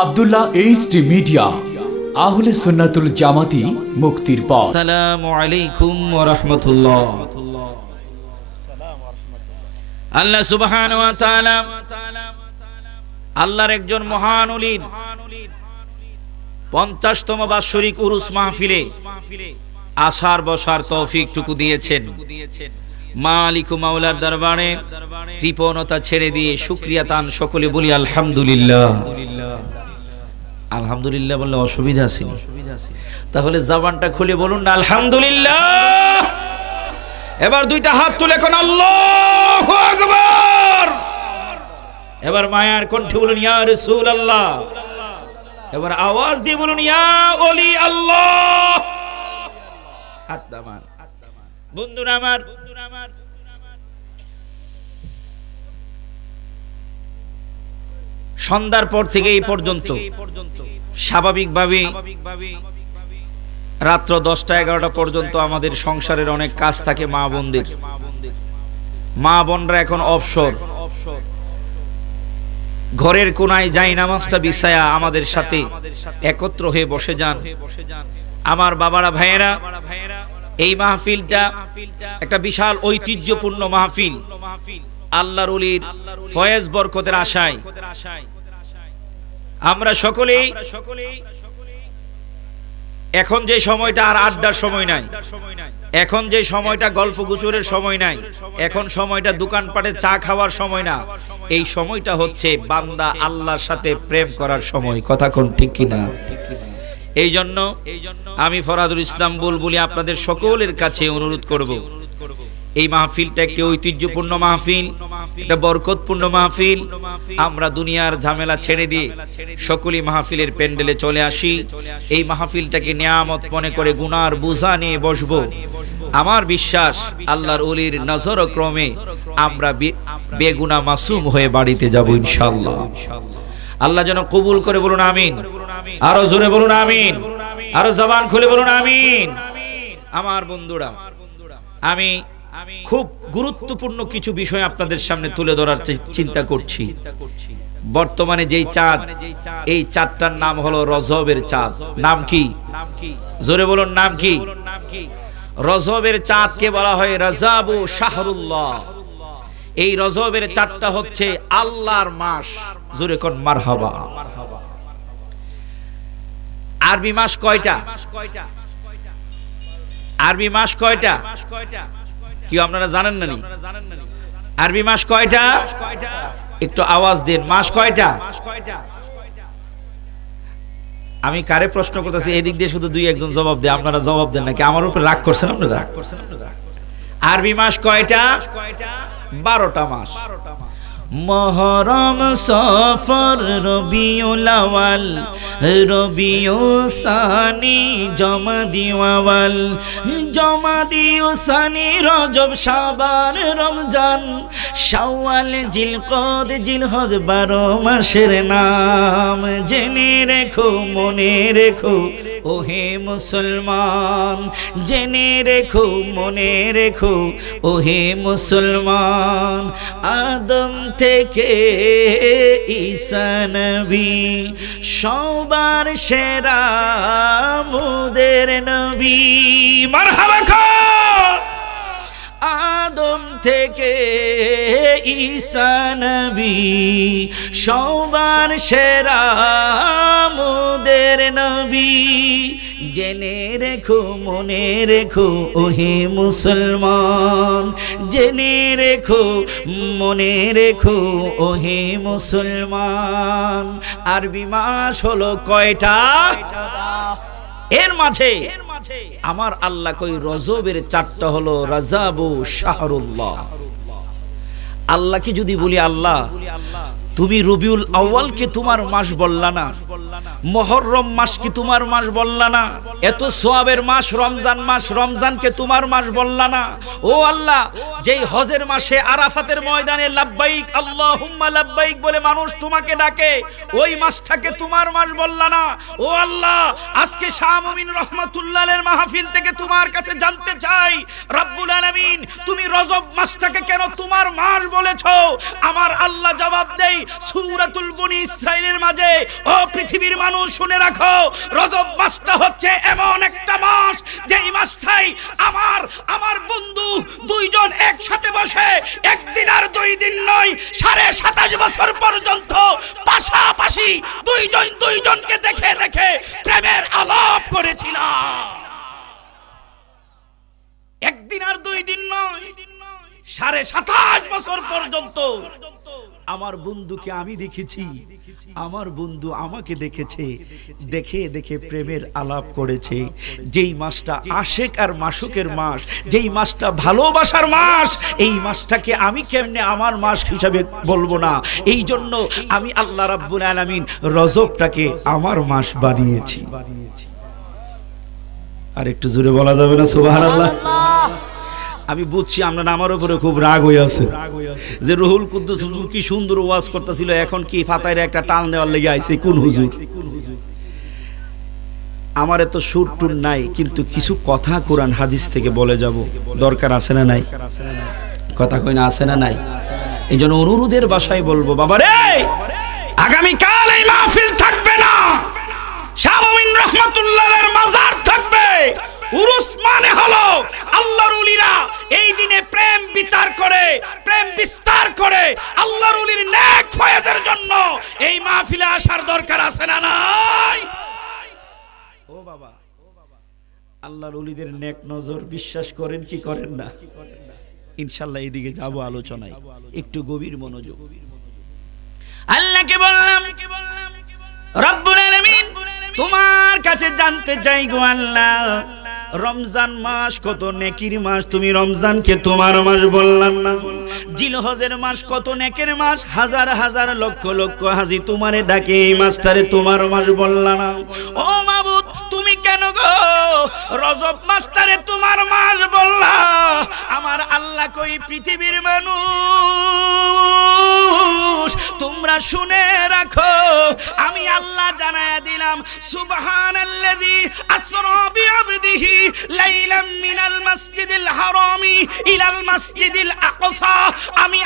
Abdullah HD media, আহলে সুন্নাতুল জামাতি, মুক্তির পথ। আসসালামু আলাইকুম ওয়া রাহমাতুল্লাহ। আল্লাহ সুবহানাহু ওয়া তাআলা আল্লাহর একজন মহান ওলির 50তম বাৎসরিক উরুস মাহফিলে আসার বসার তৌফিকটুকু দিয়েছেন। মালিক ও মাওলার দরবারে কৃপণতা ছেড়ে দিয়ে শুকরিয়া তান সকলে বলি আলহামদুলিল্লাহ। আলহামদুলিল্লাহ বললে অসুবিধা আছে? তাহলে জবানটা খুলে বলুন না আলহামদুলিল্লাহ। এবার দুইটা হাত তুলে কোন আল্লাহু আকবার। এবার মায়ার কণ্ঠে বলুন ইয়া রাসূলুল্লাহ। এবার আওয়াজ দিয়ে বলুন ইয়া ওলি আল্লাহ। আত্মান বন্ধুরা আমার, সন্ধ্যার পর থেকে এই পর্যন্ত স্বাভাবিকভাবে রাত্র 10টা-11টা পর্যন্ত আমাদের সংসারের অনেক কাজ থাকে। মা বোনদের, মা বোনরা এখন অবসর, ঘরের কোনায় যাই নামাজটা বিছায়া আমাদের সাথে একত্র হয়ে বসে যান। আমার বাবারা, ভাইয়েরা, এই মাহফিলটা একটা বিশাল ঐতিহ্যপূর্ণ মাহফিল। আল্লাহর ওলির ফয়েজ বরকতের আশায় আমরা সকলেই এখন যে সময়টা আর আড্ডার সময় নাই, এখন যে সময়টা গল্প গুজবের সময় নাই, এখন সময়টা দোকানপাটে চা খাওয়ার সময় না, এই সময়টা হচ্ছে বান্দা আল্লাহর সাথে প্রেম করার সময়। কথা কোন ঠিক কিনা? এই জন্য আমি ফরাদুল ইসলাম বুলবুলি আপনাদের সকলের কাছে অনুরোধ করব, এই মাহফিলটা একটি ঐতিহ্যপূর্ণ মাহফিল, একটা বরকতপূর্ণ মাহফিল। আমরা দুনিয়ার ঝামেলা ছেড়ে দিয়ে সকলেই মাহফিলের প্যান্ডেলে চলে আসি। এই মাহফিলটাকে নিয়ামত মনে করে গুনার বোঝা নিয়ে বসবো। আমার বিশ্বাস আল্লাহর ওলির নজর ক্রমে আমরা বেগুনা মাসুম হয়ে বাড়িতে যাব ইনশাআল্লাহ। আল্লাহ যেন কবুল করে, বলুন আমিন। আরো জোরে বলুন আমিন, আরো জবান খুলে বলুন আমিন। আমার বন্ধুরা, আমি খুব গুরুত্বপূর্ণ কিছু বিষয় আপনাদের সামনে তুলে ধরার চিন্তা করছি। বর্তমানে যেই চাঁদ, এই চাঁদটার নাম হলো রজবের চাঁদ। নাম কি? জোরে বলুন নাম কি? রজবের চাঁদকে বলা হয় রজাবু শাহরুল্লাহ। এই রজবের চাঁদটা হচ্ছে আল্লাহর মাস। জোরে কোন মারহাবা। আরবি মাস কয়টা? আরবি মাস কয়টা? কি আপনারা জানেন না? আরবি মাস কয়টা? একটু আওয়াজ দিন। মাস কয়টা? আমি কারে প্রশ্ন করতেছি, এদিক দিয়ে শুধু দুই একজন জবাব দেয়, আপনারা জবাব দেন নাকি? আমার উপর রাগ করছেন আপনারা? আরবি মাস কয়টা? 12টা মাস। মুহররম, সফর, রবিউল আউয়াল, রবিউল সানি, জমাদিউ আউয়াল, জমাদিউ সানি, রজব, শাবান, রমজান, শাওয়াল, জিলকদ, জিলহজ, 12 মাসের নাম। জেনে রেখো, মনে রেখো ওহে মুসলমান, জেনে রেখো, মনে রেখো ওহে মুসলমান। আদম থেকে ঈসা নবী সবার সেরা মুদের নবী। মারহাবা খান। আদম থেকে ঈসা নবী সবার সেরা মুদের নবী। জেনে রেখো, মনে রেখো ওহে মুসলমান, জেনে রেখো, মনে রেখো ওহে মুসলমান। আরবি মাস হলো কয়টা? এর মাঝে আমার আল্লাহ কই রজবের চারটা হলো রজাবু শাহরুল্লাহ। আল্লাহকে যদি বলি, আল্লাহ তুমি রবিউল আউয়ালকে তোমার মাস বললা না, মুহররম মাস কি তোমার মাস বললা না, এত সওয়াবের মাস রমজান মাস, রমজানকে তোমার মাস বললা না। ও আল্লাহ, যেই হজের মাসে আরাফাতের ময়দানে লাব্বাইক আল্লাহুম্মা লাব্বাইক বলে মানুষ তোমাকে ডাকে, ওই মাসটাকে তোমার মাস বললা না। ও আল্লাহ, আজকে শাহ মুমিন রহমাতুল্লাহ আলাইহির মাহফিল থেকে তোমার কাছে জানতে চাই, রব্বুল আলামিন তুমি রজব মাসটাকে কেন তোমার মাস বলেছো? আমার আল্লাহ জবাব দেই, সূরাতুল বনী ইসরাইলের মাঝে, ও পৃথিবীর মানুষ শুনে রাখো, রজব মাসটা হচ্ছে এমন একটা মাস যেই মাসটাই আমার বন্ধু দুইজন একসাথে বসে একদিন আর 2 দিন নয় 27.5 বছর পর্যন্ত পাশাপাশি দুইজনকে দেখে দেখে প্রেমের আলাপ করেছিলাম। একদিন আর 2 দিন নয় 27.5 বছর পর্যন্ত আমার বন্ধুকে আমি দেখেছি, আমার বন্ধু আমাকে দেখেছে, দেখে দেখে প্রেমের আলাপ করেছে। যেই মাসটা আশেক আর মাসুকের মাস, যেই মাসটা ভালোবাসার মাস, এই মাসটাকে আমি কেমনে আমার মাস হিসাবে বলবো না? এই জন্য আমি আল্লাহ রাব্বুল আলামিন রজবটাকে আমার মাস বানিয়েছি। আর একটু জোরে বলা যাবে না সুবহানাল্লাহ? আমি বুঝছি আপনারা আমার উপরে খুব রাগ হয়ে আছে যে রুহুল কুদ্দুস হুজুর কি সুন্দর ওয়াজ করতেছিল, এখন কি ফাতাইরে একটা টান দেওয়ার লেগে আইছে কোন হুজুর? আমার এত সুর টুর নাই, কিন্তু কিছু কথা কোরআন হাদিস থেকে বলে যাব, দরকার আছে না নাই? কথা কই না, আছে না নাই? এই জন্য অনুরোধের ভাষায় বলবো, বাবা রে, আগামীকাল এই মাহফিল থাকবে না, শাহ মুমিন রহমাতুল্লাহর মাজার থাকবে। উরুস মানে হলো আল্লাহর ওলিরা এই দিনে প্রেম বিচার করে, প্রেম বিস্তার করে আল্লাহর ওলির নেক ফয়েজের জন্য এই মাহফিলে আসার দরকার আছে না নাই? ও বাবা, আল্লাহর ওলিদের নেক নজর বিশ্বাস করেন কি করেন না? ইনশাআল্লাহ এইদিকে যাব আলোচনায়, একটু গভীর মনোযোগ। আল্লাহকে বললাম, রব্বুল আলামিন তোমার কাছে জানতে চাই গো আল্লাহ, রমজান মাস কত নেকির মাস, তুমি রমজানকে তোমার মাস বললাম না? জিলহজের মাস কত নেকের মাস, হাজার হাজার লক্ষ লক্ষ হাজি তোমারে ডাকে, এই মাসটারে তোমার মাস বললা না? ও মাবুদ, তুমি কেন গো রজব মাসটারে তোমার মাস বললা? আমার আল্লাহ কই পৃথিবীর মানুষ তোমরা শুনে রাখো, আমি আল্লাহ জানায়া দিলাম, সুবহানাল্লাযী আসরা বিআবদিহি লাইলাম মিনাল মাসজিদিল হারামি ইলাল মাসজিদিল আকসা। আমি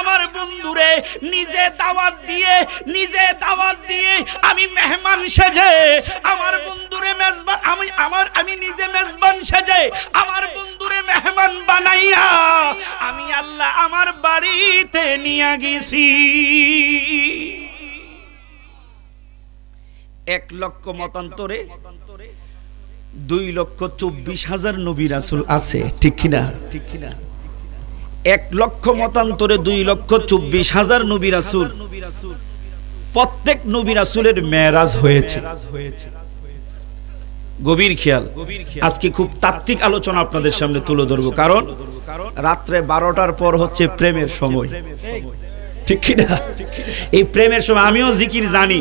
আমার বন্ধুরে নিজে দাওয়াত দিয়ে আমি মেহমান সেজে, আমার বন্ধুরে মেজবান আমি নিজে মেজবান সেজে আমার বন্ধুরে মেহমান বানাইয়া আমি আল্লাহ আমার বাড়িতে নিয়ে গেছি। 1 লক্ষ মতান্তরে 2,24,000 নবী রাসূল আছে, ঠিক কিনা? 1 লক্ষ মতান্তরে 2,24,000 নবী রাসূল। প্রত্যেক নবী রাসূলের মেরাজ হয়েছে। গভীর খেয়াল। আজকে খুব তাত্ত্বিক আলোচনা আপনাদের সামনে তুলে ধরবো, কারণ রাত্রে 12টার পর হচ্ছে প্রেমের সময়, ঠিক কিনা? এই প্রেমের সময় আমিও জিকির জানি,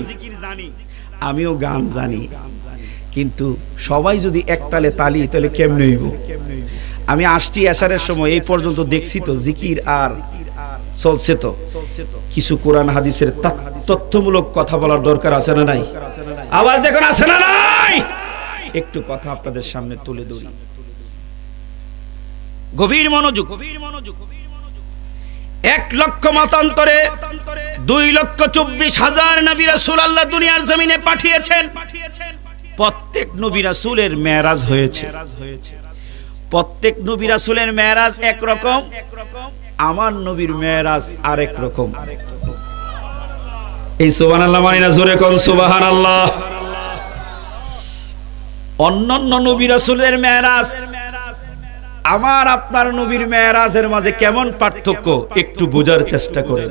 আমিও গান জানি, কিন্তু সবাই যদি একতালে তালি তাহলে কেমনে হইব? আমি আসছি এশারের সময়, এই পর্যন্ত দেখছি তো জিকির আর চলছে, তো কিছু কোরআন হাদিসের তথ্যমূলক কথা বলার দরকার আছে না নাই? আওয়াজ দেখুন, আছে না নাই? একটু কথা আপনাদের সামনে তুলে ধরি, গভীর মনোযোগ। 1 লক্ষ মতান্তরে 2,24,000 নবী রাসূল আল্লাহ দুনিয়ার জমিনে পাঠিয়েছেন। প্রত্যেক নবী রাসূলের মেরাজ হয়েছে। প্রত্যেক নবী রাসূলের মেরাজ একরকম, আমার নবীর মেরাজ আরেক রকম। এই সুবহানাল্লাহ মানে না? জোরে কোন সুবহানাল্লাহ। অন্যান্য নবী রাসূলের মেরাজ আমার আপনার নবীর মেরাজের মাঝে কেমন পার্থক্য একটু বোঝার চেষ্টা করেন।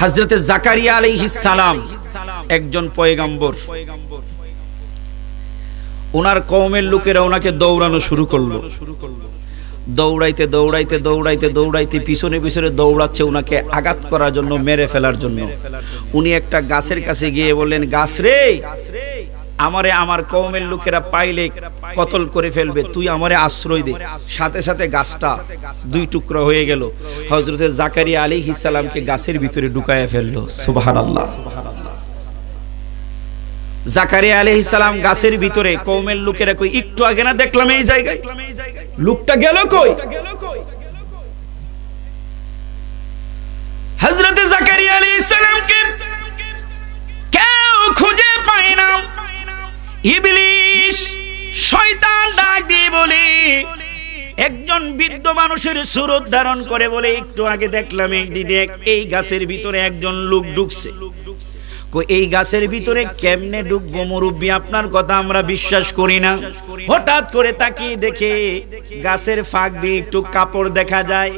হযরতে জাকারিয়া আলাইহিস সালাম একজন পয়গম্বর। ওনার কওমের লোকেরা ওনাকে দৌড়ানো শুরু করলো। দৌড়াইতে দৌড়াইতে দৌড়াইতে দৌড়াইতে পিছনে পিছনে দৌড়াচ্ছে ওনাকে আঘাত করার জন্য, মেরে ফেলার জন্য। উনি একটা গাছের কাছে গিয়ে বললেন, গাছ রে, আমারে আমার কওমের লোকেরা পাইলে কতল করে ফেলবে, তুই আমারে আশ্রয় দে। সাথে সাথে গাছটা 2 টুকরা হয়ে গেল। হযরতে জাকারিয়া আলাইহিস সালামকে গাছের ভিতরে ঢুকায়া ফেললো। সুবহানাল্লাহ। জাকারিয়া আলাইহিস সালাম গাছের ভিতরে, কওমের লোকেরা কই একটু আগে না দেখলাম এই জায়গায়, লোকটা গেল কই? হযরত জাকারিয়া আলাইহিস সালামকে কেউ খুঁজে পায় না। ইবলিস শয়তান ডাক দিয়ে বলে, একজন বৃদ্ধ মানুষের সুরত ধারণ করে বলে, একটু আগে দেখলাম এই গাছের ভিতরে একজন লোক ঢুকছে। এই গাছের ভিতরে কেমনে ঢুকবো মুরব্বী, আপনার কথা আমরা বিশ্বাস করি না। হঠাৎ করে তাকিয়ে দেখে গাছের ফাঁক দিয়ে একটু কাপড় দেখা যায়।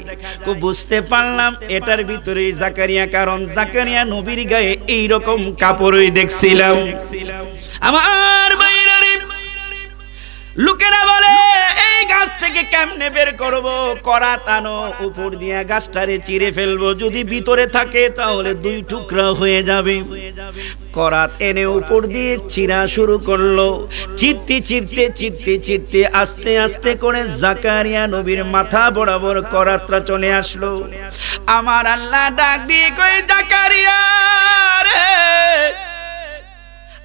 বুঝতে পারলাম এটার ভিতরে জাকারিয়া, কারণ জাকারিয়া নবীর গায়ে এইরকম কাপড়ই দেখছিলাম। আমার বাইরে লোকেরা বলে, এই গাছ থেকে কেমনে বের করব? করাত আনো, উপর দিয়ে গাছটারে চিরে ফেলবো, যদি ভিতরে থাকে তাহলে দুই টুকরা হয়ে যাবে। করাত এনে উপর দিয়ে চিরা শুরু করলো। চিরতে চিরতে চিরতে চিরতে আস্তে আস্তে করে জাকারিয়া নবীর মাথা বরাবর করাতটা চলে আসলো। আমার আল্লাহ ডাক দিয়ে কয়, জাকারিয়া রে,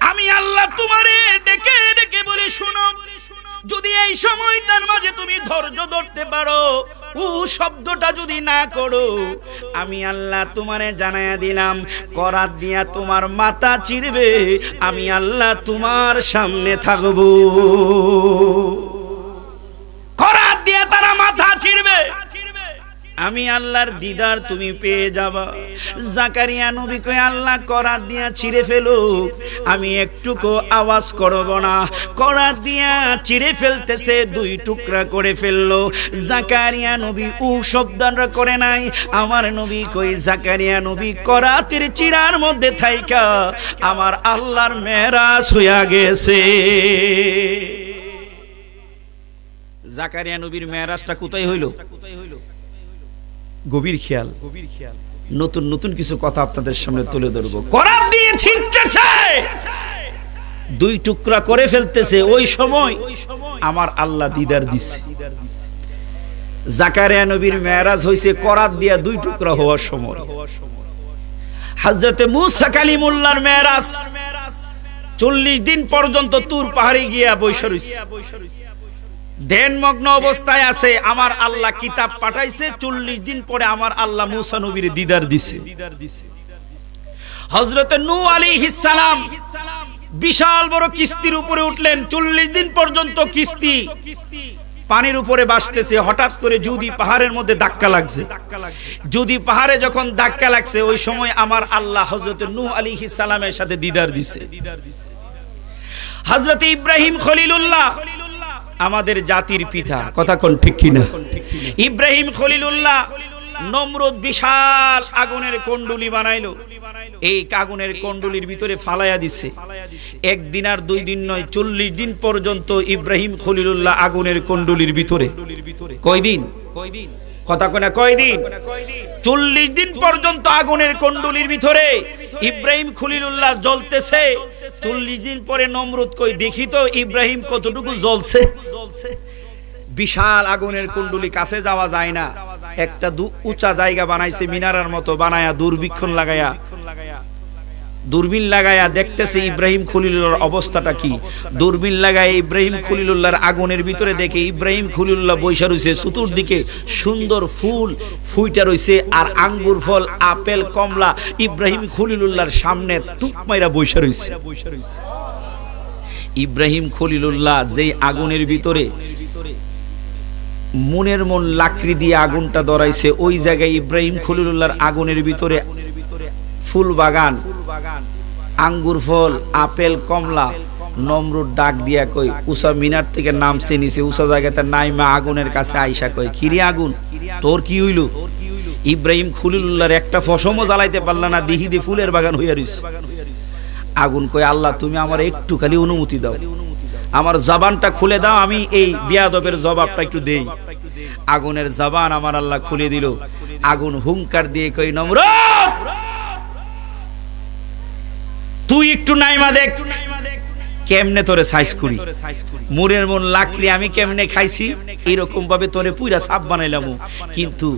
আমি আল্লাহ তোমারে ডেকে ডেকে বলি, শোনো, যদি এই সময়টার মাঝে তুমি ধৈর্য ধরতে পারো, ও শব্দটা যদি না করো, আমি আল্লাহ তোমারে জানায়া দিলাম, করাত দিয়া তোমার মাথা চিরবে, আমি আল্লাহ তোমার সামনে থাকবো। করাত দিয়া তারা মাথা চিরবে, আমি আল্লাহর দিদার তুমি পেয়ে যাবা। জাকারিয়া নবী কয়, আল্লাহ করাত দিয়া চিরে ফেলো, আমি একটুকু আওয়াজ করব না। করাত দিয়া চিরে ফেলতেছে, দুই টুকরা করে ফেললো। জাকারিয়া নবী ও শব্দটা করে নাই। আমার নবী কই, জাকারিয়া নবী করাতের চিরার মধ্যে থাইকা আমার আল্লাহর মেরাজ হইয়া গেছে। জাকারিয়া নবীর মেরাজটা কোথায় হইল? গভীর খেয়াল, নতুন নতুন কিছু কথা আপনাদের সামনে তুলে ধরবো। করাত দিয়ে ছিটতেছে, দুই টুকরা করে ফেলতেছে, ওই সময় আমার আল্লাহ দিদার দিছে। জাকারিয়া নবীর মেরাজ হইছে করাত দিয়া দুই টুকরা হওয়ার সময়। হযরতে মূসা কালিমুল্লাহর মেরাজ 40 দিন পর্যন্ত তুর পাহাড়ে গিয়া বৈশা রইছে, ধ্যানমগ্ন অবস্থায় আছে। আমার আল্লাহ কিতাব পাঠাইছে, 40 দিন পরে আমার আল্লাহ মূসা নবীর দিদার দিছে। হযরতে নূহ আলাইহিস সালাম বিশাল বড় কিস্তির উপরে উঠলেন, 40 দিন পর্যন্ত কিস্তি পানির উপরে ভাসতেছে। হঠাৎ করে জুদি পাহাড়ের মধ্যে ধাক্কা লাগছে। জুদি পাহাড়ে যখন ধাক্কা লাগছে, ওই সময় আমার আল্লাহ হযরতে নূহ আলাইহিস সালামের সাথে দিদার দিছে। হযরতে ইব্রাহিম খলিলুল্লাহ, আমাদের জাতির পিতা, কথা কোন ঠিক কিনা? ইব্রাহিম খলিলুল্লাহ নমরুদ বিশাল আগুনের কুণ্ডুলি বানাইলো, এই আগুনের কুণ্ডুলির ভিতরে ফালাইয়া দিছে। একদিন আর 2 দিন নয়, 40 দিন পর্যন্ত ইব্রাহিম খলিলুল্লাহ আগুনের কুণ্ডুলির ভিতরে। কয়দিন? কথা কয় না, কয়দিন? 40 দিন পর্যন্ত আগুনের কুণ্ডুলির ভিতরে ইব্রাহিম খলিলুল্লাহ জ্বলতেছে। 40 দিন পরে নমরুদ কই, দেখি তো ইব্রাহিম কতটুকু জ্বলছে। বিশাল আগুনের কুণ্ডুলি, কাছে যাওয়া যায় না। একটা উঁচা জায়গা বানাইছে, মিনারার মতো বানায়া, দূরবীন লাগায়া দেখতেছে ইব্রাহিম খলিলুল্লাহর অবস্থাটা কি। দূরবীন লাগায় ইব্রাহিম খলিলুল্লাহর আগুনের ভিতরে দেখে ইব্রাহিম খলিলুল্লাহ বৈশা রইছে, চতুর্দিকে সুন্দর ফুল ফুইটা রইছে, আর আঙ্গুর ফল, আপেল, কমলা ইব্রাহিম খলিলুল্লাহর সামনে তুপ মাইরা বৈশা রইছে। ইব্রাহিম খলিলুল্লাহ যেই আগুনের ভিতরে মনের মন লাকড়ি দিয়ে আগুনটা ধরাইছে, ওই জায়গায় ইব্রাহিম খলিলুল্লাহর আগুনের ভিতরে ফুল বাগান, আঙ্গুর ফল, আপেল, কমলা। নমরুদ ডাক দিয়া কই, উষা মিনার থেকে নামছে নিচে, উষা জায়গাতে নাইমা আগুনের কাছে আইসা কই, খিরি আগুন, তোর কি হইল? ইব্রাহিম খলিলুল্লাহর একটা ফসমও জ্বালাইতে পারলা না, দিহি দিয়ে ফুলের বাগান হইয়া রইছে। আগুন কই, আল্লাহ তুমি আমার একটু খালি অনুমতি দাও, আমার জবানটা খুলে দাও, আমি এই বিয়াদবের জবাবটা একটু দেই। আগুনের জবান আমার আল্লাহ খুলে দিল। আগুন হুঙ্কার দিয়ে কই, নমরুদ তুই একটু নাইমা দেখ, কেমনে তোরে সাইজ করি, মুরের মন লাকড়ি আমি কেমনে খাইছি, এরকম ভাবে তোরে পুরা সাপ বানাইলাম। কিন্তু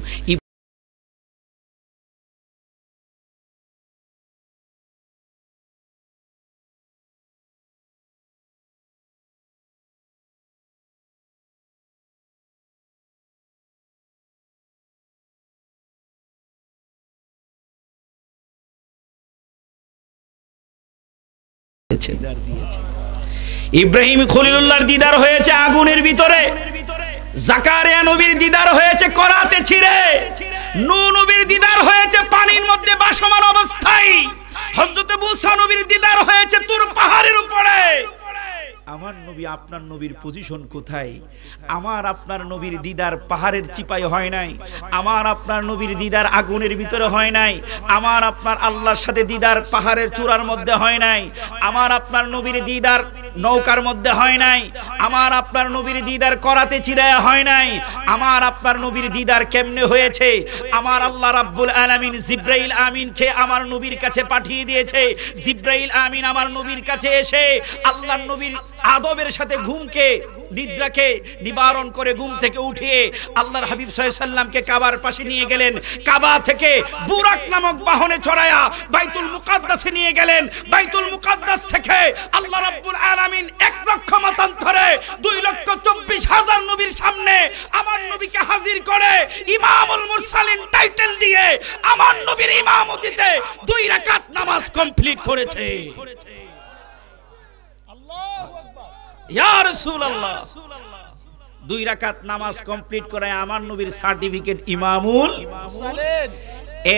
ইব্রাহিম খলিলুল্লাহর দিদার হয়েছে আগুনের ভিতরে, জাকারিয়া নবীর দিদার হয়েছে করাতে ছিঁড়ে, নূহ নবীর দিদার হয়েছে পানির মধ্যে ভাসমান অবস্থায়, হযরত মুসা নবীর দিদার হয়েছে তুর পাহাড়ের উপরে। আমার নবী আপনার নবীর পজিশন কোথায়? আমার আপনার নবীর দিদার পাহাড়ের চিপায় হয় নাই, আমার আপনার নবীর দিদার আগুনের ভিতরে হয় নাই, আমার আপনার আল্লাহর সাথে দিদার পাহাড়ের চূড়ার মধ্যে হয় নাই, আমার আপনার নবীর দিদার নৌকার মধ্যে হয় নাই, আমার আপনার নবীর দিদার করাতে চিরায় হয় নাই। আমার আপনার নবীর দিদার কেমনে হয়েছে? আমার আল্লাহ রাব্বুল আলামিন জিব্রাইল আমিনকে আমার নবীর কাছে পাঠিয়ে দিয়েছে। জিব্রাইল আমিন আমার নবীর কাছে এসে আল্লাহর নবীর আদবের সাথে ঘুমকে, নিদ্রাকে নিবারণ করে ঘুম থেকে উঠিয়ে আল্লাহর হাবিব সাল্লাল্লাহু আলাইহি সাল্লামকে কাবার পাশে নিয়ে গেলেন। কাবা থেকে বুরাক নামক বাহনে চড়ায়া বাইতুল মুকাদ্দাসে নিয়ে গেলেন। বাইতুল মুকাদ্দাস থেকে আল্লাহ রাব্বুল আলামিন 1 লক্ষ মতান্তরে 2,24,000 নবীর সামনে আমার নবীকে হাজির করে ইমামুল মুরসালিন টাইটেল দিয়ে আমার নবীর ইমামতিতে 2 রাকাত নামাজ কমপ্লিট করেছে। ইয়া রাসূলুল্লাহ, 2 রাকাত নামাজ কমপ্লিট করে আমার নবীর সার্টিফিকেট ইমামুল মুরসালিন।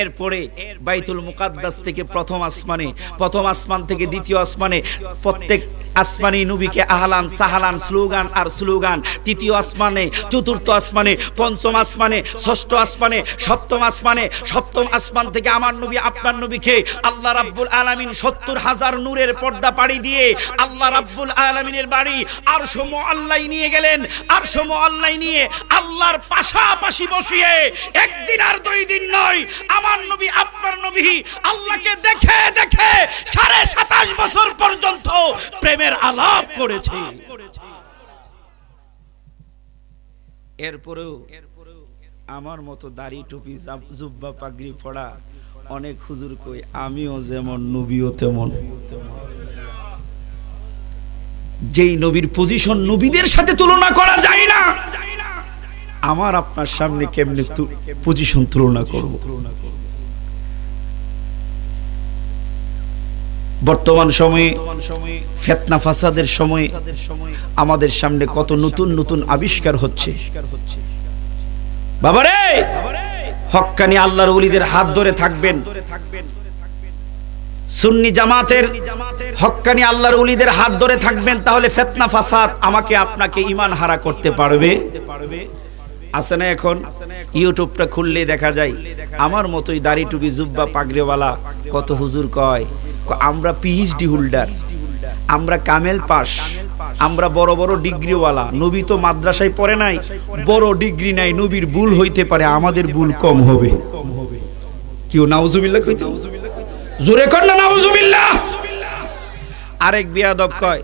এরপরে বাইতুল মুকাদ্দাস থেকে প্রথম আসমান থেকে দ্বিতীয় আসমানে প্রত্যেক আসমানি নবীকে আহলান সাহালান স্লোগান আর স্লোগান। তৃতীয় আসমানে, চতুর্থ আসমানে, পঞ্চম আসমানে, ষষ্ঠ আসমানে, সপ্তম আসমানে, সপ্তম আসমান থেকে আমার নবী আপনার নবীকে আল্লাহ রাব্বুল আলামিন 70,000 নূরের পর্দা পাড়ি দিয়ে আল্লাহ রাব্বুল আলামিনের বাড়ি আরশ মুআল্লাই নিয়ে গেলেন। আরশ মুআল্লাই নিয়ে আল্লাহর পাশাপাশি বসিয়ে একদিন আর 2 দিন নয়, আমার নবী আপনার নবী আল্লাহকে দেখে দেখে 27.5 বছর পর্যন্ত প্রেমের আলাপ করেছে। এরপরেও আমার মতো দাড়ি টুপি জুব্বা পাগড়ি পড়া অনেক হুজুর কই, আমিও যেমন নবীও তেমন। যেই নবীর পজিশন নবীদের সাথে তুলনা করা যায় না, আমার আপনার সামনে কেমনে পজিশন তুলনা করব? বর্তমান সময়ে ফিতনা ফাসাদের সময়ে আমাদের সামনে কত নতুন নতুন আবিষ্কার হচ্ছে। বাবারে, হক্কানি আল্লাহর ওলিদের হাত ধরে থাকবেন, সুন্নি জামাতের হক্কানি আল্লাহর ওলিদের হাত ধরে থাকবেন, তাহলে ফিতনা ফাসাদ আমাকে আপনাকে ঈমান হারা করতে পারবে? আছে না? এখন ইউটিউবটা খুললে দেখা যায় আমার মতোই দাড়ি টুপি জুব্বা পাগড়িওয়ালা কত হুজুর কয় আমরা পিএইচডি হোল্ডার, আমরা কামেল পাস, আমরা বড় বড় ডিগ্রিওয়ালা। নবী তো মাদ্রাসায় পড়ে নাই, বড় ডিগ্রি নাই, নবীর ভুল হইতে পারে, আমাদের ভুল কম হবে। কেউ নাউজুবিল্লাহ কইতে? জোরে কর না নাউজুবিল্লাহ। আরেক বিয়াদব কয়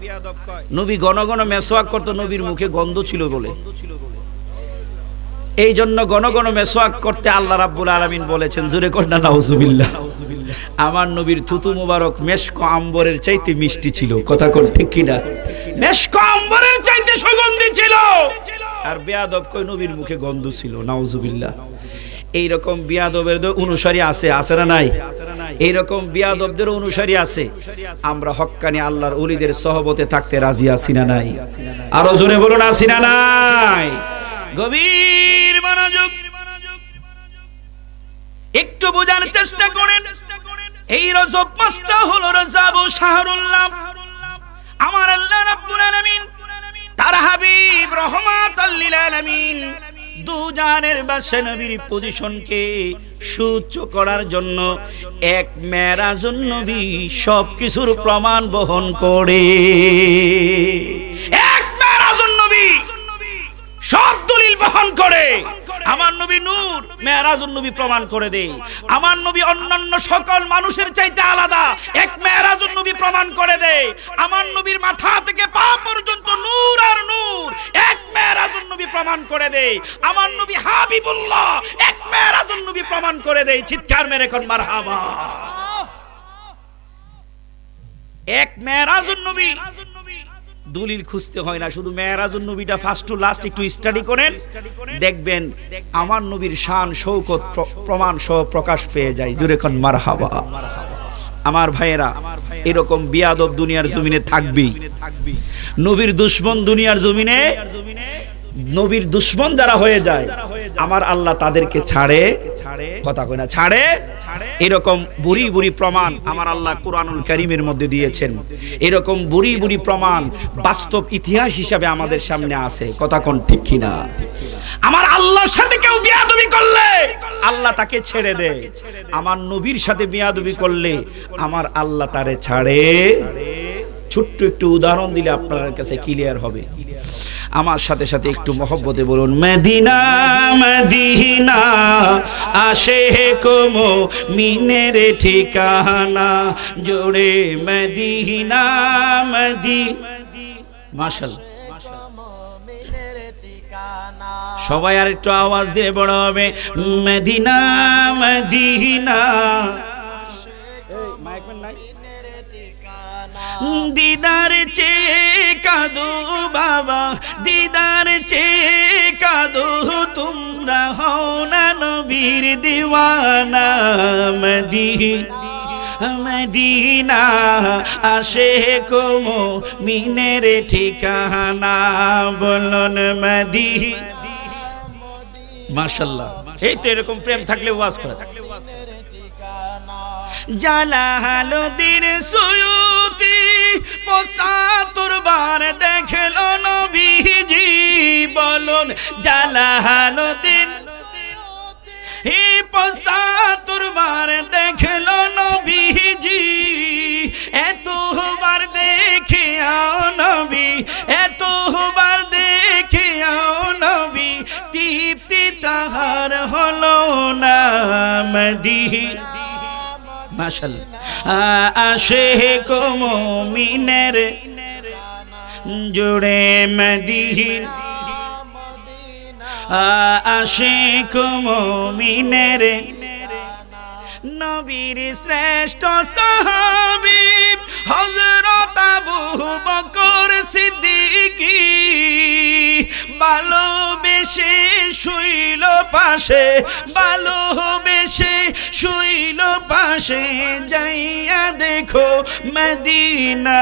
নবী ঘন ঘন মেসওয়াক করতো, নবীর মুখে গন্ধ ছিল বলে, এই জন্য ঘন ঘন মেসওয়াক করতে আল্লাহ রাব্বুল আলামিন বলেছেন। জোরে কর না নাউজুবিল্লাহ। আমার নবীর থুতু মুবারক মেশক আম্বরের চাইতে মিষ্টি ছিল। কথা কর ঠিক কিনা? মেশক আম্বরের চাইতে সুগন্ধি ছিল। আর বেয়াদব কই নবীর মুখে গন্ধ ছিল। নাউজুবিল্লাহ। এইরকম বিয়াদবের অনুসারী আছে, আছে না নাই? এইরকম বিয়াদবদের অনুসারী আছে। আমরা হক্কানি আল্লাহর ওলিদের সহবতে থাকতে রাজি আছি না নাই? আরো জোরে বলুন, আছি না নাই? গভীর মনোযোগ, একটু বোঝার চেষ্টা করেন। এই রজব মাসটা হলো রজব শাহরুল্লাহ। আমার আল্লাহ রাব্বুল আলামিন তার হাবিব রহমাতাল লিল আলামিন দুজাহানের বাদশা নবীর পজিশনকে সুউচ্চ করার জন্য এক মেরাজুন নবী সবকিছুর প্রমাণ বহন করে। এক মেরাজুন নবী সব দলিল বহন করে। আমার নবী নূর, মেরাজুন নবী প্রমাণ করে দেয় আমার নবী অন্যান্য সকল মানুষের চাইতে আলাদা। এক মেরাজুন নবী প্রমাণ করে দেয় আমার নবীর মাথা থেকে পা পর্যন্ত নূর আর নূর। এক মেরাজুন নবী প্রমাণ করে দেয় আমার নবী হাবিবুল্লাহ। এক মেরাজুন নবী প্রমাণ করে দেয়। চিৎকার মেরে কোন মারহাবা। এক মেরাজুন নবী দলিল খুঁজতে হয় না, শুধু মেরাজুন নবীটা ফার্স্ট টু লাস্ট একটু স্টাডি করেন, দেখবেন আমার নবীর শান শৌকত প্রমাণ সহ প্রকাশ পেয়ে যায়। জোরে কোন মারহাবা। আমার ভাইয়েরা, এরকম বিয়াদব দুনিয়ার জমিনে থাকবেই। নবীর দুশমন দুনিয়ার জমিনে, নবীর দুশমন যারা হয়ে যায় আমার আল্লাহ তাদেরকে ছাড়ে, কথা কয় না, ছাড়ে। এরকম বুড়ি বুড়ি প্রমাণ আমার আল্লাহ কুরআনুল কারীমের মধ্যে দিয়েছেন। এরকম বুড়ি বুড়ি প্রমাণ বাস্তব ইতিহাস হিসাবে আমাদের সামনে আছে, কথা কোন ঠিক কিনা? আমার আল্লাহর সাথে কেউ বিয়াদবি করলে আল্লাহ তাকে ছেড়ে দেয়, আমার নবীর সাথে বিয়াদবি করলে আমার আল্লাহ তারে ছাড়ে। ছোট্ট একটু উদাহরণ দিলে আপনার কাছে ক্লিয়ার হবে। আমার সাথে সাথে একটু মহব্বতে বলুন, মদিনা মদিনা আশেক মুমিনের ঠিকানা, জোড়ে মদিনা মদিনা। মাশাআল্লাহ, সবাই আর একটু আওয়াজ দিয়ে বড় হবে, মদিনা মদিনা। দিদার চেয়ে কাঁদো বাবা, দিদার চেয়ে কাঁদো, তোমরা হও না নবীর দিওয়ানা। মদিনা আশেক মুমিনের ঠিকানা, বলুন মদিনা। মাশাআল্লাহ, এই তো এরকম প্রেম থাকলে ওয়াজ করা। জালালুদ্দিন সুয়ুতি ৭৫ বার দেখলো নবীজি, বলুন জালালুদ্দিন ৭৫ বার দেখলো নবীজি। এতবার দেখে আও নবী, এতবার দেখে আও নবী, তৃপ্তি তাহার হলো না। মদিনা মাশাআল্লাহ আশেক মুমিনের জোড়ে মদিনা, আশেক মুমিনের নবীর শ্রেষ্ঠ সাহাবী হযরত আবু বকর সিদ্দিকী, ভালোবেসে শুইল পাশে, ভালোবেসে শুইল পাশে, যাইয়া দেখো মদিনা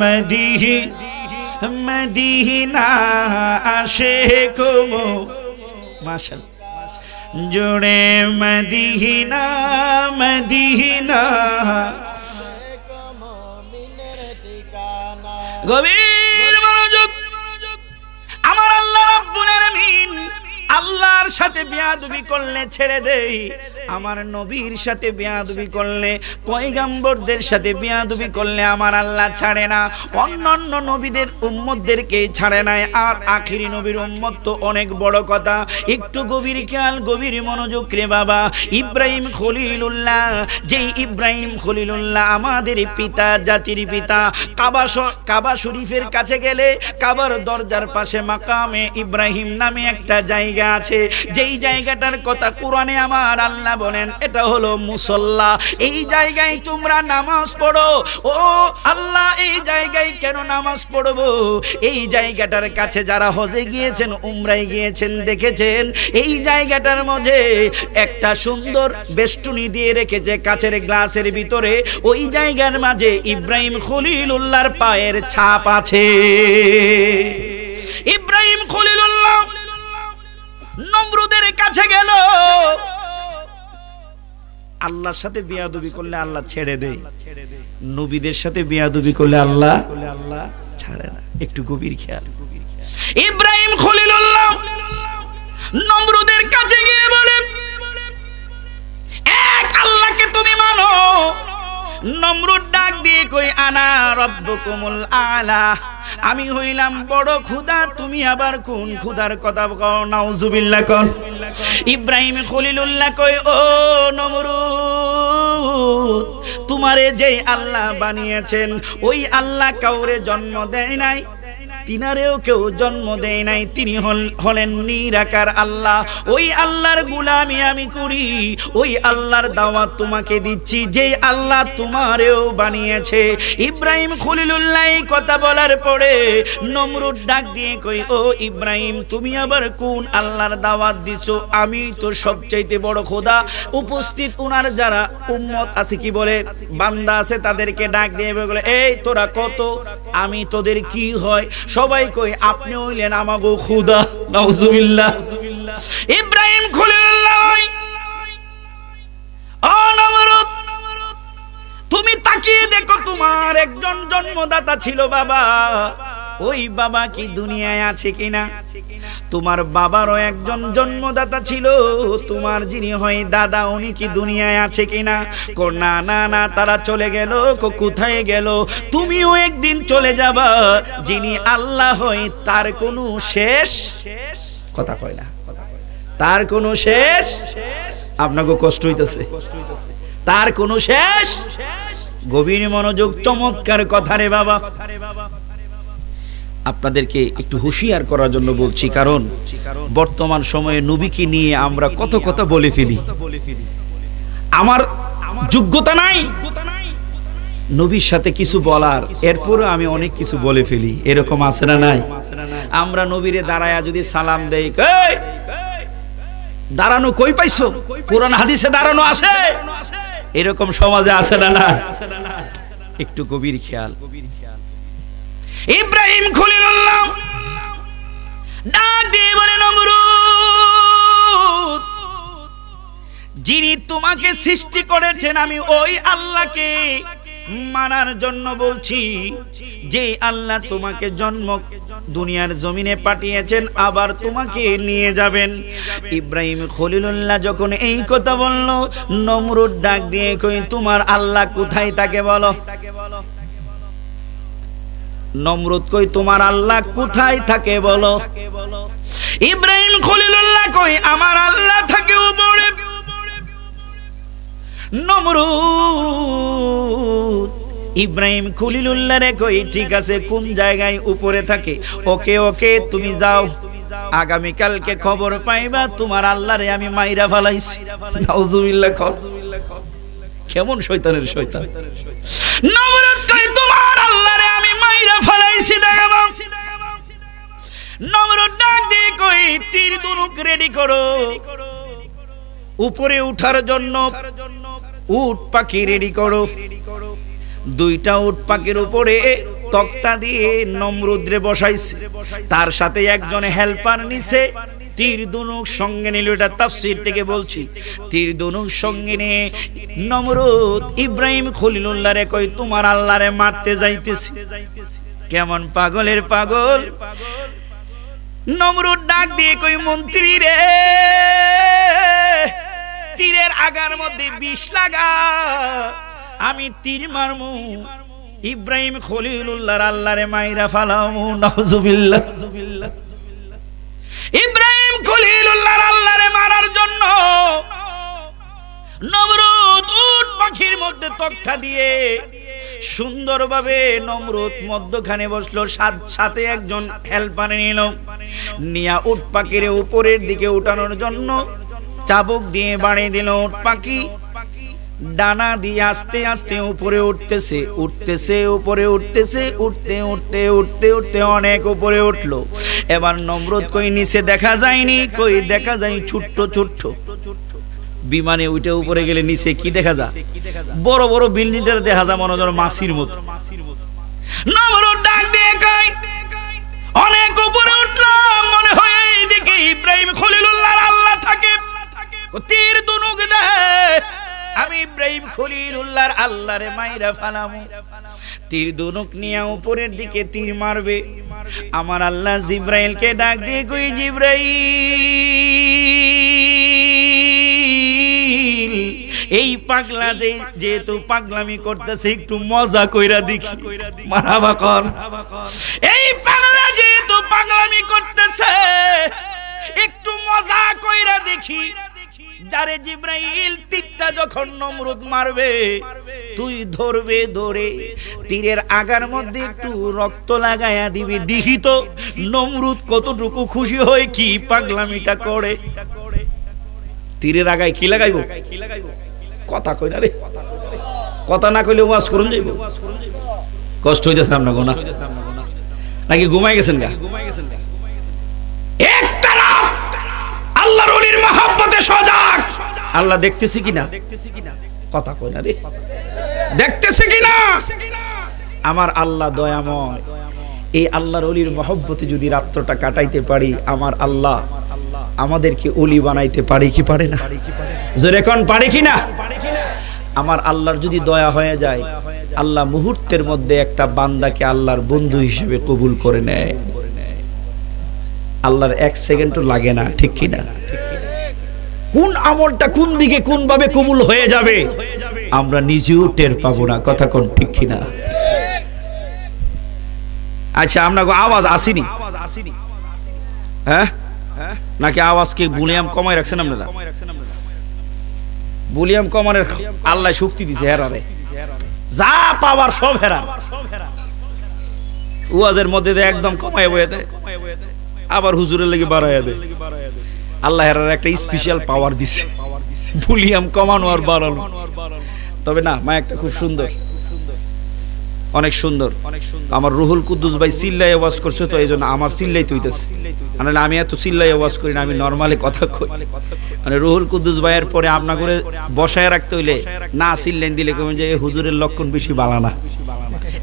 মদিনা মদিনা আশেক মাশাআল্লাহ জোড়ে মদিনা মদিনা। গভীর মনোযোগ, আমার আল্লাহ রাব্বুল আলামিন আল্লাহর সাথে বিয়াদবি করলে ছেড়ে দেই, আমার নবীর সাথে বিয়াদবি করলে, পয়গম্বরদের সাথে বিয়াদবি করলে আমার আল্লাহ ছাড়ে না। অন্যান্য নবীদের উম্মতদেরকে ছাড়ে নাই, আর আখিরি নবীর উম্মত তো অনেক বড় কথা। একটু গভীর খেয়াল, গভীর মনোযোগ রে বাবা। ইব্রাহিম খলিলুল্লাহ, যেই ইব্রাহিম খলিলুল্লাহ আমাদের পিতা, জাতির পিতা, কাবা শরীফের কাছে গেলে কাবার দরজার পাশে মাকামে ইব্রাহিম নামে একটা জায়গা আছে, যেই জায়গাটার কথা কোরআনে আমার আল্লাহ বলেন এটা হলো মুসল্লা। এই জায়গায় তোমরা নামাজ পড়ো। ও আল্লাহ, এই জায়গায় কেন নামাজ পড়বো? এই জায়গাটার কাছে যারা হজে গিয়েছেন, উমরায় গিয়েছেন, দেখেছেন এই জায়গাটার মধ্যে একটা সুন্দর বেষ্টনী দিয়ে রেখেছে কাচের গ্লাসের ভিতরে, ওই জায়গার মাঝে ইব্রাহিম খলিলুল্লাহর পায়ের ছাপ আছে। ইব্রাহিম খলিলুল্লাহ নমরুদের কাছে গেল, আল্লাহর সাথে বিয়াদবি করলে আল্লাহ ছেড়ে দেয়, নবীদের সাথে বিয়াদবি করলে আল্লাহ ছাড়ে না। একটু গভীর খেয়াল। ইব্রাহিম খলিলুল্লাহ নমরুদের কাছে গিয়ে বলে, এক আল্লাহকে তুমি মানো? নমরুদ ডাক দিয়ে কই, আনা রব্বুকুমুল আলা, আমি হইলাম বড় খোদা, তুমি আবার কোন খোদার কথা কও? নাউজুবিল্লাহ কর। ইব্রাহিম খলিলুল্লাহ কই, ও নমরুদ, তোমারে যেই আল্লাহ বানিয়েছেন ওই আল্লাহ কাউরে জন্ম দেয় নাই, তিনারেও কেউ জন্ম দেয় নাই, তিনি হলেন নিরাকার আল্লাহ। ওই আল্লাহর গোলামি আমি করি, ওই আল্লাহর দাওয়াত তোমাকে দিচ্ছি, যে আল্লাহ তোমারেও বানিয়েছে। ইব্রাহিম খলিলুল্লাহ কথা বলার পরে নমরুদ ডাক দিয়ে কই, ও ইব্রাহিম তুমি আবার কোন আল্লাহর দাওয়াত দিছো? আমি তো সবচাইতে বড় খোদা। উপস্থিত উনার যারা উম্মত আছে, কি বলে বান্দা আছে, তাদেরকে ডাক দিয়ে বলে, এই তোরা কত, আমি তোদের কি হয়? সবাই কই আপনি হইলেন আমাগো খোদা। নাউজুবিল্লাহ। ইব্রাহিম খলিলুল্লাহ, ও নমরুদ তুমি তাকিয়ে দেখো, তোমার একজন জন্মদাতা ছিল বাবা, ওই বাবা কি দুনিয়ায় আছে কিনা? তোমার বাবারও একজন জন্মদাতা ছিল, তোমার যিনি হয় দাদা, উনি কি দুনিয়ায় আছে কিনা? না না না, তারা চলে গেল। কোথায় গেল? তুমিও একদিন চলে যাবা। যিনি আল্লাহ হয় তার কোনো শেষ কথা কয় না, তার কোনো শেষ। আপনাকে কষ্ট হইতেছে? তার কোনো শেষ। গভীর মনোযোগ, চমৎকার কথা রে বাবা। আপনাদেরকে একটু হুঁশিয়ার করার জন্য বলছি, কারণ বর্তমান সময়ে নবীকে নিয়ে আমরা কত কথা বলে ফেলি। আমার যোগ্যতা নাই নবীর সাথে কিছু বলার, এরপরে আমি অনেক কিছু বলে ফেলি। এরকম আছে না নাই? আমরা নবীরে দাঁড়ায়া যদি সালাম দেই, দাঁড়ানো কই পাইছো? কোরআন হাদিসে দাঁড়ানো আছে? এরকম সমাজে আছে না না? একটু গভীর খেয়াল। ইব্রাহিম খলিলুল্লাহ ডাক দিয়ে বলে, নমরুদ যিনি তোমাকে সৃষ্টি করেছেন, আমি ওই আল্লাহকে মানার জন্য বলছি, যে আল্লাহ তোমাকে জন্ম দুনিয়ার জমিনে পাঠিয়েছেন, আবার তোমাকে নিয়ে যাবেন। ইব্রাহিম খলিলুল্লাহ যখন এই কথা বলল, নমরুদ ডাক দিয়ে কই, তোমার আল্লাহ কোথায় থাকে বলো? নমরুদ কই, তোমার আল্লাহ কোথায় থাকে বলো? ইব্রাহিম খলিলুল্লাহ কই, আমার আল্লাহ থাকে উপরে। নমরুদ ইব্রাহিম খলিলুল্লাহ রে কই, ঠিক আছে, কোন জায়গায় উপরে থাকে? ওকে ওকে, তুমি যাও, আগামীকালকে খবর পাইবা তোমার আল্লাহ রে আমি মাইরা ফালাইছি। নাউজুবিল্লাহ। কেমন শয়তানের শয়তান। নমরুদ কই, তোমার আল্লাহ রে আমি মাইরা ফালাইছি, দেখাবো। নমরুদ ডাক দিয়ে কই, তীর ধনুক রেডি করো, উপরে উঠার জন্য উট পাখি রেডি করো। দুইটা উট পাখির উপরে তক্তা দিয়ে নমরুদরে বসাইছে, তার সাথে একজন হেল্পার নিছে, তীর ধনুক সঙ্গে নিল। এটা তাফসীর থেকে বলছি। তীর ধনুক সঙ্গে নিয়ে নমরুদ ইব্রাহিম খলিলুল্লাহ রে কই, তোমার আল্লাহ রে মারতে যাইতেছি। কেমন পাগলের পাগল। নমরুদ ডাক দিয়ে কই, মন্ত্রী রে, তীরের আগার মধ্যে বিষ লাগা, আমি তীর মারমু, ইব্রাহিম খলিলুল্লাহর আল্লাহরে মাইরা ফালামু। নাউজুবিল্লাহ। ইব্রাহিম খলিলুল্লাহর আল্লাহরে মারার জন্য নমরুদ উট পাখির মধ্যে তক্তা দিয়ে সুন্দরভাবে নমরুদ মধ্যখানে বসলো, সাথে একজন হেল্পার নিল, নিয়া উট পাখির উপরের দিকে উঠানোর জন্য চাবুক দিয়ে বাড়িয়ে দিল। উট পাখি ডানা দিয়ে আস্তে আস্তে উপরে উঠতেছে, উঠতেছে, উপরে উঠতেছে, উঠতে উঠতে উঠতে উঠতে অনেক উপরে উঠলো। এবার নমরুদ কই, নিচে দেখা যায়নি? কই, দেখা যায় ছোট্ট ছোট্ট বিমানে উঠে উপরে গেলে নিচে কি দেখা যায়? বড় বড় বিল্ডিংটা দেখা যায় মনে হয় মাছির মতো। নমরুদ ডাক দিয়ে কই, অনেক উপরে উঠলাম, মনে হয় এইদিকে ইব্রাহিম খলিলুল্লাহর আল্লাহ থাকে। তীর ধনুক দে, আমি ইব্রাহিম খলিলুল্লাহর আল্লাহরে মাইরা ফালামু। তীর ধনুক নিয়ে উপরের দিকে তীর মারবে। আমার আল্লাহ জিব্রাইলকে ডাক দিয়ে কই, জিব্রাইল, এই পাগলা যেহেতু পাগলামি করতেছে, একটু মজা কইরা দেখি। মারহাবা কর। এই পাগলা যেহেতু পাগলামি করতেছে, একটু মজা কইরা দেখি। যারে জিব্রাইল তীরটা যখন নমরুদ মারবে তুই ধরবে ধরে তীরের আগার মধ্যে একটু রক্ত লাগায়া দিবি, দেখি তো নমরুদ কতটুকু খুশি হয়, কি পাগলামিটা করে। তীরের আগায় কি লাগাইবো? কথা কই না রে, কথা না কইলে ওয়াজ করুন যাইব। কষ্ট হইতেছে আপনার গোনা নাকি ঘুমাই গেছেন গা? একটা রাত আল্লাহর ওলির মহব্বতে সজাগ। আল্লাহ দেখতেছি কিনা? কথা কই না রে, দেখতেছি কিনা? আমার আল্লাহ দয়াময়। এই আল্লাহর ওলির মহব্বতে যদি রাত্রটা কাটাইতে পারি, আমার আল্লাহ আমাদেরকে ওলি বানাইতে পারে কি পারে না? জোরে কোন পারে কি না? আমার আল্লাহর যদি দয়া হয়ে যায়, আল্লাহ মুহূর্তের মধ্যে একটা বান্দাকে আল্লাহর বন্ধু হিসেবে কবুল করে নেয়। আল্লাহর এক সেকেন্ডও লাগে না, ঠিক কি না? কোন আমলটা কোন দিকে কোন ভাবে কবুল হয়ে যাবে আমরা নিজেও টের পাবো না। কথা কোন ঠিক কি না? আচ্ছা, আপনাকে আওয়াজ আসেনি হ্যাঁ নাকি আওয়াজকে ভলিউম কমায় রাখছেন আপনারা? ভলিউম কমানোর আল্লাহ শক্তি দিছে হেরারে, যা পাওয়ার সব হেরা। ওয়াজের মধ্যে একদম কমায় বয়ে দেয়, আবার হুজুরের লেগে বাড়াইয়া দেয়। আল্লাহ হেরার একটা স্পেশাল পাওয়ার দিছে, ভলিউম কমানো আর বাড়ানো। তবে না, মাইকটা খুব সুন্দর, অনেক সুন্দর। আমার রুহুল কুদ্দুস ভাই চিল্লাই আওয়াজ করছে, তো এই জন্য আমার চিল্লাই হইতেছে। মানে আমি এত চিল্লাই আওয়াজ করি না, আমি নর্মালি কথা কই। মানে রুহুল কুদ্দুস ভাইয়ের পরে আপনা করে বসায় রাখতে হইলে না চিল্লাইন দিলে কেমন যে হুজুরের লক্ষণ বেশি বালা না,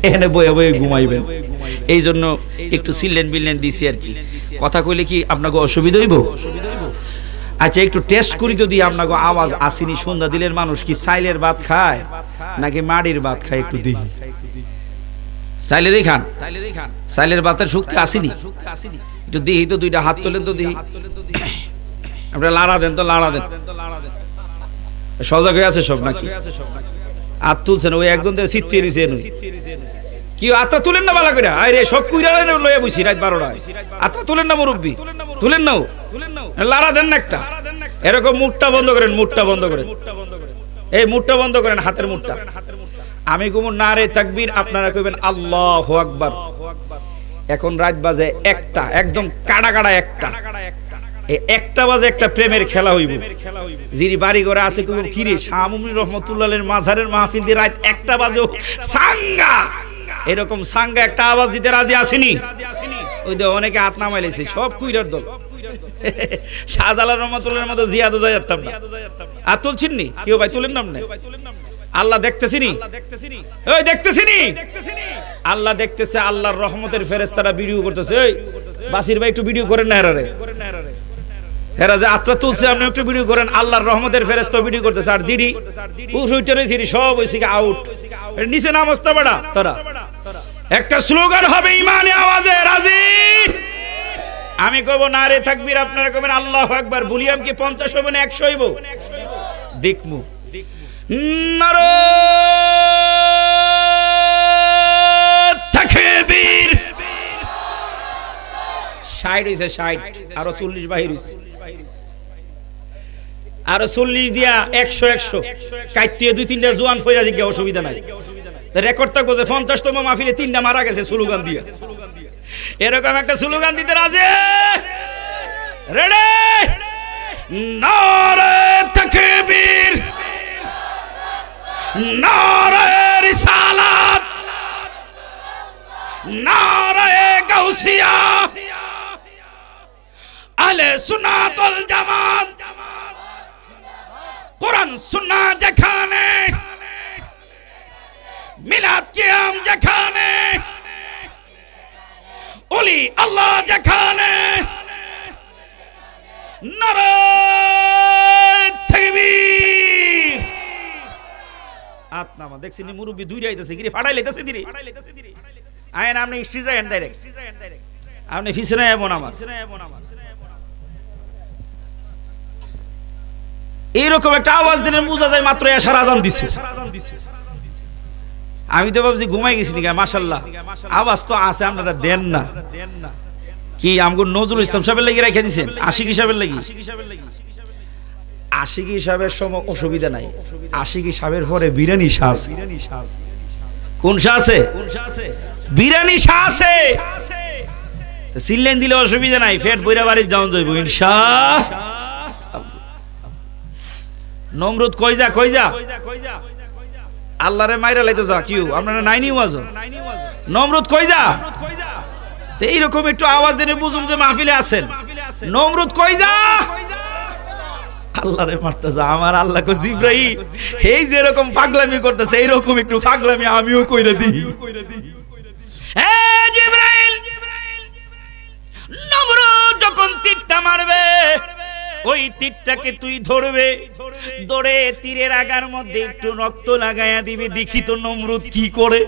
এখানে বয়ে বয়ে ঘুমাইবেন। এই জন্য একটু চিল্লেন বিল্লেন দিছি আর কি। কথা কইলে কি আপনাকে অসুবিধা হইব? আচ্ছা, একটু টেস্ট করি যদি আপনাকে আওয়াজ আসেনি। সন্ধ্যা দিলের মানুষ কি চাইলের ভাত খায় নাকি মাড়ির ভাত খায়? একটু দেখি। চাইলেরই খান? চাইলের ভাতের শক্তি আসেনি? একটু দেখি তো, দুইটা হাত তোলেন তো দেখি। আপনারা লাড়া দেন তো, লাড়া দেন। সজাগ হয়ে আছে সব নাকি? হাত তুলছেন? ওই একজন চিত্তে রয়েছে কি? আত্মা তুলেন না বালা করে? আরে সব কুইরা লয়ে বসি রাত 12টায়। আত্মা তুলেন না মুরব্বী, তুলেন নাও, লাড়া দেন না একটা। এরকম মুখটা বন্ধ করেন, মুখটা বন্ধ করেন, এই মুখটা বন্ধ করেন, হাতের মুখটা। আমি কইব নারে তাকবীর, আপনারা কইবেন আল্লাহু আকবার। এখন রাত বাজে 1টা, একদম কাড়া কাড়া 1টা। এই 1টা বাজে একটা প্রেমের খেলা হইব। যিনি বাড়ি ঘরে আছে কইব কি রে, শাহ মুমিন রহমাতুল্লাহের মাজারের মাহফিল দিয়ে রাত 1টা বাজে সাঙ্গা, এরকম সাঙ্গা একটা আওয়াজ দিতে রাজি আসেনি? ওই যে অনেকে হাত নামাই লাইছে, সব কুইরার দল। শাহজালাল রহমাতুল্লাহের মতো জিয়াদও যাই যেতাম না। আর তুলছেন নি কেউ ভাই? তুলেন নাম না। আল্লাহ দেখতেছিনি? ওই দেখতেছিনি? আল্লাহ দেখতেছে। আল্লাহর রহমতের ফেরেশতারা ভিডিও করতেছে। ওই বাসির ভাই একটু ভিডিও করেন না হেরারে। হেরা যে আত্রা তুলছে, আপনি একটু ভিডিও করেন। আল্লাহর রহমতের ফেরেশতা ভিডিও করতেছে। আর জিডি উঠে জিডি সব হইছে আউট, নিচে নামস্তা বেড়া। তারা একটা স্লোগান হবে ইমানে আওয়াজে রাজি। আমি কইব নারে তাকবীর, আপনারা কইবেন আল্লাহু আকবার। ভলিউম কি 50 হবে না 100 হইব? দেখমু। নারে তাকবীর। 60 হইছে, 60 আরো 40 বাহির হইছে, আরো 40 দিয়া 100 কাইতে 2-3টা জোয়ান ফইরা দিকে অসুবিধা নাই। রেকর্ড থাকবো যে 50তম মাহফিলে 3টা মারা গেছে স্লোগান দিয়া। এরকম একটা স্লোগান দিতে রাজি? রেডি? নারে তাকবীর, নারে রিসালাত, নারে গাউসিয়া, আহলে সুন্নাত ওয়াল জামাত। কোরআন সুন্নাহ যেখানে, মিলাদ কিয়াম যেখানে, ওলি আল্লাহ যেখানে, নারে তাকবীর। আত্মা দেখছি নি মুরব্বি দুই যাইতেছে, গিরি ফাড়াই লাইতেছে ধীরে। আইন আপনি স্ট্রিট রাইন ডাইরেক্ট, আপনি পিছনে এমন আমার এইরকম একটা আওয়াজ দিলেন, বোঝা যায় মাত্র এশার আজান দিছে। আমি তো ভাবছি ঘুমাই গেছি নাকি। মাশাআল্লাহ আওয়াজ তো আছে, আপনারা দেন না কি? আমগো নজরুল ইসলাম সাহেবের লাগি রাখা দিছেন, আশিক হিসাবের লাগি। আশিকি সাহেবের সময় অসুবিধা নাই, আশিকি সাহেবের পরে বিরানি শাহ। কোন শাহ আছে? বিরানি শাহ আছে। সিলেন দিলে অসুবিধা নাই, ফেট বইরা বাড়ি যাওন যাইব ইনশাআল্লাহ। নমরুদ কই যা আল্লাহরে মাইরা লাইতো যা, কিউ আপনারা নাইনি ওয়াজ। নমরুদ কই যা, তো এইরকম একটু আওয়াজ দিলে বুঝুন যে মাহফিলে আছেন। নমরুদ কই যা, আল্লাহরে মারতে যা। আমার আল্লাহ কো জিবরাইল এই যে এরকম পাগলামি করতেছে, এইরকম একটু পাগলামি আমিও কইরা দিই। হে জিবরাইল, নমরুদ যখন তীরটা মারবে ওই তীরটাকে তুই ধরবে, ধরে তীরের আগার মধ্যে একটু রক্ত লাগাইয়া দিবি। দেখি তো নমরুদ কি করে,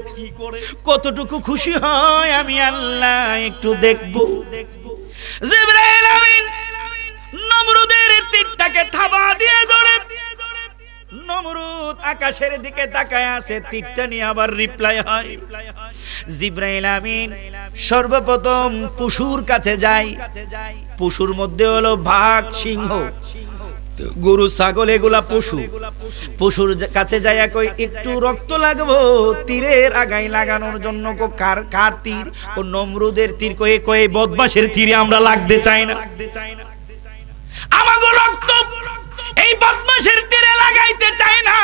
কতটুকু খুশি হয় আমি আল্লাহ একটু দেখব। জিবরাইল আমিন নমরুদের তীরটাকে থাবা দিয়ে ধরে, নমরুদ আকাশের দিকে তাকায় আছে, তীরটা নিয়ে আবার রিপ্লাই হয়। জিবরাইল আমিন সর্বপ্রথম পশুর কাছে যায়। পশুর মধ্যে হলো বাঘ, সিংহ, গরু, ছাগল, এগুলা পশু। পশুর কাছে যায় কই একটু রক্ত লাগবো তীরের আগায় লাগানোর জন্য। কার তীর? নমরুদের তীর। কয়ে বদমাশের তীরে আমরা লাগতে চাই না, আমাগো রক্ত এই বদমাশের তীরে লাগাইতে চাই না।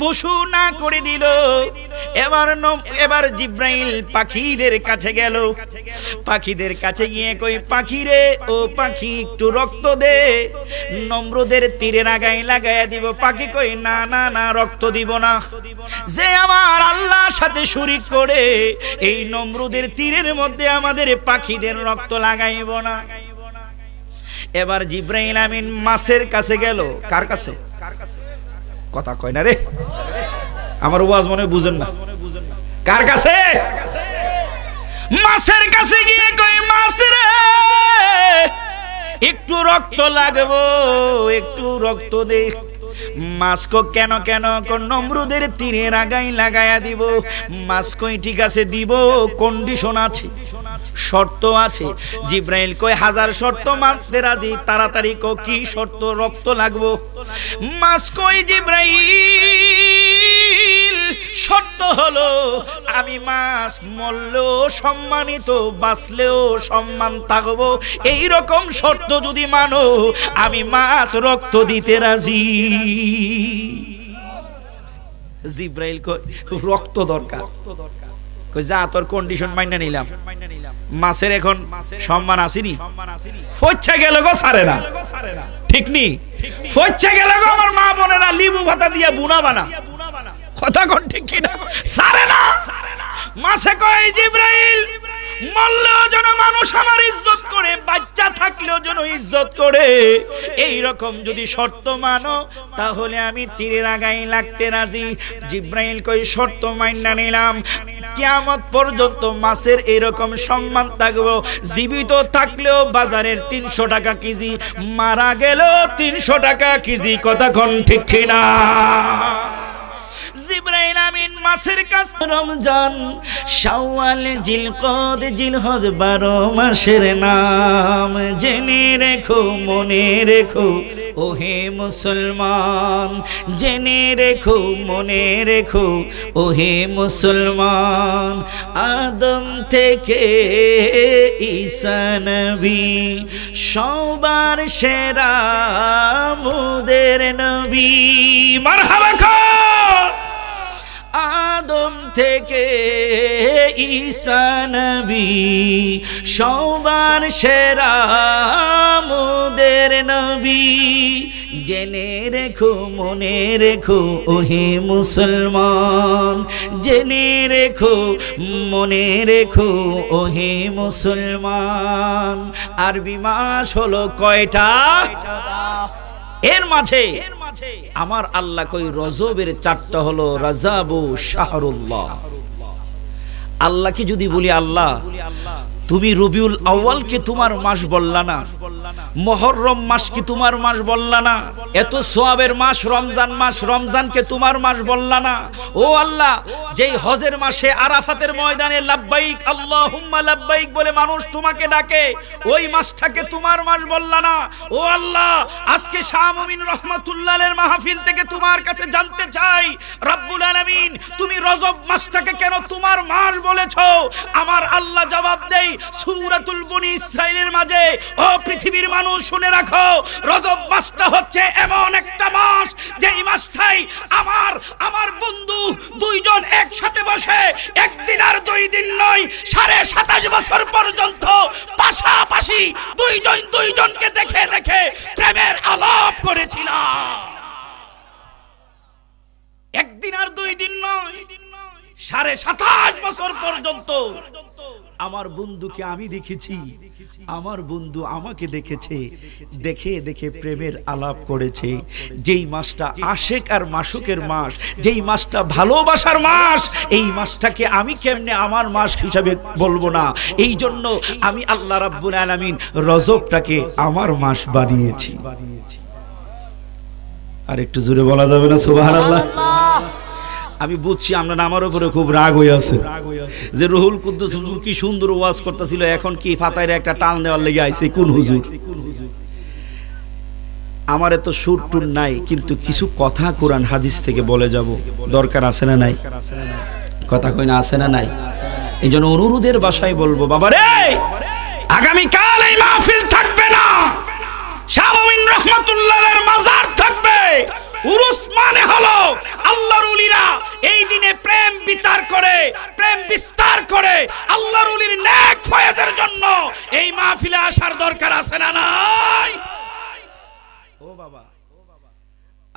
পশু না করে দিল। এবার জিবরাইল পাখিদের কাছে গেল। পাখিদের কাছে গিয়ে কই পাখি রে, ও পাখি একটু রক্ত দে, নমরুদের তীরের আগায় লাগাইয়া দিব। পাখি কই না না না, রক্ত দিব না। যে আমার আল্লাহর সাথে শরীক করে এই নমরুদের তীরের মধ্যে আমাদের পাখিদের রক্ত লাগাইব না। এবার জিবরাইল আমিন মাছের কাছে গেল। কার কাছে? কথা কয় না রে, আমার ওয়াজ মনে বুঝেন না। কার কাছে? মাছের কাছে গিয়ে কই মাছ রে একটু রক্ত লাগবো, একটু রক্ত দে। মাছ কো কেন কেন? নমরুদের তীরের আগায় লাগাইয়া দিব। মাছ কই ঠিক আছে দিব, কন্ডিশন আছে, শর্ত আছে। জিবরাইল কই 1000 শর্ত মানতে রাজি, তাড়াতাড়ি কো কি শর্ত? রক্ত লাগবো। মাছ কই জিবরাইল শর্ত হলো আমি মাছ মরলেও সম্মানিত, বাঁচলেও সম্মান থাকবো। এইরকম শর্ত যদি মানো আমি মাছ রক্ত দিতে রাজি। জিবরাইল কই রক্ত দরকার। কই যা তোর কন্ডিশন মাইনা নিলাম। মাছের এখন সম্মান আসেনি, ফচ্ছা গেল গো সারে না, ঠিক নি? ফচ্ছা গেল গো আমার মা বোনেরা লিবু ভাতা দিয়া বুনা বানা। কথা কোন ঠিক কি না? সারে না। মাছে কয় জিবরাইল মরলেও যেন মানুষ আমার ইজ্জত করে, বাচ্চা থাকলেও যেন ইজ্জত করে। এই রকম যদি শর্ত মানো তাহলে আমি তীরের আগায় লাগতে রাজি। জিবরাইল কই শর্ত মাইনা নিলাম, কিয়ামত পর্যন্ত মাছের এরকম সম্মান থাকবো। জীবিত থাকলেও বাজারের 300 টাকা কেজি, মারা গেলেও 300 টাকা কেজি। কথা কোন ঠিক কি না? জিবরাইল আমিন মাছের কাছ। রমজান, শাওয়াল, জিলকদ, জিলহজ 12 মাসের নাম। জেনে রেখো, মনে রেখো ওহে মুসলমান, জেনে রেখো, মনে রেখো ওহে মুসলমান। আদম থেকে ঈসা নবী সবার সেরা মুদের নবী। মারহাবা খা। আদম থেকে ঈসা নবী সবার সেরা মুদের নবী। জেনে রেখো, মনে রেখো ওহে মুসলমান, জেনে রেখো, মনে রেখো ওহে মুসলমান। আরবি মাস হলো কয়টা? এর মাঝে আমার আল্লাহ কই রজবের 4টা হলো রাজাবু শাহরুল্লাহ। আল্লাহকে যদি বলি আল্লাহ তুমি রবিউল আউয়ালকে তোমার মাস বললা না, মুহররম মাসকে তোমার মাস বললা না, এত সওয়াবের মাস রমজান মাস, রমজানকে তোমার মাস বললা না। ও আল্লাহ, যেই হজের মাসে আরাফাতের ময়দানে লাব্বাইক আল্লাহুম্মা লাব্বাইক বলে মানুষ তোমাকে ডাকে, ওই মাসটাকে তোমার মাস বললা না। ও আল্লাহ, আজকে শাহ মুমিন রাহমাতুল্লাহের মাহফিল থেকে তোমার কাছে জানতে চাই, রব্বুল আলামিন তুমি রজব মাসটাকে কেন তোমার মাস বলেছো? আমার আল্লাহ জবাব দেই সূরাতুল বনী ইসরাইলের মাঝে, ও পৃথিবীর মানুষ শুনে রাখো, রজব মাসটা হচ্ছে এমন একটা মাস যেই মাসটাই আমার বন্ধু দুইজন একসাথে বসে একদিন আর 2 দিন নয় 27.5 বছর পর্যন্ত পাশাপাশি দুইজনকে দেখে দেখে প্রেমের আলাপ করেছিল। একদিন আর 2 দিন নয় 27.5 বছর পর্যন্ত আমার বন্ধুকে আমি দেখেছি, আমার বন্ধু আমাকে দেখেছে, দেখে দেখে প্রেমের আলাপ করেছে। যেই মাসটা আশেক আর মাসুকের মাস, যেই মাসটা ভালোবাসার মাস, এই মাসটাকে আমি কেমনে আমার মাস হিসাবে বলবো না? এই জন্য আমি আল্লাহ রাব্বুল আলামিন রজবটাকে আমার মাস বানিয়েছি। আর একটু জোরে বলা যাবে না সুবহানাল্লাহ? আমি বুঝছি আপনারা আমার উপরে খুব রাগ হয়ে আছে যে রুহুল কুদ্দুস হুজুর কি সুন্দর ওয়াজ করতেছিল, এখন কি ফাতাইরে একটা টান দেওয়ার লেগে আইছে কোন হুজুর। আমার এত সুর টুর নাই, কিন্তু কিছু কথা কোরআন হাদিস থেকে বলে যাব, দরকার আছে না নাই? কথা কই না, আছে না নাই? এই জন্য অনুরোধের ভাষায় বলবো, বাবা রে, আগামীকাল এই মাহফিল থাকবে না, শাহ মুমিন রাহমাতুল্লাহের মাজার থাকবে। উরুস মানে হলো আল্লাহর ওলিরা এই দিনে প্রেম বিচার করে, প্রেম বিস্তার করে আল্লাহর ওলির নেক ফয়েজের জন্য এই মাহফিলে আসার দরকার আছে না নাই? ও বাবা,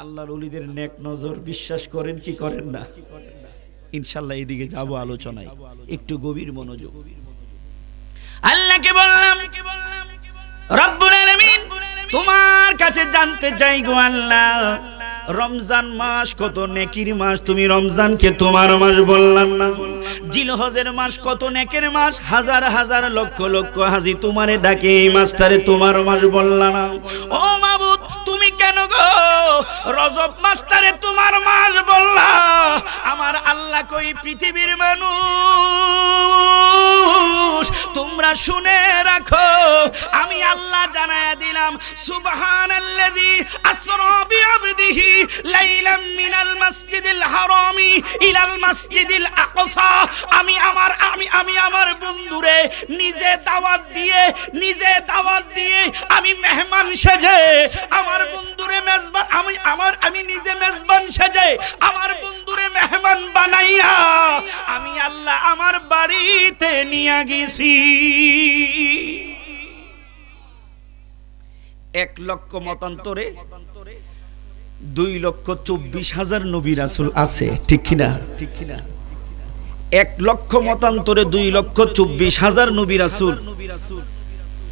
আল্লাহর ওলিদের নেক নজর বিশ্বাস করেন কি করেন না? ইনশাআল্লাহ এইদিকে যাব আলোচনায়, একটু গভীর মনোযোগ। আল্লাহকে বললাম, রব্বুল আলামিন তোমার কাছে জানতে চাই গো আল্লাহ, রমজান মাস কত নেকির মাস, তুমি রমজানকে তোমার মাস বললাম না। জিলহজের মাস কত নেকের মাস, হাজার হাজার লক্ষ লক্ষ হাজি তোমারে ডাকে, এই মাসটারে তোমার মাস বললা না। ও মাবুদ, তুমি কেন গো রজব মাসটারে তোমার মাস বললা? আমার আল্লাহ কই, পৃথিবীর মানুষ তোমরা শুনে রাখো, আমি আল্লাহ জানায়া দিলাম, সুবহানাল্লাযী আসরা বিআবদিহি লাইলাম মিনাল মাসজিদিল হারামি ইলাল মাসজিদিল আকসা। আমি আমার বন্ধুরে নিজে দাওয়াত দিয়ে আমি মেহমান সেজে, আমার বন্ধুরে মেজবান, আমি নিজে মেজবান সেজে আমার বন্ধুরে মেহমান বানাইয়া আমি আল্লাহ আমার বাড়িতে নিয়ে গেছি। 1 লক্ষ মতান্তরে 2,24,000 নবী রাসূল আছে, ঠিক কিনা? 1 লক্ষ মতান্তরে 2,24,000 নবী রাসূল,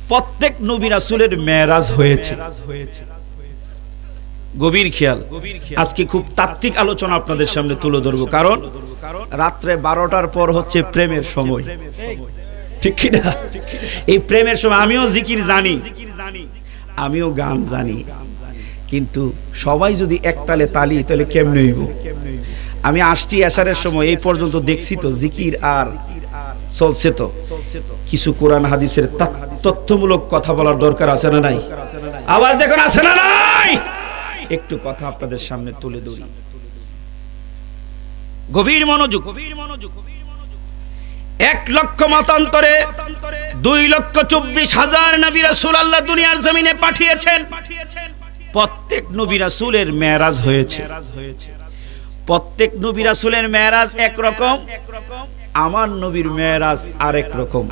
প্রত্যেক নবী রাসূলের মেরাজ হয়েছে। গভীর খেয়াল, আজকে খুব তাত্ত্বিক আলোচনা আপনাদের সামনে তুলে ধরবো, কারণ রাত্রে 12টার পর হচ্ছে প্রেমের সময়, ঠিক কিনা? এই প্রেমের সময় আমিও জিকির জানি, আমিও গান জানি, কিন্তু সবাই যদি একতালে তালি তাহলে কেমনে হইব? আমি আসছি এশারের সময়, এই পর্যন্ত দেখছি তো জিকির আর চলছে, তো কিছু কোরআন হাদিসের তথ্যমূলক কথা বলার দরকার আছে না নাই? আওয়াজ দেখুন, আছে না নাই? একটু কথা আপনাদের সামনে তুলে ধরি, গভীর মনোযোগ। 1 লক্ষ মতান্তরে 2,24,000 নবী রাসূল আল্লাহ দুনিয়ার জমিনে পাঠিয়েছেন। প্রত্যেক নবী রাসূলের মেরাজ হয়েছে, প্রত্যেক নবী রাসূলের মেরাজ এক রকম, আমার নবীর মেরাজ আরেক রকম।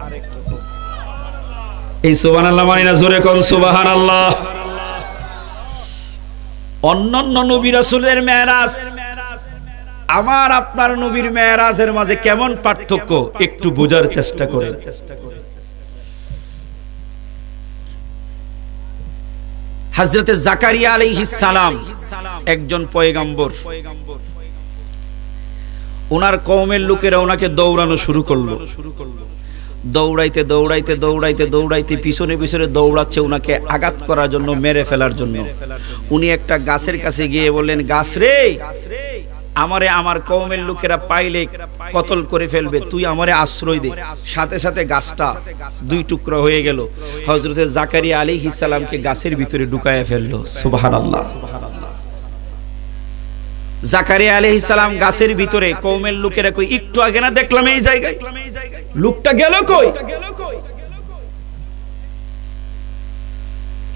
এই সুবহানাল্লাহ মানে না? জোরে কোন সুবহানাল্লাহ। অন্যান্য নবী রাসূলের মেরাজ আমার আপনার নবীর মেরাজের মাঝে কেমন পার্থক্য একটু বোঝার চেষ্টা করেন। হযরতে জাকারিয়া আলাইহিস সালাম একজন পয়গম্বর, ওনার কওমের লোকেরা ওনাকে দৌড়ানো শুরু করলো। দৌড়াইতে দৌড়াইতে দৌড়াইতে দৌড়াইতে পিছনে পিছনে দৌড়াচ্ছে ওনাকে আঘাত করার জন্য, মেরে ফেলার জন্য। উনি একটা গাছের কাছে গিয়ে বললেন, গাছ রে, আমারে আমার কওমের লোকেরা পাইলে কতল করে ফেলবে, তুই আমারে আশ্রয় দে। সাথে সাথে গাছটা দুই টুকরা হয়ে গেল। হযরতে জাকারিয়া আলাইহিস সালামকে গাছের ভিতরে ঢুকায়া ফেললো। সুবহানাল্লাহ। জাকারিয়া আলাইহিস সালাম গাছের ভিতরে, কওমের লোকেরা কই একটু আগে না দেখলাম এই জায়গায়, লোকটা গেল কই?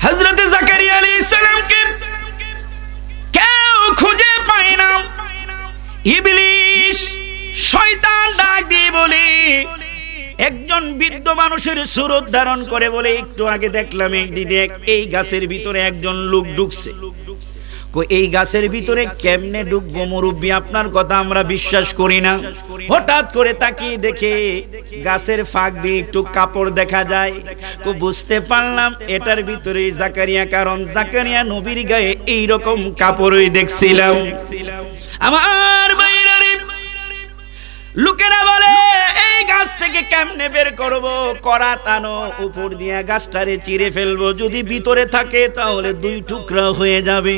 হযরতে জাকারিয়া আলাইহিস সালামকে কেউ খুঁজে পায় না। ইবলিস শয়তান ডাক দিয়ে বলে, একজন বৃদ্ধ মানুষের সুরত ধারণ করে বলে, একটু আগে দেখলাম এই গাছের ভিতরে একজন লোক ঢুকছে। এই গাছের ভিতরে কেমনে ঢুকবো মুরব্বী, আপনার কথা আমরা বিশ্বাস করি না। হঠাৎ করে তাকিয়ে দেখে গাছের ফাঁক দিয়ে একটু কাপড় দেখা যায়। বুঝতে পারলাম এটার ভিতরে জাকারিয়া, কারণ জাকারিয়া নবীর গায়ে এইরকম কাপড়ই দেখছিলাম। আমার বাইরে লোকেরা বলে, এই গাছ থেকে কেমনে বের করব? করাত আনো, উপর দিয়ে গাছটারে চিরে ফেলবো, যদি ভিতরে থাকে তাহলে দুই টুকরা হয়ে যাবে।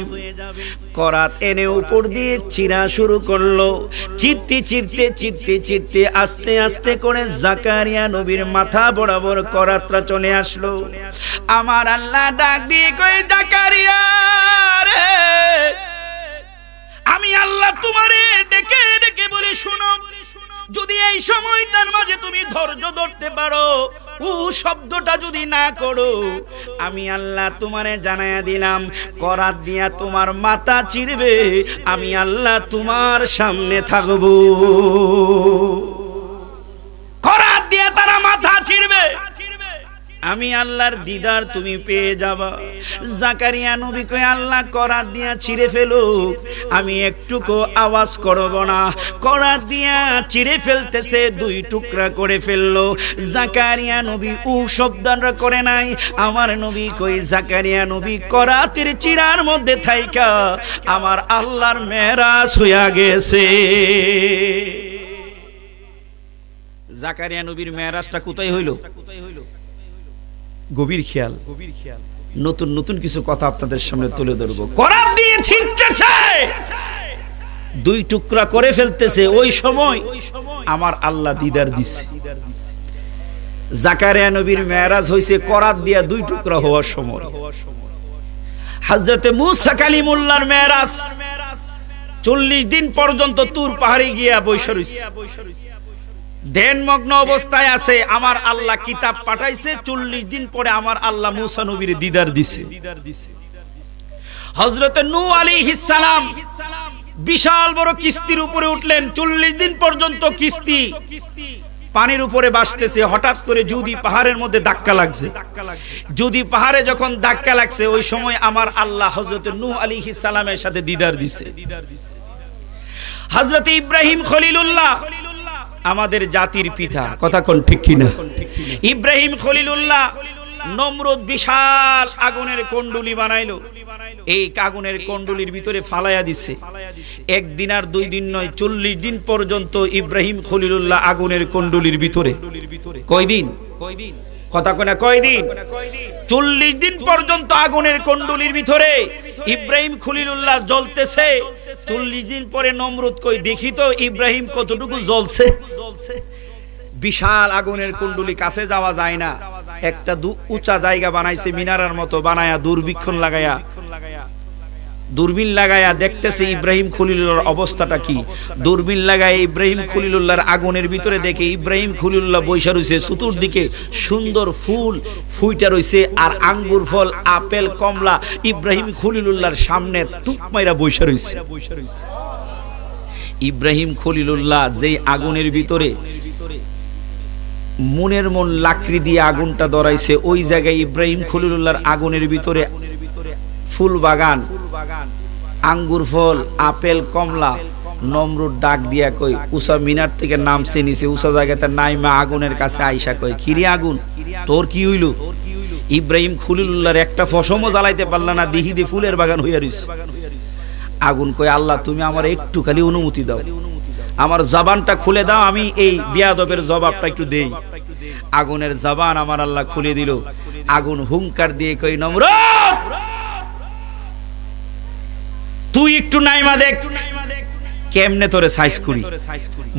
করাত এনে উপর দিয়ে চিরা শুরু করলো। চিরতে চিরতে চিরতে চিরতে আস্তে আস্তে করে জাকারিয়া নবীর মাথা বরাবর করাতটা চলে আসলো। আমার আল্লাহ ডাক দিয়ে কয়, জাকারিয়া রে, আমি আল্লাহ তোমারে ডেকে ডেকে বলে শোনো, যদি এই সময়টার মাঝে তুমি ধৈর্য ধরতে পারো, ও শব্দটা যদি না করো, আমি আল্লাহ তোমারে জানায়া দিলাম, করাত দিয়া তোমার মাথা চিরবে, আমি আল্লাহ তোমার সামনে থাকবো। করাত দিয়া তারা মাথা চিরবে, আমি আল্লাহর দিদার তুমি পেয়ে যাবা। জাকারিয়া নবী কয়, আল্লাহ করাত দিয়া চিরে ফেলো, আমি একটুকু আওয়াজ করব না। করাত দিয়া চিরে ফেলতেছে, দুই টুকরা করে ফেললো। জাকারিয়া নবী ও শব্দটা করে নাই। আমার নবী কই, জাকারিয়া নবী করাতের চিরার মধ্যে থাইকা আমার আল্লাহর মেরাজ হইয়া গেছে। জাকারিয়া নবীর মেরাজটা কোথায় হইল? গভীর খেয়াল, নতুন নতুন কিছু কথা আপনাদের সামনে তুলে ধরবো। করাত দিয়ে ছিটতেছে, দুই টুকরা করে ফেলতেছে, ওই সময় আমার আল্লাহ দিদার দিছে। জাকারিয়া নবীর মেরাজ হইছে করাত দিয়া দুই টুকরা হওয়ার সময়। হযরতে মূসা কালিমুল্লাহর মেরাজ 40 দিন পর্যন্ত তুর পাহাড়ে গিয়া বৈশা রইছে, ধ্যানমগ্ন অবস্থায় আছে। আমার আল্লাহ কিতাব পাঠাইছে, 40 দিন পরে আমার আল্লাহ মূসা নবীর দিদার দিছে। হযরতে নূহ আলাইহিস সালাম বিশাল বড় কিস্তির উপরে উঠলেন, 40 দিন পর্যন্ত কিস্তি পানির উপরে ভাসতেছে। হঠাৎ করে জুদি পাহাড়ের মধ্যে ধাক্কা লাগছে। জুদি পাহাড়ে যখন ধাক্কা লাগছে, ওই সময় আমার আল্লাহ হযরতে নূহ আলাইহিস সালামের সাথে দিদার দিছে। হযরতে ইব্রাহিম খলিলুল্লাহ, আমাদের জাতির পিতা, কথা কোন ঠিক কিনা? ইব্রাহিম খলিলুল্লাহ নমরুদ বিশাল আগুনের কুণ্ডুলি বানাইলো, এই আগুনের কুণ্ডুলির ভিতরে ফালাইয়া দিছে। একদিন আর 2 দিন নয়, 40 দিন পর্যন্ত ইব্রাহিম খলিলুল্লাহ আগুনের কুণ্ডুলির ভিতরে। কয়দিন? কথা কোনা কয়দিন? 40 দিন পর্যন্ত আগুনের কুণ্ডুলির ভিতরে ইব্রাহিম খলিলুল্লাহ জ্বলতেছে। 40 দিন পরে নমরুদ কই, দেখি তো ইব্রাহিম কতটুকু জ্বলছে। বিশাল আগুনের কুণ্ডুলি, কাছে যাওয়া যায় না। একটা উঁচা জায়গা বানাইছে, মিনারার মতো বানায়া, দূরবীন লাগায়া দেখতেছে ইব্রাহিম খলিলুল্লাহর অবস্থাটা কি। দূরবীন লাগায় ইব্রাহিম খলিলুল্লাহর আগুনের ভিতরে দেখে ইব্রাহিম খলিলুল্লাহ বৈশা রইছে, চতুর্দিকে সুন্দর ফুল ফুইটা রইছে, আর আঙ্গুর ফল, আপেল, কমলা ইব্রাহিম খলিলুল্লাহর সামনে তুপ মাইরা বৈশা রইছে। ইব্রাহিম খলিলুল্লাহ যেই আগুনের ভিতরে মনের মন লাকড়ি দিয়ে আগুনটা ধরাইছে, ওই জায়গায় ইব্রাহিম খলিলুল্লাহর আগুনের ভিতরে ফুল বাগান, আঙ্গুর ফল, আপেল, কমলা। নমরুদ ডাক দিয়া কই, উষা মিনার থেকে নামছে নিচে, উষা জায়গাতে নাইমা আগুনের কাছে আইসা কই, কিরে আগুন, তোর কি হইল? ইব্রাহিম খলিলুল্লাহর একটা ফসমও জ্বালাইতে পারল না, দিহি দিয়ে ফুলের বাগান হইয়া রইছে। আগুন কই, আল্লাহ তুমি আমার একটু খালি অনুমতি দাও, আমার জবানটা খুলে দাও, আমি এই বিয়াদবের জবাবটা একটু দেই। আগুনের জবান আমার আল্লাহ খুলে দিল। আগুন হুঙ্কার দিয়ে কই, নমরুদ তুই একটু নাইমা দেখ কেমনে তোরে সাইজ করি,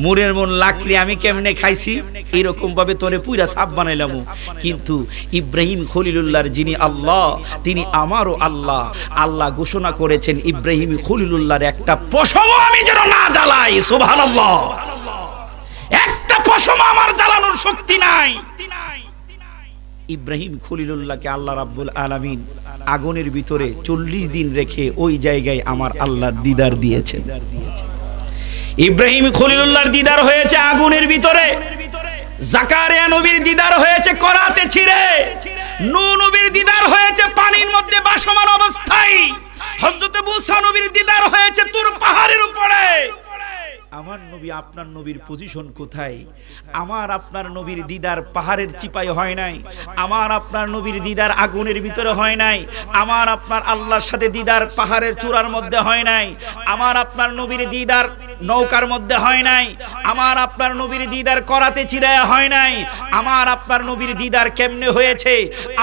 মুরের মন লাকড়ি আমি কেমনে খাইছি এরকম ভাবে তোরে পুরা সাপ বানাইলাম। কিন্তু ইব্রাহিম খলিলুল্লাহর যিনি আল্লাহ, তিনি আমারও আল্লাহ। আল্লাহ ঘোষণা করেছেন ইব্রাহিম খলিলুল্লাহর একটা পশম আমি যেন না জ্বালাই। সুবহানাল্লাহ, একটা পশম আমার জ্বালানোর শক্তি নাই। ইব্রাহিম খলিলুল্লাহকে আল্লাহ রাব্বুল আলামিন আগুনের ভিতরে 40 দিন রেখে ওই জায়গায় আমার আল্লাহর দিদার দিয়েছেন। ইব্রাহিম খলিলুল্লাহর দিদার হয়েছে আগুনের ভিতরে, জাকারিয়া নবীর দিদার হয়েছে করাতে ছিঁড়ে, নূহ নবীর দিদার হয়েছে পানির মধ্যে ভাসমান অবস্থায়, হযরত মুসা নবীর দিদার হয়েছে তুর পাহাড়ের উপরে। আমার নবী আপনার নবীর পজিশন কোথায়? আমার আপনার নবীর দিদার পাহাড়ের চিপায় হয় নাই, আমার আপনার নবীর দিদার আগুনের ভিতরে হয় নাই, আমার আপনার আল্লাহর সাথে দিদার পাহাড়ের চূড়ার মধ্যে হয় নাই, আমার আপনার নবীর দিদার নৌকার মধ্যে হয় নাই, আমার আপনার নবীর দিদার করাতে চিরায়া হয় নাই। আমার আপনার নবীর দিদার কেমনে হয়েছে?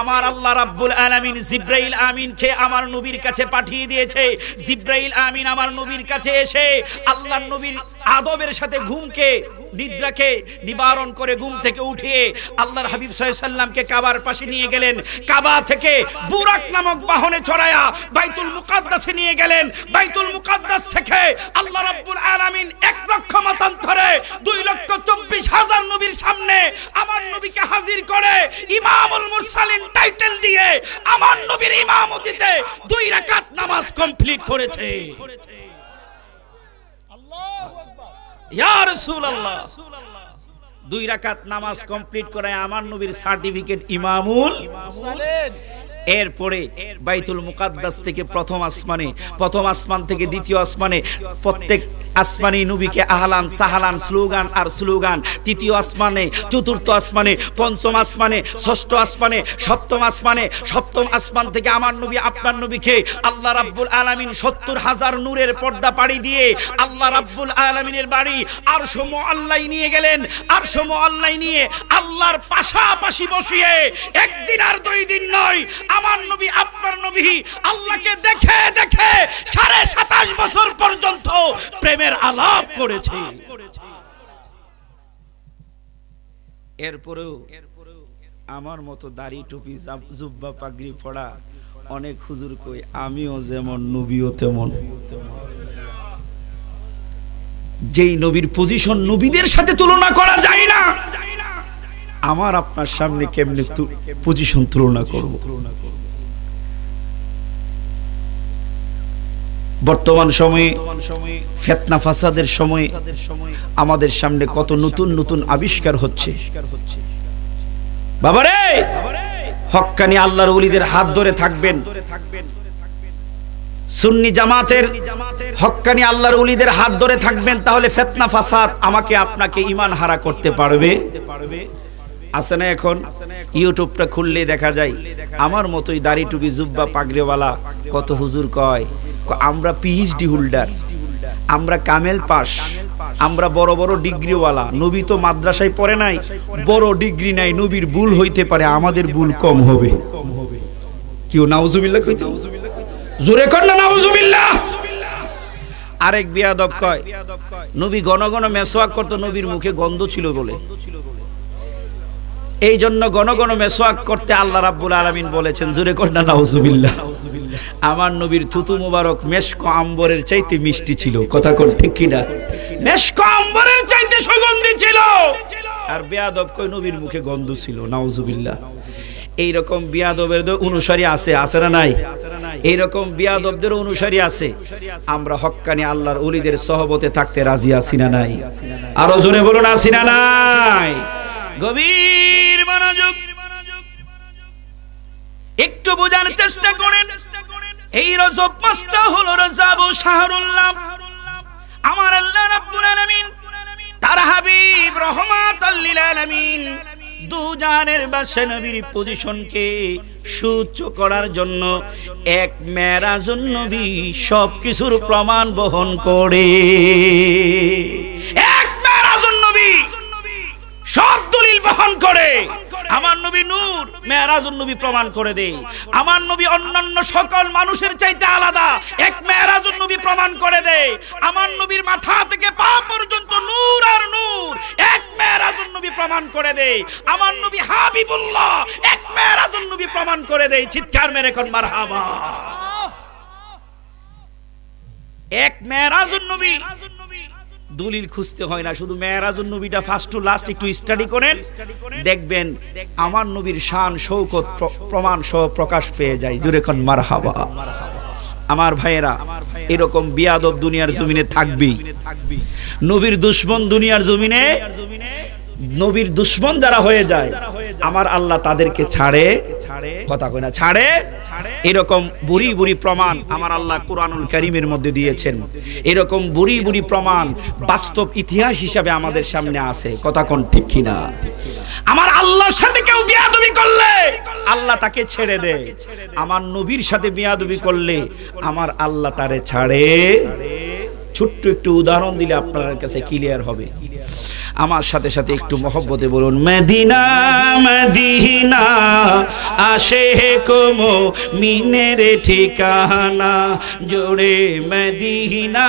আমার আল্লাহ রাব্বুল আলামিন জিব্রাইল আমিনকে আমার নবীর কাছে পাঠিয়ে দিয়েছে। জিব্রাইল আমিন আমার নবীর কাছে এসে আল্লাহর নবীর আদবের সাথে ঘুমকে নিদ্রাকে নিবারণ করে ঘুম থেকে উঠিয়ে আল্লাহর হাবিব সাল্লাল্লাহু আলাইহি সাল্লামকে কাবার পাশে নিয়ে গেলেন। কাবা থেকে বুরাক নামক বাহনে চড়ায়া বাইতুল মুকাদ্দাসে নিয়ে গেলেন। বাইতুল মুকাদ্দাস থেকে আল্লাহ রাব্বুল আলামিন 1 লক্ষ মতান্তরে 2,24,000 নবীর সামনে আমার নবীকে হাজির করে ইমামুল মুরসালিন টাইটেল দিয়ে আমার নবীর ইমামতিতে 2 রাকাত নামাজ কমপ্লিট করেছে। ইয়া রাসূলুল্লাহ, 2 রাকাত নামাজ কমপ্লিট করে আমার নবীর সার্টিফিকেট ইমামুল মুরসালিন। এরপরে বাইতুল মুকাদ্দাস থেকে প্রথম আসমান থেকে দ্বিতীয় আসমানে প্রত্যেক আসমানে নবীকে আহলান সাহালান স্লোগান আর স্লোগান। তৃতীয় আসমানে, চতুর্থ আসমানে, পঞ্চম আসমানে, ষষ্ঠ আসমানে, সপ্তম আসমানে। সপ্তম আসমান থেকে আমার নবী আপনার নবীকে আল্লাহ রাব্বুল আলামিন 70,000 নূরের পর্দা পাড়ি দিয়ে আল্লাহ রাব্বুল আলামিনের বাড়ি আরশ মুআল্লায় নিয়ে গেলেন। আরশ মুআল্লায় নিয়ে আল্লাহর পাশাপাশি বসিয়ে একদিন আর 2 দিন নয় আমার নবী আপনার নবী আল্লাহকে দেখে দেখে 27.5 বছর পর্যন্ত প্রেমের আলাপ করেছে। এরপরেও আমার মতো দাড়ি টুপি জুব্বা পাগড়ি পড়া অনেক হুজুর কই আমিও যেমন নবীও তেমন। যেই নবীর পজিশন নবীদের সাথে তুলনা করা যায় না, আমার আপনার সামনে কেমনে পজিশন তুলনা করব? বর্তমান সময়ে ফিতনা ফাসাদের সময়ে আমাদের সামনে কত নতুন নতুন আবিষ্কার হচ্ছে। বাবারে, হক্কানি আল্লাহর ওলিদের হাত ধরে থাকবেন, সুন্নি জামাতের হক্কানি আল্লাহর ওলিদের হাত ধরে থাকবেন, তাহলে ফিতনা ফাসাদ আমাকে আপনাকে ঈমান হারা করতে পারবে? আছে না? এখন ইউটিউবটা খুললে দেখা যায় আমার মতোই দাড়ি টুপি জুব্বা পাগড়িওয়ালা কত হুজুর কয় আমরা পিএইচডি হোল্ডার, আমরা কামেল পাস, আমরা বড় বড় ডিগ্রিওয়ালা। নবী তো মাদ্রাসায় পড়ে নাই, বড় ডিগ্রি নাই, নবীর ভুল হইতে পারে, আমাদের ভুল কম হবে। কেউ নাউজুবিল্লাহ কইতে জোরে কর না নাউজুবিল্লাহ। আরেক বিয়াদব কয় নবী ঘন ঘন মেসওয়াক করত, নবীর মুখে গন্ধ ছিল বলে, এই জন্য ঘন ঘন মেসওয়াক করতে আল্লাহ রাব্বুল আলামিন বলেছেন। জোরে কর না নাউজুবিল্লাহ। আমার নবীর থুতু মুবারক মেশক আম্বরের চাইতে মিষ্টি ছিল। কথা কর ঠিক কিনা? মেশক আম্বরের চাইতে সুগন্ধি ছিল। আর বেয়াদব কই নবীর মুখে গন্ধ ছিল। নাউজুবিল্লাহ। এইরকম বিয়াদবের অনুসারী আছে, আছে না নাই? এইরকম বিয়াদবদের অনুসারী আছে। আমরা হক্কানি আল্লাহর ওলিদের সহবতে থাকতে রাজি আছি না নাই? আরো জোরে বলুন আছি না নাই? গভীর মনোযোগ, একটু বোঝার চেষ্টা করেন। এই রজব মাসটা হলো রজাবু শাহরুল্লাহ। আমার আল্লাহ রাব্বুল আলামিন তার হাবিব রহমাতাল লিল আলামিন দুজানের বাদশা নবীর পজিশনকে সুউচ্চ করার জন্য এক মেরাজুন নবী সবকিছুর প্রমাণ বহন করে। এক মেরাজুন নবী সব দলিল বহন করে। নবী নূর, মেরাজুন নবী প্রমাণ করে দেয় আমার নবী অন্যান্য সকল মানুষের চাইতে আলাদা। এক মেরাজুন নবী প্রমাণ করে দেয় আমার নবীর মাথা থেকে পা পর্যন্ত নূর আর নূর। এক মেরাজুন নবী প্রমাণ করে দেয় আমার নবী হাবিবুল্লাহ। এক মেরাজুন নবী প্রমাণ করে দেয়, চিৎকার মেরে কোন মারহাবা। এক মেরাজুন নবী, দলিল খুঁজতে হয় না, শুধু মেরাজুন নবীটা ফার্স্ট টু লাস্ট একটু স্টাডি করেন, দেখবেন আমার নবীর শান শৌকত প্রমাণ সহ প্রকাশ পেয়ে যায়। জোরে কোন মারহাবা। আমার ভাইয়েরা, এরকম বিয়াদব দুনিয়ার জমিনে থাকবেই। নবীর দুশমন দুনিয়ার জমিনে, নবীর দুশমন যারা হয়ে যায় আমার আল্লাহ তাদেরকে ছাড়ে, কথা কয় না, ছাড়ে। এরকম বুড়ি বুড়ি প্রমাণ আমার আল্লাহ কুরআনুল কারীমের মধ্যে দিয়েছেন। এরকম বুড়ি বুড়ি প্রমাণ বাস্তব ইতিহাস হিসাবে আমাদের সামনে আছে, কথা কোন ঠিক কিনা? আমার আল্লাহর সাথে কেউ বিয়াদবি করলে আল্লাহ তাকে ছেড়ে দেয়, আমার নবীর সাথে বিয়াদবি করলে আমার আল্লাহ তারে ছাড়ে। ছোট্ট একটু উদাহরণ দিলে আপনার কাছে ক্লিয়ার হবে। আমার সাথে সাথে একটু মহব্বতে বলুন, মদিনা মদিনা আশেক মুমিনের ঠিকানা, জোরে মদিনা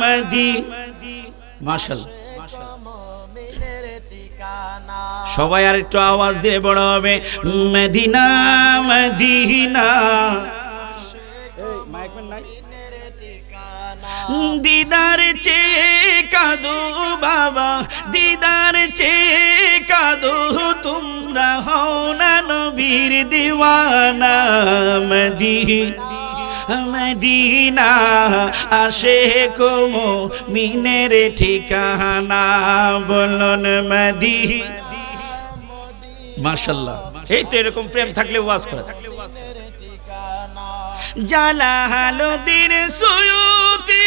মদিনা। মাশাআল্লাহ, সবাই আর একটু আওয়াজ দিয়ে বড় হবে, মদিনা মদিনা। দিদার চেয়ে কাঁদো বাবা, দিদার চেয়ে কাঁদো, তোমরা হও না নবীর দিওয়ানা। মদিনা আশেক মুমিনের ঠিকানা, বলুন মদিনা। মাশাআল্লাহ, এই তো এরকম প্রেম থাকলে ওয়াজ করা। জালালুদ্দিন সুয়ুতি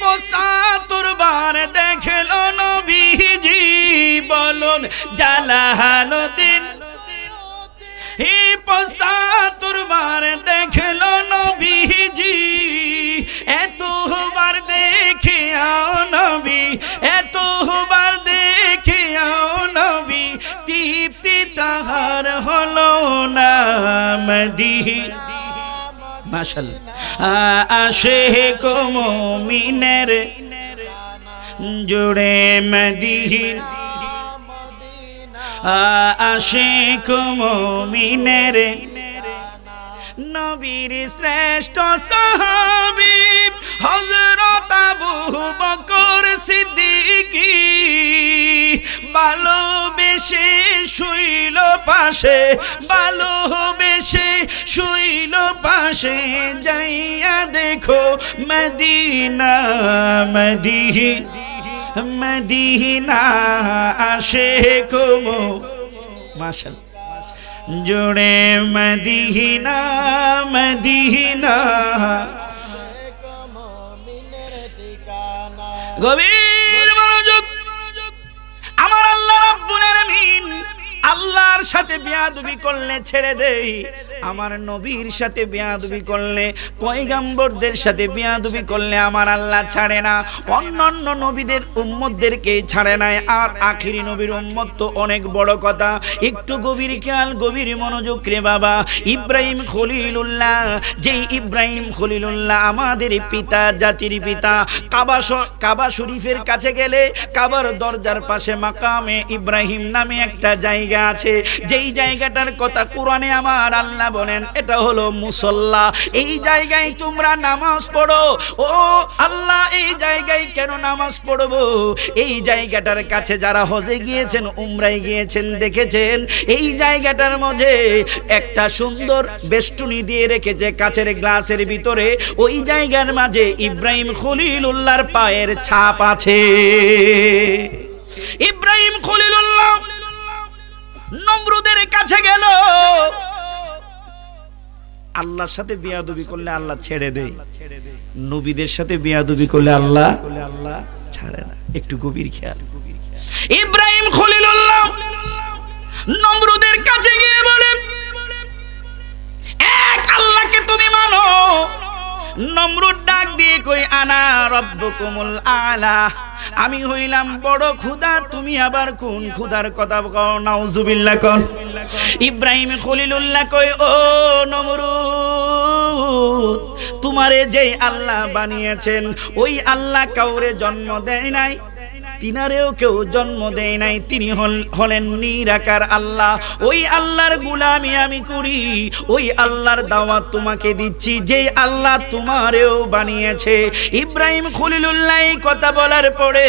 ৭৫ বার দেখলো নবীজি, বলুন জালালুদ্দিন ৭৫ বার দেখলো নবীজি। এতবার দেখে আও নবী, এতবার দেখে আও নবী, তৃপ্তি তাহার হলো না। মদিনা মাশাআল্লাহ আশেক মুমিনের, জোরে মদিনা আশেক মুমিনের। নবীর শ্রেষ্ঠ সাহাবী হযরত আবু বকর সিদ্দিকী, ভালোবেসে শুইল পাশে, ভালোবেসে শুইল পাশে, যাইয়া দেখো মদিনা মদিনা মদিনা আশেক মাশাআল্লাহ, জোরে মদিনা মদিনা। গভীর মনোযোগ। আমার আল্লাহ রাব্বুল আলামিন আল্লাহর সাথে বেয়াদবি করলে ছেড়ে দেই, আমার নবীর সাথে বেয়াদবি করলে, পয়গম্বরদের সাথে বেয়াদবি করলে আমার আল্লাহ ছাড়ে না। অন্যান্য নবীদের উম্মতদেরকে ছাড়ে নাই, আর আখিরি নবীর উম্মত তো অনেক বড় কথা। একটু গভীর খেয়াল, গভীর মনোযোগ রে বাবা। ইব্রাহিম খলিলুল্লাহ, যেই ইব্রাহিম খলিলুল্লাহ আমাদের পিতা, জাতির পিতা, কাবা শরীফের কাছে গেলে কাবার দরজার পাশে মাকামে ইব্রাহিম নামে একটা জায়গা আছে, যেই জায়গাটার কথা কোরআনে আমার আল্লাহ বলেন এটা হলো মুসল্লা। এই জায়গায় তোমরা নামাজ পড়ো। ও আল্লাহ, এই জায়গায় কেন নামাজ পড়বো? এই জায়গাটার কাছে যারা হজে গিয়েছেন, উমরায় গিয়েছেন, দেখেছেন এই জায়গাটার মধ্যে একটা সুন্দর বেষ্টনী দিয়ে রেখেছে কাচের গ্লাসের ভিতরে। ওই জায়গার মাঝে ইব্রাহিম খলিলুল্লাহর পায়ের ছাপ আছে। ইব্রাহিম খলিলুল্লাহ নমরুদের কাছে গেল, আল্লাহর সাথে বিয়াদবি করলে আল্লাহ ছেড়ে দেয়, নবীদের সাথে বিয়াদবি করলে আল্লাহ ছাড়ে না। একটু গভীর খেয়াল। ইব্রাহিম খলিলুল্লাহ নমরুদের কাছে গিয়ে বলে, এক আল্লাহকে তুমি মানো, নমরুদ ডাক দিয়ে কই আনা রব্বুকুমুল আলা, আমি হইলাম বড় ক্ষুধা, তুমি আবার কোন ক্ষুধার কথা কও? নাউজুবিল্লাহ কর। ইব্রাহিম খলিলুল্লাহ কই ও নমরুদ, তোমারে যে আল্লাহ বানিয়েছেন ওই আল্লাহ কাউরে জন্ম দেয় নাই, তিনারেও কেউ জন্ম দেয় নাই, তিনি হলেন নিরাকার আল্লাহ। ওই আল্লাহর গোলামি আমি করি, ওই আল্লাহর দাওয়াত তোমাকে দিচ্ছি যে আল্লাহ তোমারেও বানিয়েছে। ইব্রাহিম খলিলুল্লাহ কথা বলার পরে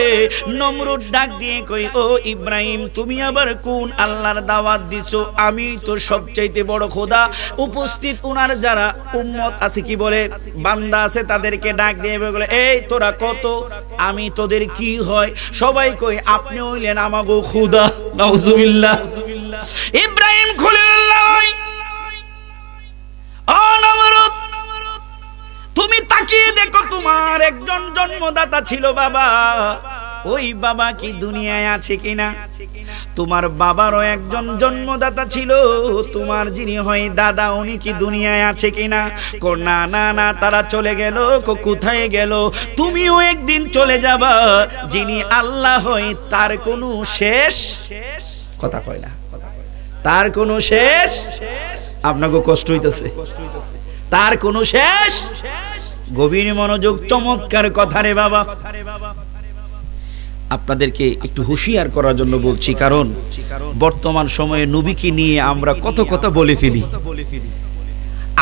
নমরুদ ডাক দিয়ে কই ও ইব্রাহিম, তুমি আবার কোন আল্লাহর দাওয়াত দিছো? আমি তো সবচাইতে বড় খোদা। উপস্থিত উনার যারা উম্মত আছে, কি বলে বান্দা আছে, তাদেরকে ডাক দিয়ে বলে এই তোরা কত, আমি তোদের কি হয়? সবাই কই আপনি হইলেন আমাগো খুদা। নাউজুবিল্লাহ। ইব্রাহিম খলিলুল্লাহ ও নমরুদ, তুমি তাকিয়ে দেখো, তোমার একজন জন্মদাতা ছিল বাবা, ওই বাবা কি দুনিয়ায় আছে কিনা? তোমার বাবারও একজন জন্মদাতা ছিল, তোমার যিনি হয় দাদা, উনি কি দুনিয়ায় আছে কিনা? না না না, তারা চলে গেল। কোথায় গেল? তুমিও একদিন চলে যাবা। যিনি আল্লাহ হয় তার কোনো শেষ কথা কয় না, তার কোনো শেষ। আপনাকে কষ্ট হইতেছে? তার কোনো শেষ। গভীর মনোযোগ, চমৎকার কথা রে বাবা। আপনাদেরকে একটু হুঁশিয়ার করার জন্য বলছি, কারণ বর্তমান সময়ে নবীকে নিয়ে আমরা কত কথা বলে ফেলি।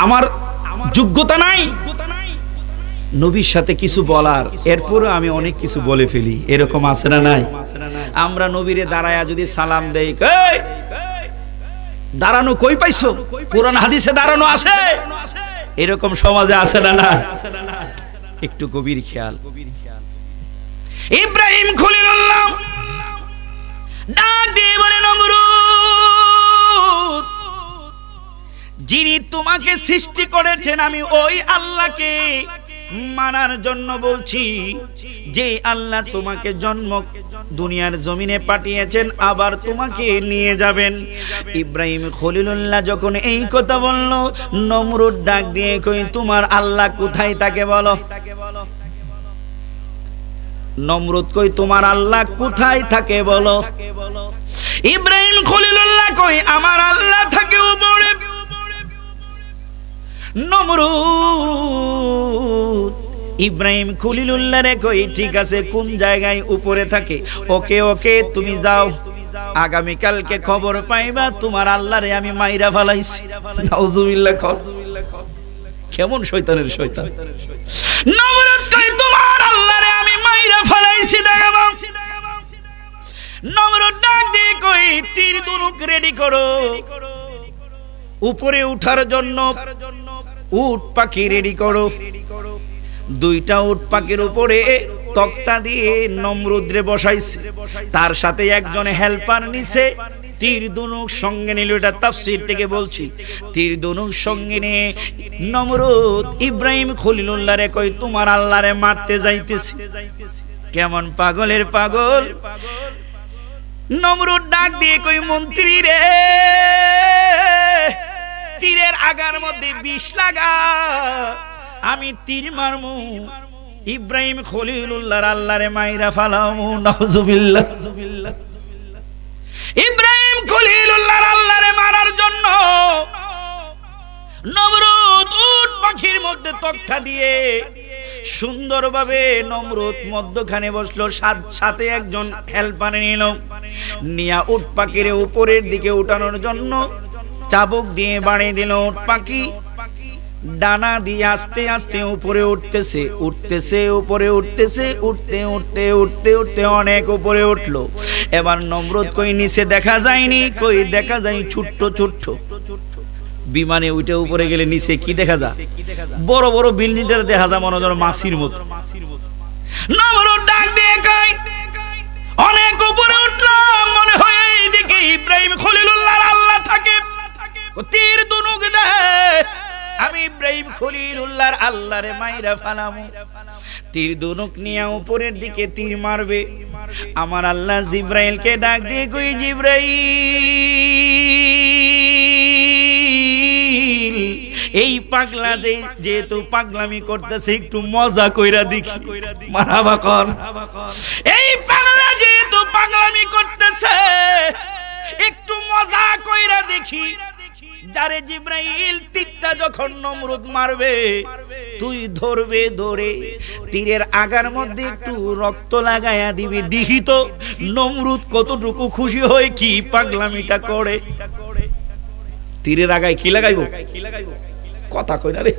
আমার যোগ্যতা নাই নবীর সাথে কিছু বলার, এরপরে আমি অনেক কিছু বলে ফেলি। এরকম আছে না নাই? আমরা নবীরে দাঁড়ায়া যদি সালাম দেই, দাঁড়ানো কই পাইছো? কোরআন হাদিসে দাঁড়ানো আছে? এরকম সমাজে আছে না না? একটু গভীর খেয়াল। ইব্রাহিম খলিলুল্লাহ ডাক দিয়ে বলে নমরুদ, যিনি তোমাকে সৃষ্টি করেছেন আমি ওই আল্লাহকে মানার জন্য বলছি, যে আল্লাহ তোমাকে জন্ম দুনিয়ার জমিনে পাঠিয়েছেন, আবার তোমাকে নিয়ে যাবেন। ইব্রাহিম খলিলুল্লাহ যখন এই কথা বলল, নমরুদ ডাক দিয়ে কই তোমার আল্লাহ কোথায় তাকে বলো। নমরুদ কই তোমার আল্লাহ কোথায় থাকে বলো। ইব্রাহিম খলিলুল্লাহ কই আমার আল্লাহ থাকে উপরে। নমরুদ ইব্রাহিম খলিলুল্লাহ রে কই ঠিক আছে, কোন জায়গায় উপরে থাকে? ওকে ওকে, তুমি যাও, আগামী কালকে খবর পাইবা তোমার আল্লাহরে আমি মাইরা ফেলাইছি। নাউজুবিল্লাহ। কেমন শয়তানের শয়তান। নমরুদ কই তোমার আল্লাহরে আমি মাইরা ফেলাইছি, দেখাবো। নমরুদ ডাক দিয়ে কই তীর ধনুক রেডি করো, উপরে উঠার জন্য উট পাখি রেডি করো। দুইটা উট পাখির উপরে তক্তা দিয়ে নমরুদরে বসাইছে, তার সাথে একজন হেল্পার নিছে। তীর ধনুক সঙ্গে নিল, এটা তাফসীর থেকে বলছি। তীর ধনুক সঙ্গে নিয়ে নমরুদ ইব্রাহিম খলিলুল্লাহ রে কই তোমার আল্লাহরে মারতে যাইতেছি। কেমন পাগলের পাগল। নমরুদ ডাক দিয়ে কই মন্ত্রী রে, তীরের আগার মধ্যে বিষ লাগা, আমি তীর মারমু, ইব্রাহিম খলিলুল্লাহর আল্লাহরে মাইরা ফালামু। নাউজুবিল্লাহ। ইব্রাহিম খলিলুল্লাহর আল্লাহরে মারার জন্য নমরুদ উট পাখির মধ্যে তক্তা দিয়ে সুন্দরভাবে নমরুদ মধ্যখানে বসলো, সাথে একজন হেল্পার নিল, নিয়া উট পাখির উপরের দিকে উঠানোর জন্য চাবুক দিয়ে বাড়িয়ে দিল। উট পাখি ডানা দিয়ে আস্তে আস্তে উপরে উঠতেছে, উঠতেছে, উপরে উঠতেছে, উঠতে উঠতে উঠতে উঠতে অনেক উপরে উঠলো। এবার নমরুদ কই নিচে দেখা যায়নি, কই দেখা যায় ছোট্ট ছোট্ট বিমানে উঠে উপরে গেলে নিচে কি দেখা যায়? বড় বড় বিল্ডিংটা দেখা যায় মনে হয় মাছির মতো। নমরুদ ডাক দিয়ে কই অনেক উপরে উঠলাম, মনে হয় এইদিকে ইব্রাহিম খলিলুল্লাহর আল্লাহ থাকে। তীর ধনুক দে, আমি ইব্রাহিম খলিলুল্লাহর আল্লাহরে মাইরা ফালামু। তীর ধনুক নিয়ে উপরের দিকে তীর মারবে। আমার আল্লাহ জিব্রাইলকে ডাক দিয়ে কই জিব্রাইল, এই পাগলা যেহেতু পাগলামি করতেছে একটু মজা কইরা দেখি মারহাবা কর। এই পাগলা যেহেতু পাগলামি করতেছে একটু মজা কইরা দেখি। যারে জিব্রাইল তীরটা যখন নমরুদ মারবে তুই ধরবে, ধরে তীরের আগার মধ্যে একটু রক্ত লাগায়া দিবি, দেখি তো নমরুদ কতটুকু খুশি হয় কি পাগলামিটা করে। তীরের আগায় কি লাগাইব? কথা কই না রে,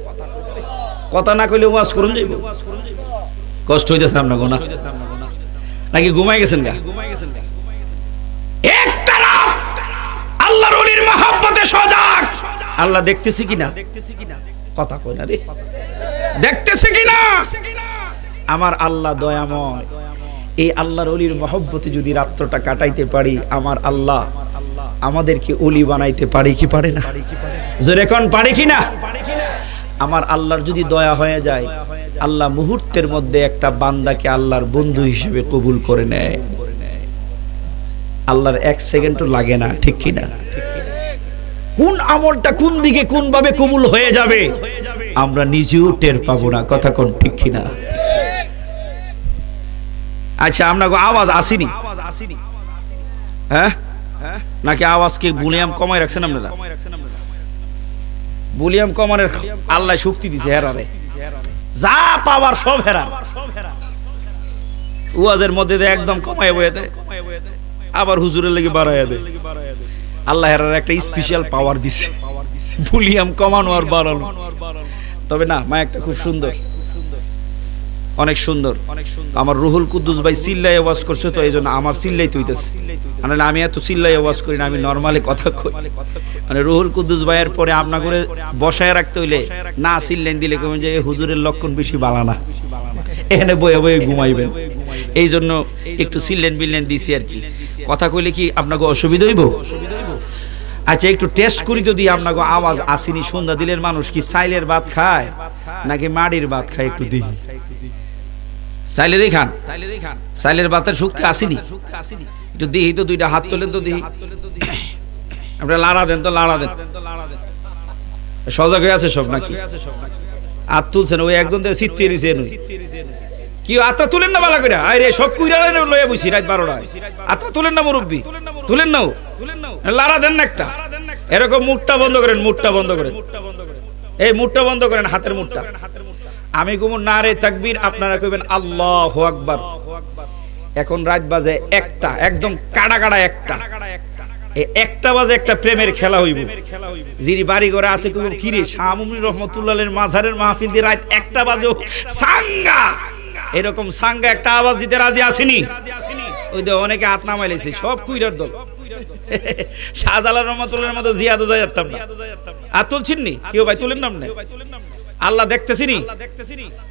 কথা না কইলে ওয়াজ করুন যাইব। কষ্ট হইতেছে আপনার গোনা নাকি ঘুমাই গেছেন গা? একটা রাত আল্লাহর ওলির মহব্বতে সজাগ। আল্লাহ দেখতেছি কিনা? কথা কই না রে, দেখতেছি কিনা? আমার আল্লাহ দয়াময়। এই আল্লাহর ওলির মহব্বতে যদি রাত্রটা কাটাইতে পারি, আমার আল্লাহ আমাদেরকে ওলি বানাইতে পারে কি পারে না? জোরে কোন পারে কিনা? আমার আল্লাহর যদি দয়া হয়ে যায়, আল্লাহ মুহূর্তের মধ্যে একটা বান্দাকে আল্লাহর বন্ধু হিসেবে কবুল করে নেয়। আল্লাহর এক সেকেন্ডও লাগে না, ঠিক কিনা? কোন আমলটা কোন দিকে কোন ভাবে কবুল হয়ে যাবে আমরা নিজেও টের পাবো না। কথা কোন ঠিক কিনা? আচ্ছা, আপনাকে আওয়াজ আসেনি হ্যাঁ নাকি আওয়াজকে ভলিউম কমাই রাখছেন আপনারা? ভলিউম কমানোর আল্লাহ শক্তি দিছে হেরারে, যা পাওয়ার সব হেরা। ওয়াজের মধ্যে একদম কমাই বয়ে দেয়, আবার হুজুরের লেগে বাড়াইয়া দেয়। আল্লাহ হেরার একটা স্পেশাল পাওয়ার দিছে, ভলিউম কমানো আর বাড়ানো। তবে না, মাইকটা খুব সুন্দর, অনেক সুন্দর। আমার রুহুল কুদ্দুস ভাই চিল্লাই আওয়াজ করছে, তো এই জন্য আমার চিল্লাইতে হইতেছে। আমি এত চিল্লাই আওয়াজ করি না, আমি নর্মালি কথা কই। মানে রুহুল কুদ্দুস ভাইয়ের পরে আপনা করে বসায় রাখতে হইলে না চিল্লাইন দিলে কেমন যে হুজুরের লক্ষণ বেশি বালা না, এখানে বয়ে বয়ে ঘুমাইবেন। এই জন্য একটু চিল্লেন বিল্লেন দিছি আর কি। কথা কইলে কি আপনাকে অসুবিধা হইব? আচ্ছা, একটু টেস্ট করি যদি আপনাকে আওয়াজ আসেনি। সন্ধ্যা দিলের মানুষ কি চাইলের ভাত খায় নাকি মাড়ির ভাত খায়? একটু দেখি। চাইলেরই খান? চাইলের ভাতের শক্তি আসেনি? একটু দেখি তো, দুইটা হাত তোলেন তো দেখি। আপনারা লাড়া দেন তো, লাড়া দেন। সজাগ হয়ে আছে সব নাকি? হাত তুলছেন? ওই একজন চিত্তে রয়েছে কি? আত্মা তুলেন না বালা করে? আরে সব কুইরা লইয়া বসি রাত 12টায়। আত্মা তুলেন না মুরব্বী, তুলেন না, লাড়া দেন না একটা। এরকম মুখটা বন্ধ করেন, মুখটা বন্ধ করেন, এই মুখটা বন্ধ করেন, হাতের মুখটা। আমি গুমুর নারে তাকবীর, আপনারা কইবেন আল্লাহু আকবার। এখন রাত বাজে 1টা, একদম কাড়া কাড়া 1টা। এই 1টা বাজে একটা প্রেমের খেলা হইব। যিনি বাড়ি ঘরে আছে কইব কি রে, শাহ মুমিন রহমাতুল্লাহের মাজারের মাহফিল দিয়ে রাত 1টা বাজে সাঙ্গা, এরকম সাঙ্গা একটা আওয়াজ দিতে রাজি আসেনি? ওই তো অনেকে হাত নামাইলেছে, সব কুইরার দল। শাহজালাল রহমাতুল্লাহের মতো জিয়াদও যাই যেতাম না। আর তুলছেন নি কেউ ভাই? তুলেন না আপনি? আল্লাহ দেখতেছিনি?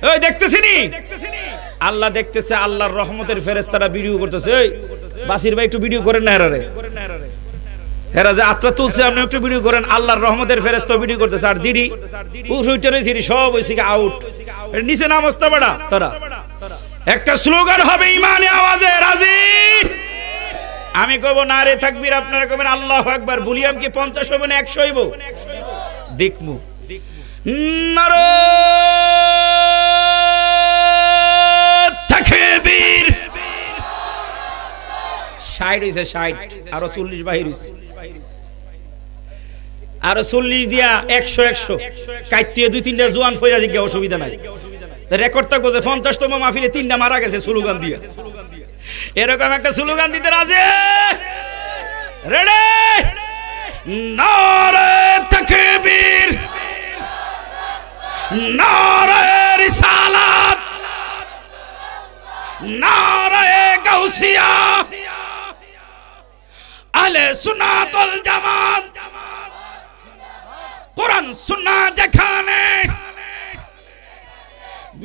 ওই দেখতেছিনি? আল্লাহ দেখতেছে। আল্লাহর রহমতের ফেরেশতারা ভিডিও করতেছে। ওই বাসির ভাই একটু ভিডিও করেন না হেরারে। হেরা যে আত্মা তুলছে, আপনি একটু ভিডিও করেন। আল্লাহর রহমতের ফেরেশতা ভিডিও করতেছে। আর জিডি উঠে জিডি সব হইছে আউট, নিচে নামস না বড়া তোরা। একটা স্লোগান হবে ইমানে আওয়াজে, রাজি? আমি কইব নারে তাকবীর, আপনারা কইবেন আল্লাহু আকবার। ভলিউম কি 50 হবে না 100 হইব? দেখমু। নারে তাকবীর। 60 হইছে, 60 আরো 40 বাহির হইছে, আরো 40 দিয়া 100 কাইতে 2-3টা জোয়ান ফইরা দিকে অসুবিধা নাই। রেকর্ড থাকবো যে 50তম মাহফিলে 3টা মারা গেছে স্লোগান দিয়া। এরকম একটা স্লোগান দিতে রাজি? রেডি? নারে তাকবীর, নারে রিসালাত, নারে গাউসিয়া, আহলে সুন্নাত ওয়াল জামাত। কোরআন সুন্নাহ যেখানে,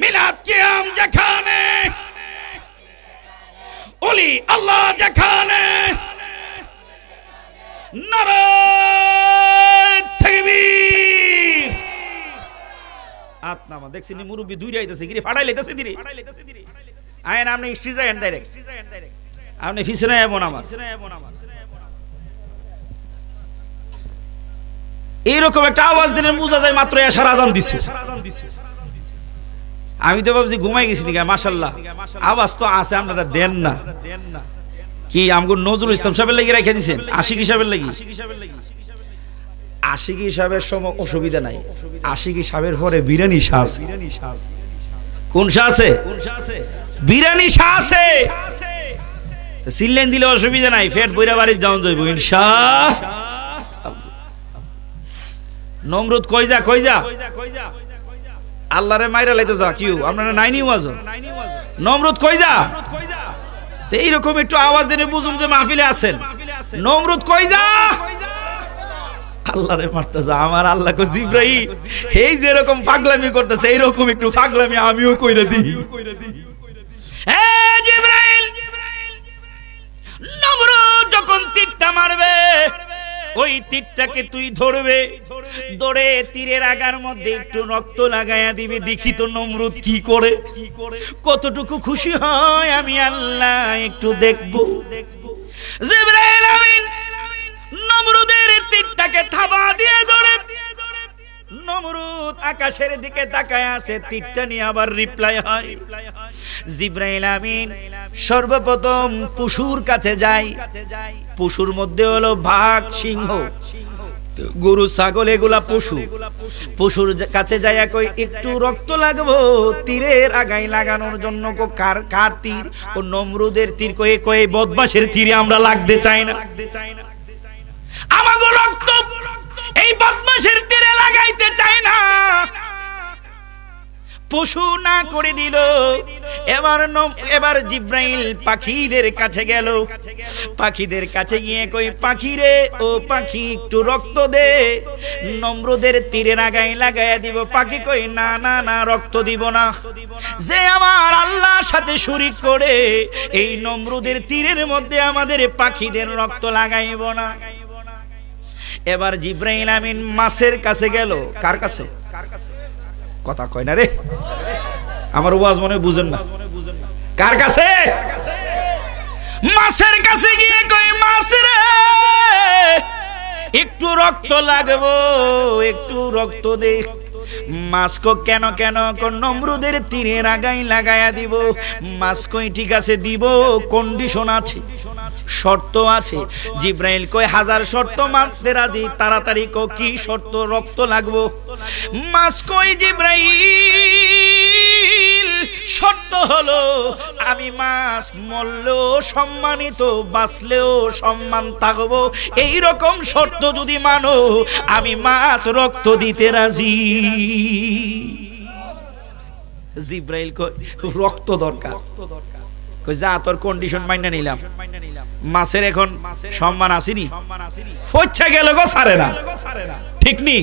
মিলাদ কিয়াম যেখানে, ওলি আল্লাহ যেখানে, নারে তাকবীর। আত্মা দেখছি নি মুরব্বি দুই যাইতেছে, কি ফাড়াই লাইতেছে দিরে। আয়েন আপনি স্ট্রিট রাইন ডাইরেক্ট, আপনি ফিসনে এমন আমার। এইরকম একটা আওয়াজ দিলে বোঝা যায় মাত্র এশার আজান দিছে। আমি তো ভাবছি ঘুমাই গেছি নাকি, মাশাআল্লাহ আওয়াজ তো আছে, আপনারা দেন না কি? আমগো নজরুল ইসলাম সাহেবের লাগি রেখে দিয়েছেন, আশিক সাহেবের লাগি। আশিক সাহেবের সময় অসুবিধা নাই, আশিক সাহেবের পরে বিরানি শাহ আছে। কোন শাহ আছে? বিরানি শাহ আছে। সিলেন দিলে অসুবিধা নাই, ফেট বইরা বাড়ির যাওন যাইব ইনশাআল্লাহ। নমরুদ কই যা, কই যা, আল্লাহরে মাইরা লাইতো যা। কিউ আপনারা নাইনি ওয়াজ? নমরুদ কই যা? তো এইরকম একটু আওয়াজ দিলে বুঝুন যে মাহফিলে আছেন। নমরুদ কই যা? আল্লাহরে মারতে যা। আমার আল্লাহ কো জিবরাইল এই যে এরকম পাগলামি করতেছে, এইরকম একটু পাগলামি আমিও কইরা দিই। এ জিবরাইল, নমরুদ যখন তীরটা মারবে, ওই তীরটাকে তুই ধরবে, ধরে তীরের আগার মধ্যে একটু রক্ত লাগাইয়া দিবি। দেখি তো নমরুদ কি করে, কতটুকু খুশি হয় আমি আল্লাহ একটু দেখবো। জিবরাইল আমিন নমরুদের তীরটাকে থাবা দিয়ে ধরে, নমরুদ আকাশের দিকে তাকায় আছে, তীরটা নিয়ে আবার রিপ্লাই হয়। জিবরাইল আমিন সর্বপ্রথম পশুর কাছে যায়। পশুর মধ্যে হলো বাঘ, সিংহ, গরু, ছাগল, এগুলা পশু। পশুর কাছে যায় কই একটু রক্ত লাগবো তীরের আগায় লাগানোর জন্য। কার তীর? নমরুদের তীর। কয়ে কয়ে বদমাশের তীরে আমরা লাগতে চাই না, আমাগো রক্ত এই বদমাশের তীরে লাগাইতে চাই না। পশু না করে দিল। এবার জিবরাইল পাখিদের কাছে গেল। পাখিদের কাছে গিয়ে কই পাখি রে, ও পাখি একটু রক্ত দে, নমরুদের তীরের আগায় লাগাইয়া দিব। পাখি কই না না না, রক্ত দিব না। যে আমার আল্লাহর সাথে শরীক করে এই নমরুদের তীরের মধ্যে আমাদের পাখিদের রক্ত লাগাইব না। এবার জিবরাইল আমিন মাছের কাছে গেল। কার কাছে? কথা কয় না রে, আমার ওয়াজ মনে বুঝেন না। কার কাছে? মাছের কাছে গিয়ে কই মাছ রে, একটু রক্ত লাগবো, একটু রক্ত দে। মাছ কো কেন কেন? নমরুদের তীরের আগায় লাগাইয়া দিব। মাছ কই ঠিক আছে দিব, কন্ডিশন আছে, শর্ত আছে। জিবরাইল কই হাজার শর্ত মানতে রাজি, তাড়াতাড়ি কো কি শর্ত? রক্ত লাগবো। মাছ কই জিবরাইল শর্ত হলো আমি মাছ মরলেও সম্মানিত, বাঁচলেও সম্মান থাকবো। এইরকম শর্ত যদি মানো আমি মাছ রক্ত দিতে রাজি। জিবরাইল কই রক্ত দরকার। কই যা তোর কন্ডিশন মাইনা নিলাম। মাছের এখন সম্মান আসেনি, ফচ্ছা গেল গো সারে না, ঠিক নি?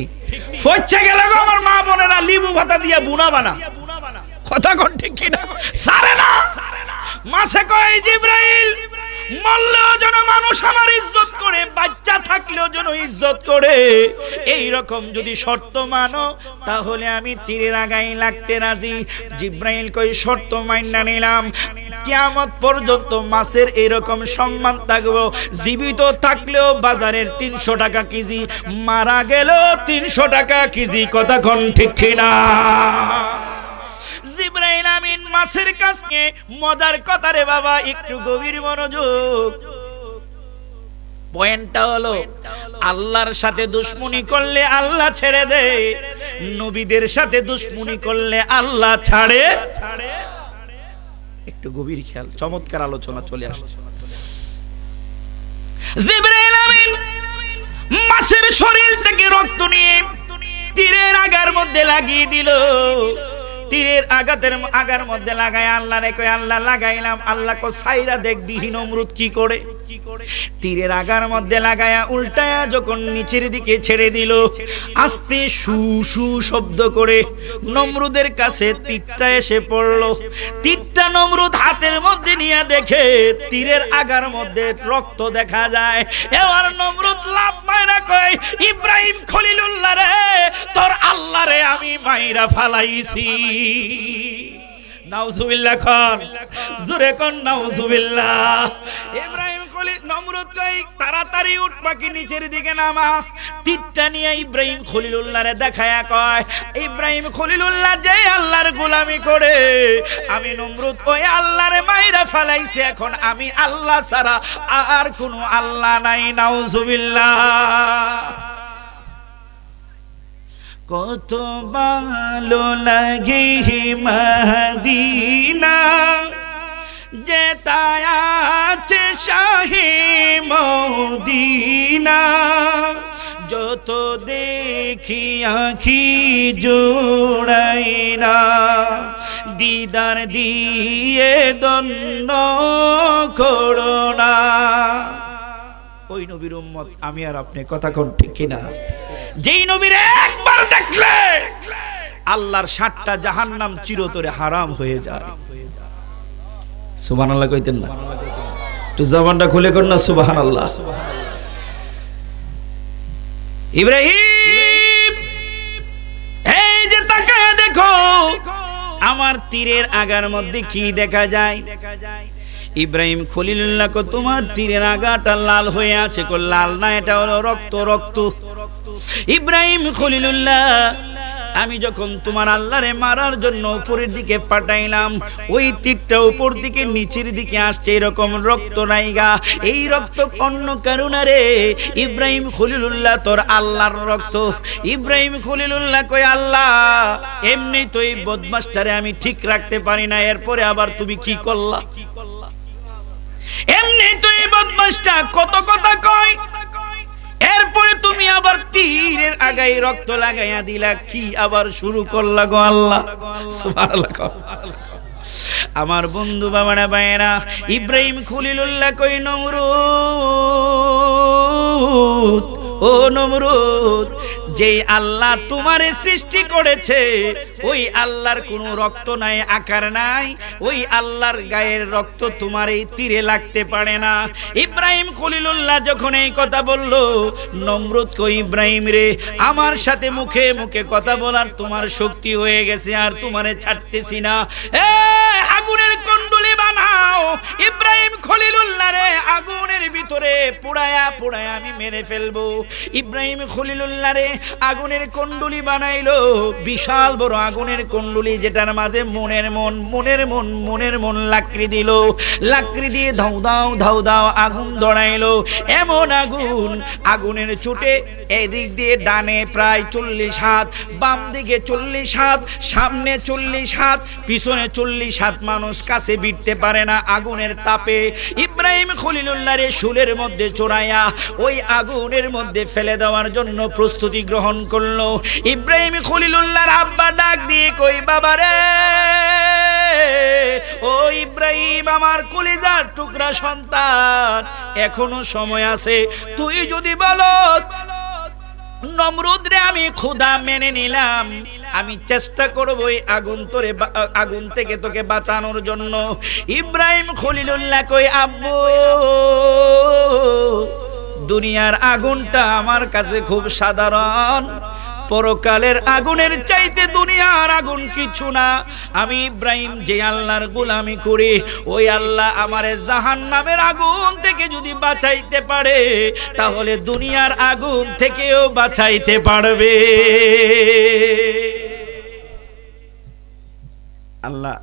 ফচ্ছা গেল গো আমার মা বোনেরা লিবু ভাতা দিয়া বুনা বানা। কথা কোন ঠিক কি না? সারে না। মাছে কই জিবরাইল মরলেও যেন মানুষ আমার ইজ্জত করে, বাচ্চা থাকলেও যেন ইজ্জত করে। এই রকম যদি শর্ত মানো তাহলে আমি তীরের আগায় লাগতে রাজি। জিবরাইল কই শর্ত মাইনা নিলাম, কিয়ামত পর্যন্ত মাছের এরকম সম্মান থাকবো। জীবিত থাকলেও বাজারের 300 টাকা কেজি, মারা গেলেও 300 টাকা কেজি। কথা কোন ঠিক কিনা? জিবরাইল আমিন মাছের কাছে। মজার কথা রে বাবা, একটু গভীর মনোযোগ। পয়েন্টটা হলো আল্লাহর সাথে দুশ্মনী করলে আল্লাহ ছেড়ে দেয়, নবীদের সাথে দুশ্মনী করলে আল্লাহ ছাড়ে। একটু গভীর খেয়াল, চমৎকার আলোচনা চলে আসছে। জিবরাইল আমিন মাছের শরীর থেকে রক্ত নিয়ে তীরের আগার মধ্যে লাগিয়ে দিল। তীরের আগার মধ্যে লাগায় আল্লাহ রে কই আল্লাহ লাগাইলাম। আল্লাহ কো সাইরা দেখ দিহি নমরুদ কি করে। তীরের আগার মধ্যে লাগায়া উল্টায়া যখন নিচের দিকে ছেড়ে দিল, আস্তে সু সু শব্দ করে নমরুদের কাছে তীরটা এসে পড়লো। তীরটা নমরুদ হাতের মধ্যে নিয়ে দেখে তীরের আগার মধ্যে রক্ত দেখা যায়। এবার নমরুদ লাভ মাইরা কই ইব্রাহিম খলিলুল্লাহ রে, তোর আল্লাহ রে আমি মাইরা ফালাইছি। নাউজুবিল্লাহ, কোন জোরে কোন নাউজুবিল্লাহ। ইব্রাহিম নমরুদ কই তাড়াতাড়ি উঠ পাখি নিচের দিকে নামা। তীরটা নিয়ে ইব্রাহিম খলিলুল্লাহরে দেখায়া কয়, ইব্রাহিম খলিলুল্লাহ যে আল্লাহর গোলামি করে আমি নমরুদ ওই আল্লাহরে মাইরা ফেলাইছে, এখন আমি আল্লাহ ছাড়া আর কোনো আল্লাহ নাই। নাউজুবিল্লাহ। কত ভালো লাগে মদিনা, যেতায় আছে শাহে মদিনা, যত দেখি আঁখি জোড়াই না, দিদার দিয়ে দন্ন করোনা। ওই নবীর উম্মত আমি আর আপনি, কথা কোন ঠিক কিনা? যেই নবীর একবার দেখলে আল্লাহর ৭টা জাহান্নাম চিরতরে হারাম হয়ে যায়। সুবহানাল্লাহ কইতেন না? একটু জবানটা খুলে কর না সুবহানাল্লাহ। ইব্রাহিম এই যে তাকায় দেখো আমার তীরের আগার মধ্যে কি দেখা যায়? ইব্রাহিম খলিলুল্লাহ কো তোমার তীরের আগাটা লাল হয়ে আছে। কো লাল না, এটা হলো রক্ত। রক্ত। ইব্রাহিম খলিলুল্লাহ আমি যখন তোমার আল্লাহরে মারার জন্য উপরের দিকে পাঠাইলাম, ওই তীরটা উপর দিকে নিচের দিকে আসছে, এরকম রক্ত নাইগা। এই রক্ত অন্য কারণে রে ইব্রাহিম খলিলুল্লাহ তোর আল্লাহর রক্ত। ইব্রাহিম খলিলুল্লাহ কই আল্লাহ এমনি তো এই বদমাশটারে আমি ঠিক রাখতে পারি না, এরপরে আবার তুমি কি করলা? এমনি তো এই বদমাশটা কত কথা কয়, এরপরে তুমি আবার তীরের আগায় রক্ত লাগাইয়া দিলা, কি আবার শুরু করলা গো আল্লাহ? সুবহানাল্লাহ। আমার বন্ধু বাবারা ভাইয়েরা, ইব্রাহিম খলিলুল্লাহ কই নমরুদ, ও নমরুদ, যে আল্লাহ তোমারে সৃষ্টি করেছে ওই আল্লাহর কোনো রক্ত নাই, আকার নাই, ওই আল্লাহর গায়ের রক্ত তোমার এই তীরে লাগতে পারে না। ইব্রাহিম খলিলুল্লাহ যখন এই কথা বলল, নমরুদ কই ইব্রাহিম রে, আমার সাথে মুখে মুখে কথা বলার তোমার শক্তি হয়ে গেছে, আর তোমারে ছাড়তেছি না। আগুনের কুণ্ডুলি বানাও, ইব্রাহিম খলিলুল্লাহ রে আগুনের ভিতরে পুড়ায়া পুড়ায়া আমি মেরে ফেলবো। ইব্রাহিম খলিলুল্লাহ রে আগুনের কুণ্ডুলি বানাইলো, বিশাল বড় আগুনের কুণ্ডুলি, যেটার মাঝে মনের মন লাকড়ি দিল, লাকড়ি দিয়ে ধাউ দাও ধাউ দাও আগুন ধরাইলো। এমন আগুন, আগুনের চুটে এদিক দিয়ে ডানে প্রায় 40 হাত, বাম দিকে 40 হাত, সামনে 40 হাত, পিছনে 40 হাত, মানুষ কাছে বিটতে পারে না আগুনের তাপে। ইব্রাহিম খলিলুল্লাহ রে শুলের মধ্যে চড়াইয়া ওই আগুনের মধ্যে ফেলে দেওয়ার জন্য প্রস্তুতি গ্রহণ করলো। ইব্রাহিম খলিলুল্লাহর আব্বা ডাক দিয়ে কই, বাবা রে, ও ইব্রাহিম আমার কলিজার টুকরা সন্তান, এখনো সময় আছে, তুই যদি বলস নমরুদ রে আমি খোদা মেনে নিলাম, আমি চেষ্টা করব এই আগুন থেকে তোকে বাঁচানোর জন্য। ইব্রাহিম খলিলুল্লাহ কই, আব্বু দুনিয়ার আগুনটা আমার কাছে খুব সাধারণ, পরকালের আগুনের চাইতে দুনিয়ার আগুন কিছু না। আমি ইব্রাহিম যে আল্লাহর গোলামি করি, ওই আল্লাহ আমারে জাহান্নামের আগুন থেকে যদি বাঁচাইতে পারে, তাহলে দুনিয়ার আগুন থেকেও বাঁচাইতে পারবে। আল্লাহ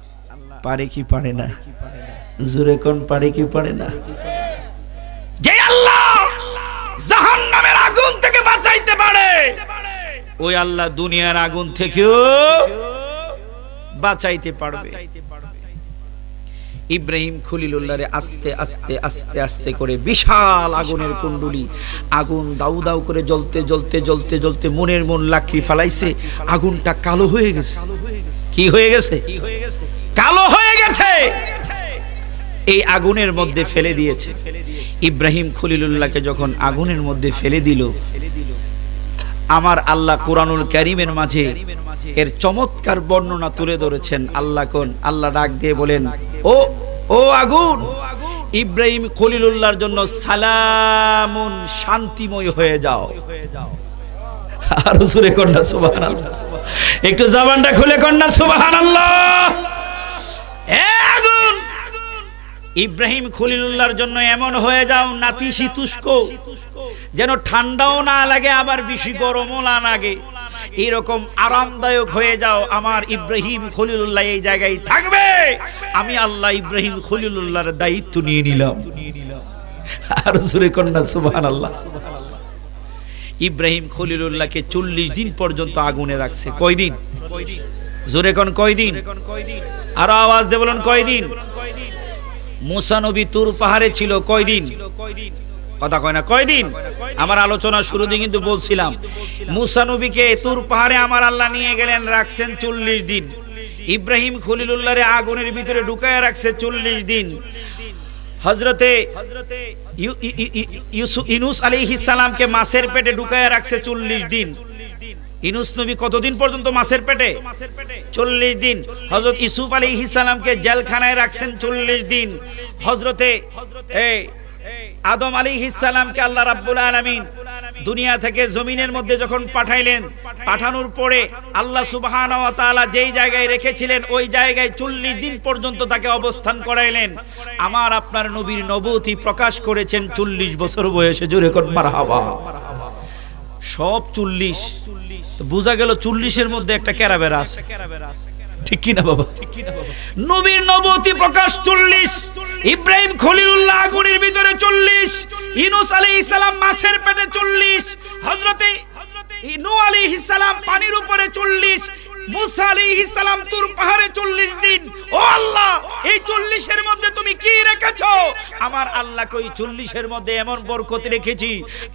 পারে কি পারে না? জোরে কোন পারে কি পারে না? যে আল্লাহ জাহান্নামের আগুন থেকে বাঁচাইতে পারে, ওই আল্লাহ দুনিয়ার আগুন থেকেও বাঁচাইতে পারবে। ইব্রাহিম খলিলুল্লাহরে আস্তে আস্তে আস্তে আস্তে করে বিশাল আগুনের কুণ্ডুলি, আগুন দাউ দাউ করে জ্বলতে জ্বলতে জ্বলতে জ্বলতে মনের মন লাকড়ি ফালাইছে, আগুনটা কালো হয়ে গেছে। কি হয়ে গেছে? কালো হয়ে গেছে। এই আগুনের মধ্যে ফেলে দিয়েছে। ইব্রাহিম খলিলুল্লাহকে যখন আগুনের মধ্যে ফেলে দিল, আমার আল্লাহ কুরআনুল কারীমের মাঝে এর চমৎকার বর্ণনা তুলে ধরেছেন। আল্লাহ ডাক দিয়ে বলেন, ও আগুন, ইব্রাহিম খলিলুল্লাহর জন্য সালামুন, শান্তিময় হয়ে যাও। আর জোরে কন্যা সুবহানাল্লাহ, একটু জবানটা খুলে কন্যা সুবহানাল্লাহ। আগুন ইব্রাহিম খলিলুল্লাহর জন্য এমন হয়ে যাও নাতিশীতুষ্ক, যেন ঠান্ডাও না লাগে আবার বেশি গরমও না লাগে, এরকম আরামদায়ক হয়ে যাও। আমার ইব্রাহিম খলিলুল্লাহ এই জায়গায় থাকবে, আমি আল্লাহ ইব্রাহিম খলিলুল্লাহর দায়িত্ব নিয়ে নিলাম। আর জোরে কন্যা সুবহানাল্লাহ। ইব্রাহিম খলিলুল্লাহকে 40 দিন পর্যন্ত আগুনে রাখছে। কয়দিন? জোরে কোন কয়দিন? আরো আওয়াজ দিয়ে বলুন কয়দিন? মুসা নবী তুর পাহাড়ে ছিল কয়দিন? কথা কয় না, কয়দিন? আমার আলোচনা শুরুতে কিন্তু বলছিলাম মুসা নবীকে তুর পাহাড়ে আমার আল্লাহ নিয়ে গেলেন, রাখছেন 40 দিন। ইব্রাহিম খলিলুল্লাহরে আগুনের ভিতরে ঢুকায় রাখছে 40 দিন। হযরতে ইউনুস আলাইহিস সালামকে মাছের পেটে ঢুকায় রাখছে 40 দিন। ইউনুস নবী কতদিন পর্যন্ত মাছের পেটে? 40 দিন। হযরত ইউসুফ আলাইহিস সালামকে জেলখানায় রাখছেন 40 দিন। হযরতে আদম আলাইহিস সালামকে আল্লাহ রাব্বুল আলামিন দুনিয়া থেকে জমিনের মধ্যে যখন পাঠাইলেন, পাঠানোর পরে আল্লাহ সুবহানাহু ওয়া তাআলা যেই জায়গায় রেখেছিলেন ওই জায়গায় 40 দিন পর্যন্ত তাকে অবস্থান করাইলেন। আমার আপনার নবীর নবুয়তি প্রকাশ করেছেন 40 বছর বয়সে। জোরে কোন মারহাবা। সব 40, তো বোঝা গেল 40-এর মধ্যে একটা ক্যারাবেরা আছে, ঠিক কি না বাবা? নবীর নবুয়তি প্রকাশ 40, ইব্রাহিম খলিলুল্লাহ আগুনের ভিতরে 40, ইউনুস আলাইহিস সালাম মাছের পেটে 40, হযরতে নূহ আলাইহিস সালাম পানির উপরে 40, মুসা আলাইহিস সালাম তুর পাহাড়ে 40 দিন। ও আল্লাহ, এই 40-এর মধ্যে তুমি কি রেখেছো? আমার আল্লাহ কই 40-এর মধ্যে এমন বরকত রেখেছি,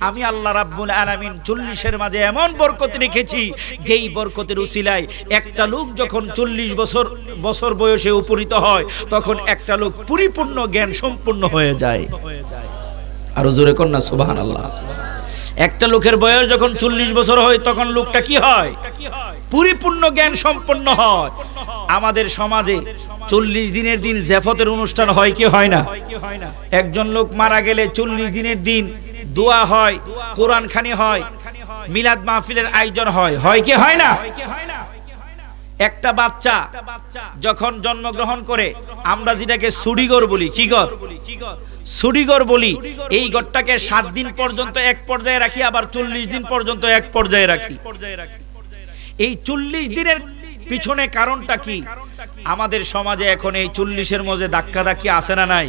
আমি আল্লাহ রাব্বুল আলামিন 40-এর মাঝে এমন বরকত রেখেছি যেই বরকতের উসিলায় একটা লোক যখন 40 বছর বয়সে উপনীত হয় তখন একটা লোক পরিপূর্ণ জ্ঞান সম্পন্ন হয়ে যায়। আরো জোরে কর না সুবহানাল্লাহ। একটা লোকের বয়স যখন 40 বছর হয় তখন লোকটা কি হয়? পরিপূর্ণ জ্ঞান সম্পন্ন হয়। আমাদের সমাজে 40 দিনের দিন জাফতের অনুষ্ঠান হয় কি হয় না? একজন লোক মারা গেলে 40 দিনের দিন দোয়া হয়, কোরআন খানি হয়, মিলাদ মাহফিলের আয়োজন হয়, হয় কি হয় না? একটা বাচ্চা যখন জন্মগ্রহণ করে আমরা যেটাকে সুডিগর বলি, কি গর? সুডিগর বলি। এই গরটাকে 7 দিন পর্যন্ত এক পর্যায়ে রাখি, আবার 40 দিন পর্যন্ত এক পর্যায়ে রাখি। এই 40 দিনের পিছনে কারণটা কি? আমাদের সমাজে এখন এই 40-এর মধ্যে ধাক্কাধাক্কি আছে না নাই?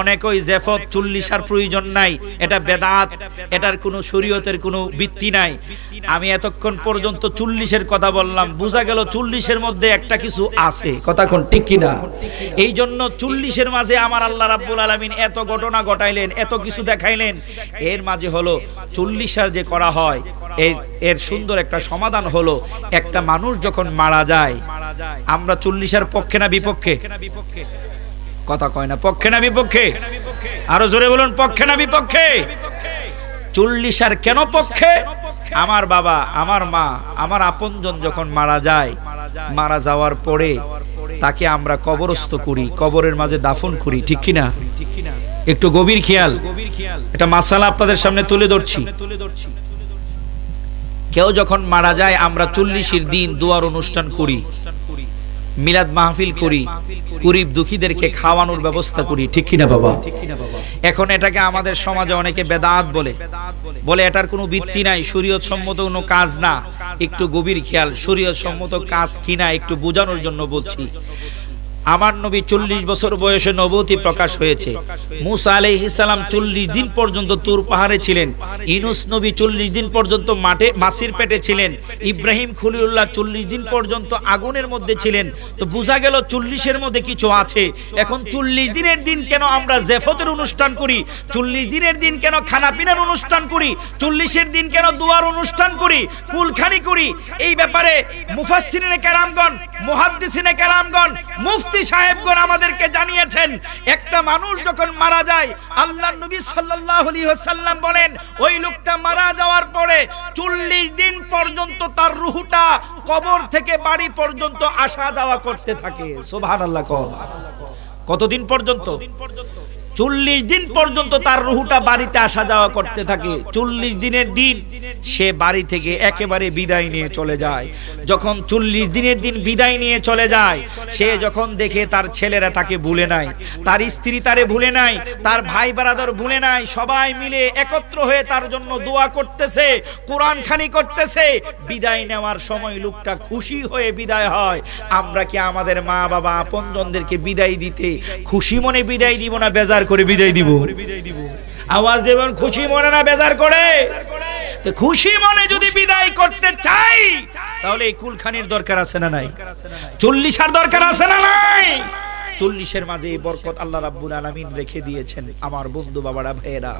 অনেক ওই জাফত 40 আর প্রয়োজন নাই, এটা বেদাত, এটার কোনো শরীয়তের কোনো ভিত্তি নাই। আমি এতক্ষণ পর্যন্ত 40-এর কথা বললাম, বোঝা গেল 40-এর মধ্যে একটা কিছু আছে। কথা কোন ঠিক কি না? এই জন্য 40-এর মাঝে আমার আল্লাহ রাব্বুল আলামিন এত ঘটনা ঘটাইলেন, এত কিছু দেখাইলেন। এর মাঝে হলো 40 আর যে করা হয় এর সুন্দর একটা সমাধান হলো, একটা মানুষ যখন মারা যায় আমরা 40-এর পক্ষে না বিপক্ষে? কথা কয় না, পক্ষে না বিপক্ষে? আরো জোরে বলুন, পক্ষে না বিপক্ষে? 40-এর কেন পক্ষে? আমার বাবা, আমার মা, আমার আপনজন যখন মারা যায়, মারা যাওয়ার পরে তাকে আমরা কবরস্থ করি, কবরের মাঝে দাফন করি, ঠিক কি না? একটু গভীর খেয়াল, এটা মাসালা আপনাদের সামনে তুলে ধরছি। কেউ যখন মারা যায় আমরা 40-এর দিন দোয়ার অনুষ্ঠান করি, মিলাদ মাহফিল করি, গরীব দুঃখীদেরকে খাওয়ানোর ব্যবস্থা করি, ঠিক কিনা বাবা? এখন এটাকে আমাদের সমাজে অনেকে বেদাত বলে এটার কোনো ভিত্তি নাই, শরীয়ত সম্মত কোনো কাজ না। একটু গভীর খেয়াল, শরীয়ত সম্মত কাজ কিনা একটু বোঝানোর জন্য বলছি। আমার নবী 40 বছর বয়সে নবুয়তি প্রকাশ হয়েছে। মুসা আলাইহিস সালাম 40 দিন পর্যন্ত তুর পাহাড়ে ছিলেন। ইউনুস নবী 40 দিন পর্যন্ত মাছের পেটে ছিলেন। ইব্রাহিম খলিলুল্লাহ 40 দিন পর্যন্ত আগুনের মধ্যে ছিলেন। তো বোঝা গেল 40-এর মধ্যে কিছু আছে। এখন 40 দিনের দিন কেন আমরা জাফতের অনুষ্ঠান করি? 40 দিনের দিন কেন খানাপিনার অনুষ্ঠান করি? 40-এর দিন কেন দোয়ার অনুষ্ঠান করি, কুলখানি করি? এই ব্যাপারে মুফাসসিরিনে কেরামগণ, মুহাদ্দিসিনে কেরামগণ, মুফতি সাহেবগণ আমাদেরকে জানিয়েছেন। একটা মানুষ যখন মারা যায়, আল্লাহর নবী সাল্লাল্লাহু আলাইহি ওয়াসাল্লাম বলেন ওই লোকটা মারা যাওয়ার পরে 40 দিন পর্যন্ত তার রূহটা কবর থেকে বাড়ি পর্যন্ত আসা যাওয়া করতে থাকে। সুবহানাল্লাহ। কতদিন পর্যন্ত? 40 দিন পর্যন্ত তার রুহটা বাড়িতে আসা যাওয়া করতে থাকে। 40 দিনের দিন সে বাড়ি থেকে একেবারে বিদায় নিয়ে চলে যায়। যখন 40 দিনের দিন বিদায় নিয়ে চলে যায়, সে যখন দেখে তার ছেলেরা তাকে ভুলে নাই, তার স্ত্রী তারে ভুলে নাই, তার ভাই ব্রাদার ভুলে নাই, সবাই মিলে একত্র হয়ে তার জন্য দোয়া করতেছে, কোরআন খানি করতেছে, বিদায় নেওয়ার সময় লোকটা খুশি হয়ে বিদায় হয়। আমরা কি আমাদের মা বাবা আপনজনদেরকে বিদায় দিতে খুশি মনে বিদায় দিব না বেজার করে বিদায় দিব? আওয়াজ দেবেন, খুশি মনে না বেজার করে? তো খুশি মনে যদি বিদায় করতে চাই তাহলে এই কুলখানির দরকার আছে না নাই? 40 আর দরকার আছে না নাই? 40-এর মাঝে এই বরকত আল্লাহ রাব্বুল আলামিন রেখে দিয়েছেন। আমার বন্ধু বাবারা ভাইয়েরা,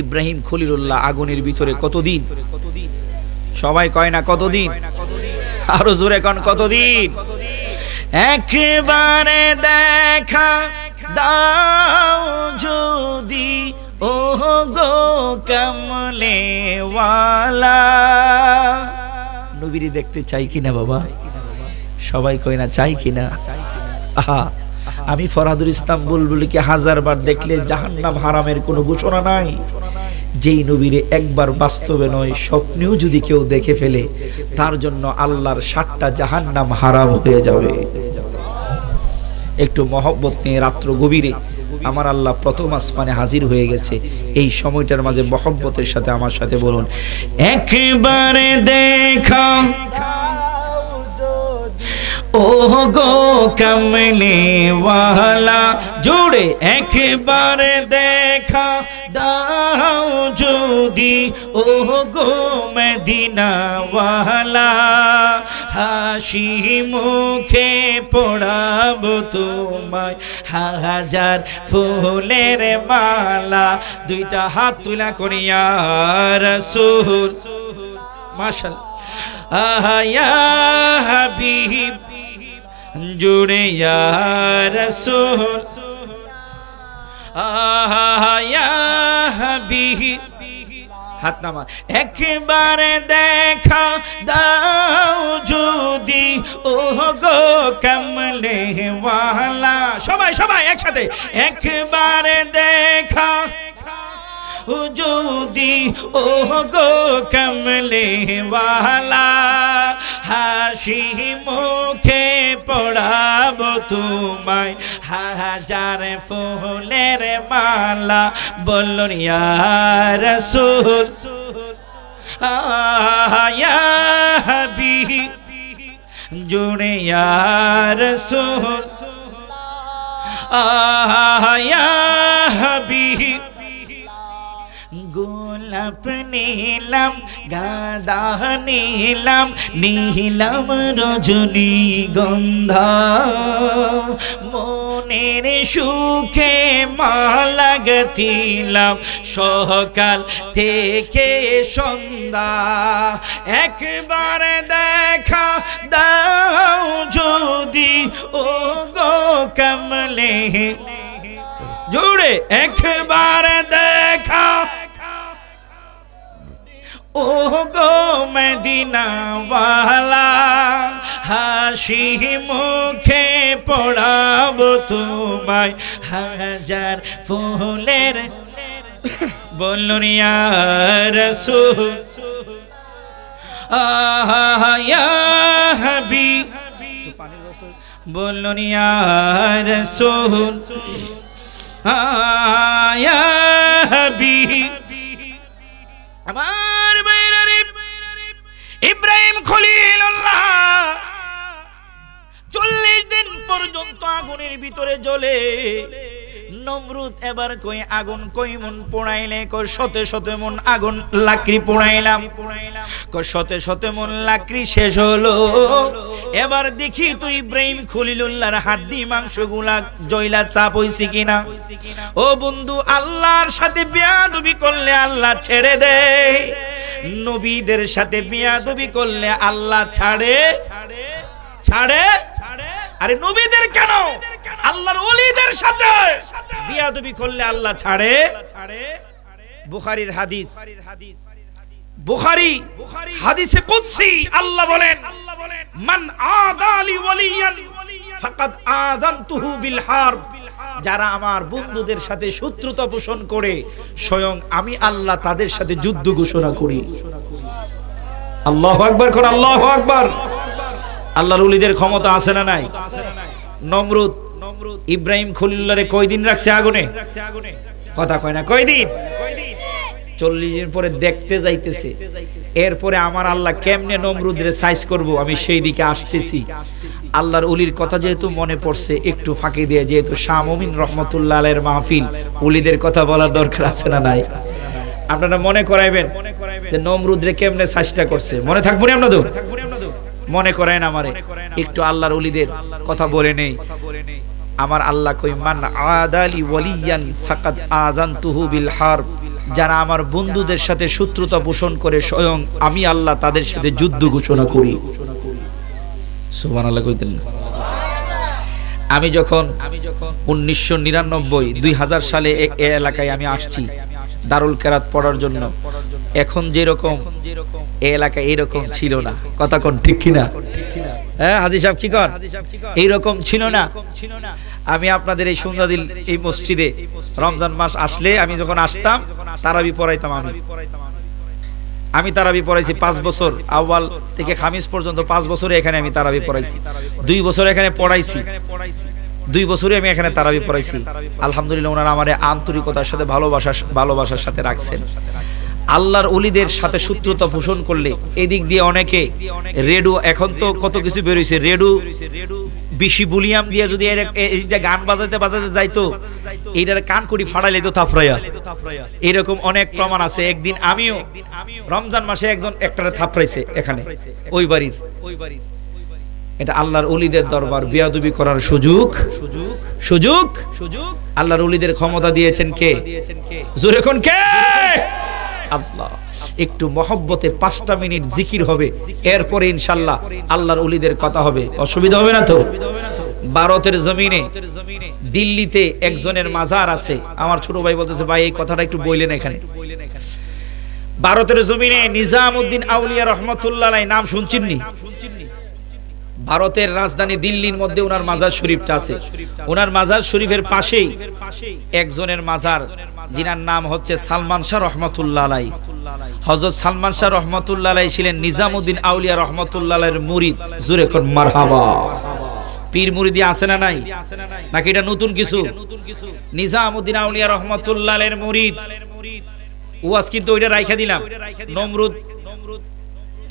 ইব্রাহিম খলিলুল্লাহ আগুনের ভিতরে কতদিন? সবাই কয় না কতদিন? আরো জোরে কোন কতদিন? একবারে দেখা দাও যদি ও গো কমলে ওয়ালা। নবীরে দেখতে চাই কিনা বাবা? সবাই কয় না চাই কিনা? আহা, আমি ফরহাদুল ইসলাম বুলবুলকে 1000 বার দেখলে জাহান্নাম হারামের কোনো ঘোষণা নাই। যেই নবীরে একবার বাস্তবে নয় স্বপ্নেও যদি কেউ দেখে ফেলে, তার জন্য আল্লাহর 7টা জাহান্নাম হারাম হয়ে যাবে। একটু মহব্বত নিয়ে রাত্র গভীরে আমার আল্লাহ প্রথম আসমানে হাজির হয়ে গেছে। এই সময়টার মাঝে মহব্বতের সাথে আমার সাথে বলুন, একবারে দেখা ও গো কমলে ওয়ালা। জোরে একবারে দেখা দাও যদি ও গো মদিনা ওয়ালা। হাসি মুখে পড়াবো তোমায় 1000 ফুলের মালা। 2টা হাত তুলা করিয়া রাসূল, মাশাআল্লাহ, ইয়া হাবিব, জুড়ে ইয়া রাসূল, ইয়া হাবিব। হাত নামা। একবারে দেখা দাও যদি ও গো কমলে ওয়ালা। সবাই সবাই একসাথে, একবারে দেখা যদি ও গো কমলে ওয়ালা। হাসি মুখে পড়াবো তোমায় 1000 ফুলের মালা। বলুন ইয়া রাসূল, ইয়া হাবিব, জুড়ে ইয়া রাসূল, ইয়া হাবিব। গোলাপ নীলাম, গাঁদা নীলাম, নীলাম রজনীগন্ধা। মনের সুখে মালা গাঁথিলাম সকাল থেকে সন্ধ্যা। একবার দেখা দাও যদি ও গো কমলে, জোরে একবার দেখা ও গো মদিনা ওয়ালা। হাসি মুখে পড়াবো তোমায় 1000 ফুলের। বলুন ইয়া রাসূল, ইয়া হাবিব, বলুন ইয়া রাসূল, ইয়া হাবিব। আমার বাইরে ইব্রাহিম খলিলুল্লাহ 40 দিন পর্যন্ত আগুনের ভিতরে জ্বলে। নমরুদ এবার কই আগুন কই মন পোড়াইলে? কই 100 মন আগুন লাকড়ি পোড়াইলাম। কই 100 মন লাকড়ি শেষ হলো। এবার দেখি তুই ইব্রাহিম খলিলুল্লাহর হাড্ডি মাংসগুলা জয়লা চাপ হইছে কিনা। ও বন্ধু, আল্লাহর সাথে বেয়াদবি করলে আল্লাহ ছেড়ে দেয়, নবীদের সাথে বেয়াদবি করলে আল্লাহ ছাড়ে? আরে নবীদের কেন, আল্লাহর ওলিদের সাথে বিয়াদবি করলে আল্লাহ ছাড়ে? বুখারীর হাদিস, বুখারী হাদিসে কুদসি আল্লাহ বলেন, মান আদালি ওয়ালিয়ান ফাকাদ আযানতুহু বিল হারব। যারা আমার বন্ধুদের সাথে শত্রুতা পোষণ করে স্বয়ং আমি আল্লাহ তাদের সাথে যুদ্ধ ঘোষণা করি। আল্লাহু আকবার কোন আল্লাহু আকবার। আল্লাহর ওলিদের ক্ষমতা আছে না নাই? নমরুদ ইব্রাহিম খলিলুল্লাহরে কয়দিন রাখছে আগুনে? কথা কয় না, কয়দিন? 40 দিন পরে দেখতে যাইতেছে। এরপরে আমার আল্লাহ কেমনে নমরুদরে সাইজ করব আমি সেই দিকে আসতেছি। আল্লাহর ওলির কথা যেহেতু মনে পড়ছে একটু ফাঁকি দিয়ে, যেহেতু শাহ মুমিন রহমতুল্লাহ আলাইহির মাহফিল, ওলিদের কথা বলার দরকার আছে না নাই? আপনারা মনে করাইবেন যে নমরুদরে কেমনে সাইজটা করছে, মনে থাকবো না আপনাদের? মনে করায় না আমারে একটু আল্লাহর ওলিদের কথা বলে নেই। আমার আল্লাহ কই মান আদালি ওয়ালিয়ান ফাকাদ আযানতুহু বিল হারব, যারা আমার বন্ধুদের সাথে শত্রুতা পোষণ করে স্বয়ং আমি আল্লাহ তাদের সাথে যুদ্ধ ঘোষণা করি। সুবহানাল্লাহ কইতেন। আমি যখন 1999 2000 সালে এই এলাকায় আমি আসছি দারুল কেরাত পড়ার জন্য, এখন যেরকম এই এলাকা এইরকম ছিল না। কথা কোন ঠিক কিনা? হ্যাঁ হাজী সাহেব কি কর? এইরকম ছিল না। আমি আপনাদের এই সুন্নাদিল এই মসজিদে রমজান মাস আসলে আমি যখন আসতাম তারাবি পড়াইতাম। আমি তারাবি পড়াইছি 5 বছর, আউয়াল থেকে খামিস পর্যন্ত 5 বছরে এখানে আমি তারাবি পড়াইছি। 2 বছর এখানে পড়াইছি, 2 বছরে আমি এখানে তারাবি পড়াইছি। আলহামদুলিল্লাহ ওনারা আমারে আন্তরিকতার সাথে ভালোবাসার সাথে রাখছেন। আল্লাহর ওলিদের সাথে শত্রুতা পোষণ করলে এদিক দিয়ে অনেকে রেডু, এখন তো কত কিছু বের হইছে, রেডু বেশি বুলিয়াম দিয়ে যদি এইটা গান বাজাতে বাজাতে যাইতো এইটার কান কুড়ি ফাড়াইলে তো থাপড়াইয়া, এরকম অনেক প্রমাণ আছে। একদিন আমিও রমজান মাসে একজন একটারে থাপড়াইছে এখানে ওই বাড়ির। এটা আল্লাহর ওলিদের দরবার, বেয়াদবি করার সুযোগ আল্লাহর ওলিদের ক্ষমতা দিয়েছেন কে? জোরে কোন কে? আল্লাহ। একটু মহব্বতে 5টা মিনিট জিকির হবে, এরপরে ইনশাআল্লাহ আল্লাহর ওলিদের কথা হবে। অসুবিধা হবে না তো? ভারতের জমিনে দিল্লিতে একজনের মাজার আছে। আমার ছোট ভাই বলতেছে ভাই এই কথাটা একটু বললেন এখানে। ভারতের জমিনে নিজামউদ্দিন আউলিয়া রহমাতুল্লাহ আলাইহি নাম শুনছেননি? ভারতের রাজধানী দিল্লির মধ্যে ওনার মাজার শরীফটা আছে। ওনার মাজার শরীফের পাশেই একজনের মাজার, যিনার নাম হচ্ছে সালমান শাহ রহমাতুল্লাহ আলাইহি। হযরত সালমান শাহ রহমাতুল্লাহ আলাইহি ছিলেন নিজামউদ্দিন আউলিয়া রহমাতুল্লাহ আলাইহির মুরিদ। জোরে কোন মারহাবা। পীর মুরিদি আছে না নাই? নাকি এটা নতুন কিছু? নিজামউদ্দিন আউলিয়া রহমাতুল্লাহ আলাইহির মুরিদ। ওয়াজ কিন্তু ওইটা রাইখা দিলাম। নমরুদ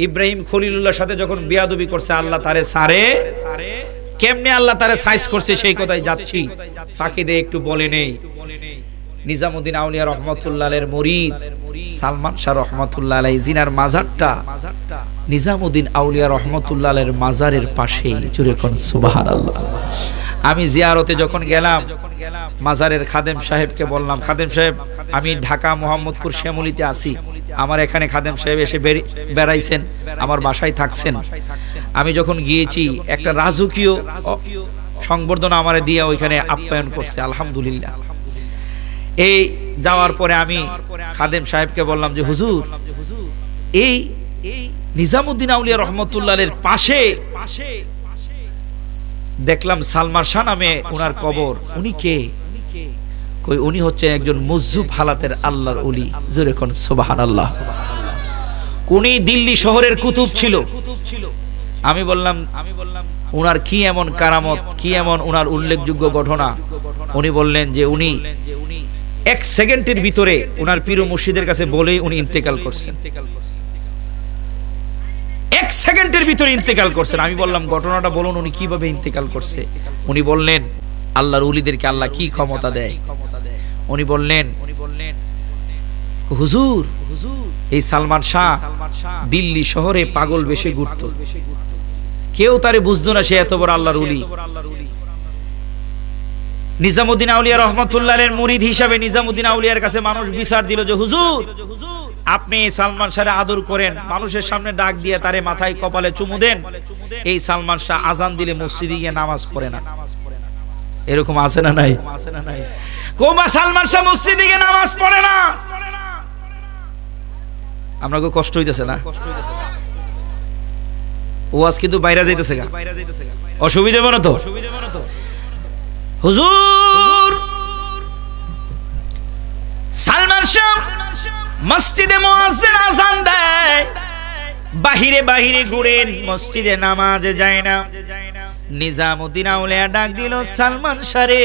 ইব্রাহিম খলিলুল্লাহর সাথে যখন বেয়াদবি করছে আল্লাহ তারে সারে, কেমনে আল্লাহ তারে সাইজ করছে সেই কথাই যাচ্ছি, ফাঁকি দিয়ে একটু বলে নেই। নিজামউদ্দিন আউলিয়া রহমাতুল্লাহ আলাইহির মুরিদ সালমান শাহ রহমাতুল্লাহ আলাইহি, জিনার মাজারটা নিজামউদ্দিন আউলিয়া রহমাতুল্লাহ আলাইহির মাজারের পাশে। জোরে কোন সুবহানাল্লাহ। আমি জিয়ারতে যখন গেলাম মাজারের খাদেম সাহেবকে বললাম, খাদেম সাহেব আমি ঢাকা মোহাম্মদপুর শ্যামলীতে আছি, আমার এখানে খাদেম সাহেব এসে বেড়াইছেন, আমার বাসায় থাকছেন। আমি যখন গিয়েছি একটা রাজকীয় সংবর্ধনা আমারে দিয়ে ওইখানে আপ্যায়ন করছে। আলহামদুলিল্লাহ। এই যাওয়ার পরে আমি খাদেম সাহেবকে বললাম যে হুজুর এই নিজামউদ্দিন আউলিয়া রহমাতুল্লাহ আলাইহির পাশে দেখলাম সালমান শাহ নামে ওনার কবর। উনি কে? কই উনি হচ্ছে একজন মুযয্যব হালাতের আল্লাহর ওলি। জোরে কোন সুবহানাল্লাহ। উনি দিল্লি শহরের কুতুব ছিল। আমি বললাম উনার কি এমন কারামত, কি এমন উনার উল্লেখযোগ্য ঘটনা? উনি বললেন যে উনি 1 সেকেন্ডের ভিতরে উনার পীর ও মুর্শিদের কাছে বলেই উনি ইন্তেকাল করছেন। 1 সেকেন্ডের ভিতরে ইন্তেকাল করছেন। আমি বললাম ঘটনাটা বলুন, উনি কিভাবে ইন্তেকাল করছে? উনি বললেন আল্লাহর ওলিদেরকে আল্লাহ কি ক্ষমতা দেয়। উনি বললেন হুজুর এই সালমান শাহ দিল্লি শহরে পাগল বেশে ঘুরতো, কেউ তারে বুঝতো না সে এত বড় আল্লাহর ওলি। নিজামউদ্দিন আউলিয়া রহমাতুল্লাহ আলাইহির মুরিদ হিসাবে নিজামউদ্দিন আউলিয়ার কাছে মানুষ বিচার দিল যে হুজুর আপনি সালমান শাহরে আদর করেন, মানুষের সামনে ডাক দিয়ে তারে মাথায় কপালে চুমু দেন। এই সালমান শাহ আজান দিলে মসজিদে গিয়ে নামাজ পড়ে না। এরকম আছে না নাই? কোবা সালমান শাহ মসজিদে গিয়ে নামাজ পড়ে না। আমরা কো কষ্ট হইতেছে না? ওয়াজ কিন্তু বাইরে যাইতেছে গা, অসুবিধা হবে না তো? হুজুর সালমান শাহ মসজিদে মুয়াজ্জিন আযান দেয়, বাহিরে বাহিরে ঘুরেন, মসজিদে নামাজে যায় না। নিজামউদ্দিন আউলিয়া ডাক দিল, সালমান শাহ রে,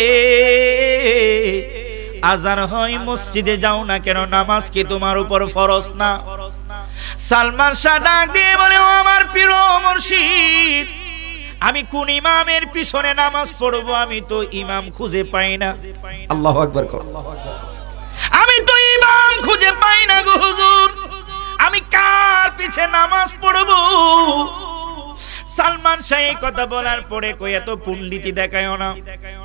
আযান হয় মসজিদে যাও না কেন? নামাজ কি তোমার উপর ফরজ না? সালমান শাহ ডাক দিয়ে বলে, ও আমার পীর মুর্শিদ, আমি কোন ইমামের পিছনে নামাজ পড়বো? আমি তো ইমাম খুঁজে পাই না। আল্লাহু আকবার। আমি তো ইমাম খুঁজে পাই না গো হুজুর, আমি কার পিছে নামাজ পড়বো? সালমান শাহ এই কথা বলার পরে কই, এত পণ্ডিতি দেখায় না।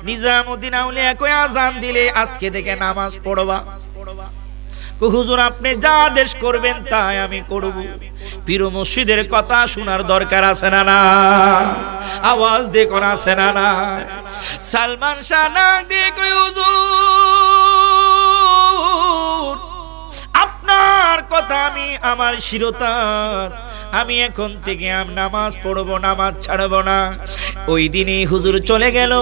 নিজামউদ্দিন আউলিয়া কই, আযান দিলে আজকে থেকে নামাজ পড়বা। হুজুর আপনি যা আদেশ করবেন তাই আমি করব। পীর মুর্শিদের কথা শোনার দরকার আছে না? না, আওয়াজ দিয়ে কোন আছে না? না। সালমান শাহ নাক দিয়ে কই, হুজুর আপনার কথা আমি আমার শিরতার, আমি এখন থেকে নামাজ পড়বো, নামাজ ছাড়বো না। ওই দিনই হুজুর চলে গেল,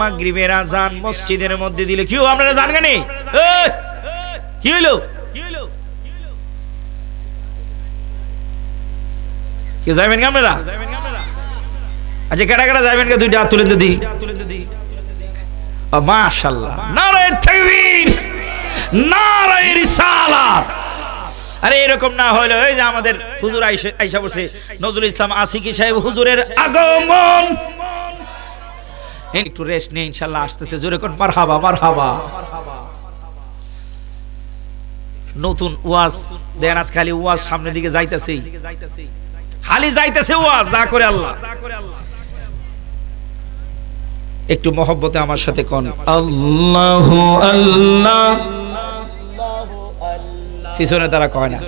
মাগরিবের আযান মসজিদের মধ্যে দিলে। কি আপনারা জানেন কি হইলো? কি যাবেন কি আপনারা? আচ্ছা কারা কারা যাবেন? দুইটা হাত তুলে দিই। মাশাআল্লাহ, নারায়ে তাকবীর, নারায়ে রিসালাত। আরে এরকম না হইলো, এই যে আমাদের হুজুর আইসা বসে, নজরুল ইসলাম আসিকি সাহেব হুজুরের আগমন। একটু রেস্ট নিয়ে ইনশাআল্লাহ আসতেছে। জোরে কোন মারহাবা, মারহাবা। নতুন ওয়াজ দেন, আজ খালি ওয়াজ সামনের দিকে যাইতেছে, খালি যাইতেছে ওয়াজ, যা করে আল্লাহ। একটু মহব্বতে আমার সাথে কোন আল্লাহু আল্লাহ, পিছনে তারা কয় না,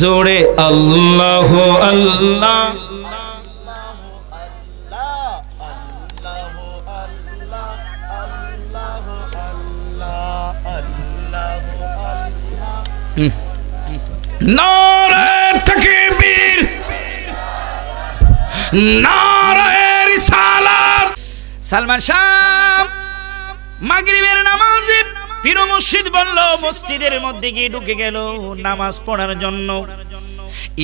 জোরে আল্লাহু আল্লাহ। নারায়ে তাকবীর, নারায়ে রিসালাত। সালমান শাহ মাগরিবের নামাজে পীর মুর্শিদ বলল, মসজিদের মধ্যে গিয়ে ঢুকে গেল নামাজ পড়ার জন্য।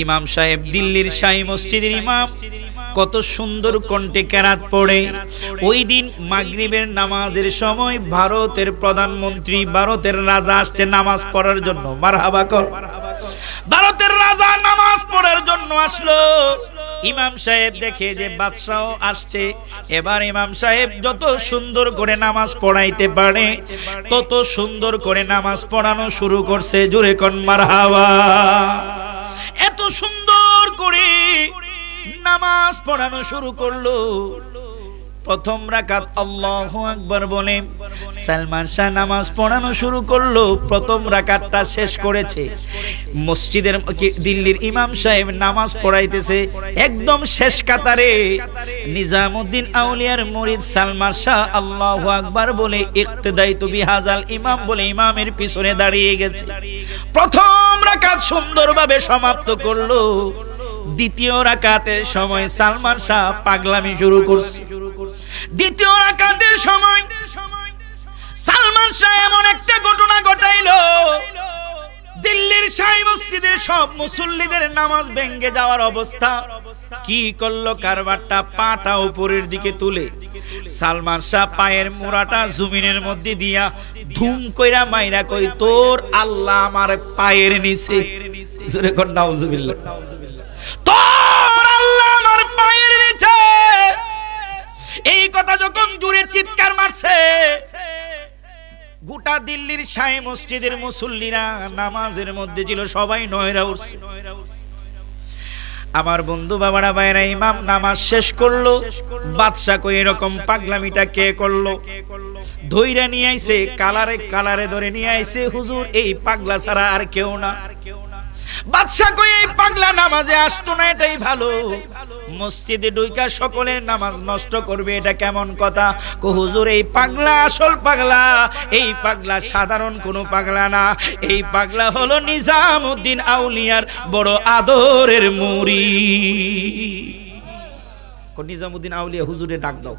ইমাম সাহেব, দিল্লির শাহী মসজিদের ইমাম, কত সুন্দর কণ্ঠে কেরাত পড়ে। ওই দিন মাগরিবের নামাজের সময় ভারতের প্রধানমন্ত্রী, ভারতের রাজা আসছে নামাজ পড়ার জন্য। মারহাবা কর। ভারতের রাজা নামাজ পড়ার জন্য আসলো। ইমাম সাহেব দেখে যে বাদশাহ আসছে, এবার ইমাম সাহেব যত সুন্দর করে নামাজ পড়াইতে পারে তত সুন্দর করে নামাজ পড়ানো শুরু করছে। জোরে কোন মারহাবা। এত সুন্দর করে নামাজ পড়ানো শুরু করলো। প্রথম রাকাত আল্লাহু আকবার বলে সালমান শাহ নামাজ পড়ানো শুরু করলো। প্রথম রাকাতটা শেষ করেছে। মসজিদের দিল্লির ইমাম সাহেব নামাজ পড়াইতেছে, একদম শেষ কাতারে নিজামউদ্দিন আউলিয়ার মুরিদ সালমান শাহ আল্লাহু আকবার বলে ইক্তেদাইতু বিহাজাল ইমাম বলে ইমামের পিছনে দাঁড়িয়ে গেছে। প্রথম রাকাত সুন্দরভাবে সমাপ্ত করলো। দ্বিতীয় রাকাতের সময় সালমান শাহ পাগলামি শুরু করছে। দ্বিতীয় রাকাতের সময় সালমান শাহ এমন একটা ঘটনা ঘটাইলো, দিল্লির শাহী মসজিদের সব মুসল্লিদের নামাজ ভেঙে যাওয়ার অবস্থা। কি করলো কারবারটা, পাটা উপরের দিকে তুলে সালমান শাহ পায়ের মোড়াটা জমিনের মধ্যে দিয়া ধুম কইরা মাইরা কই, তোর আল্লাহ আমার পায়ের নিচে। জোরে কর নাউজুবিল্লাহ। তোর আল্লাহ আমার পায়ের নিচে। এই কথা যখন জোরে চিৎকার মারছে, গোটা দিল্লির শাহী মসজিদের মুসল্লিরা নামাজের মধ্যে ছিল, সবাই নয়রা উঠছে। আমার বন্ধু বাবারা ভাইরা, ইমাম নামাজ শেষ করলো। বাদশা কই এরকম পাগলামিটা কে করলো? ধইরা নিয়ে আইছে, কালারে কালারে ধরে নিয়ে আইছে। হুজুর এই পাগলা ছাড়া আর কেউ না। বাদশা কই এই পাগলা নামাজে আসতো না, এটাই ভালো। মসজিদে ঢুইকা সকলের নামাজ নষ্ট করবে, এটা কেমন কথা? কো হুজুর এই পাগলা আসল পাগলা। এই পাগলা সাধারণ কোনো পাগলা না। এই পাগলা হলো নিজামউদ্দিন আউলিয়ার বড় আদরের মুরিদ। কো নিজামউদ্দিন আউলিয়া হুজুরে ডাক দাও,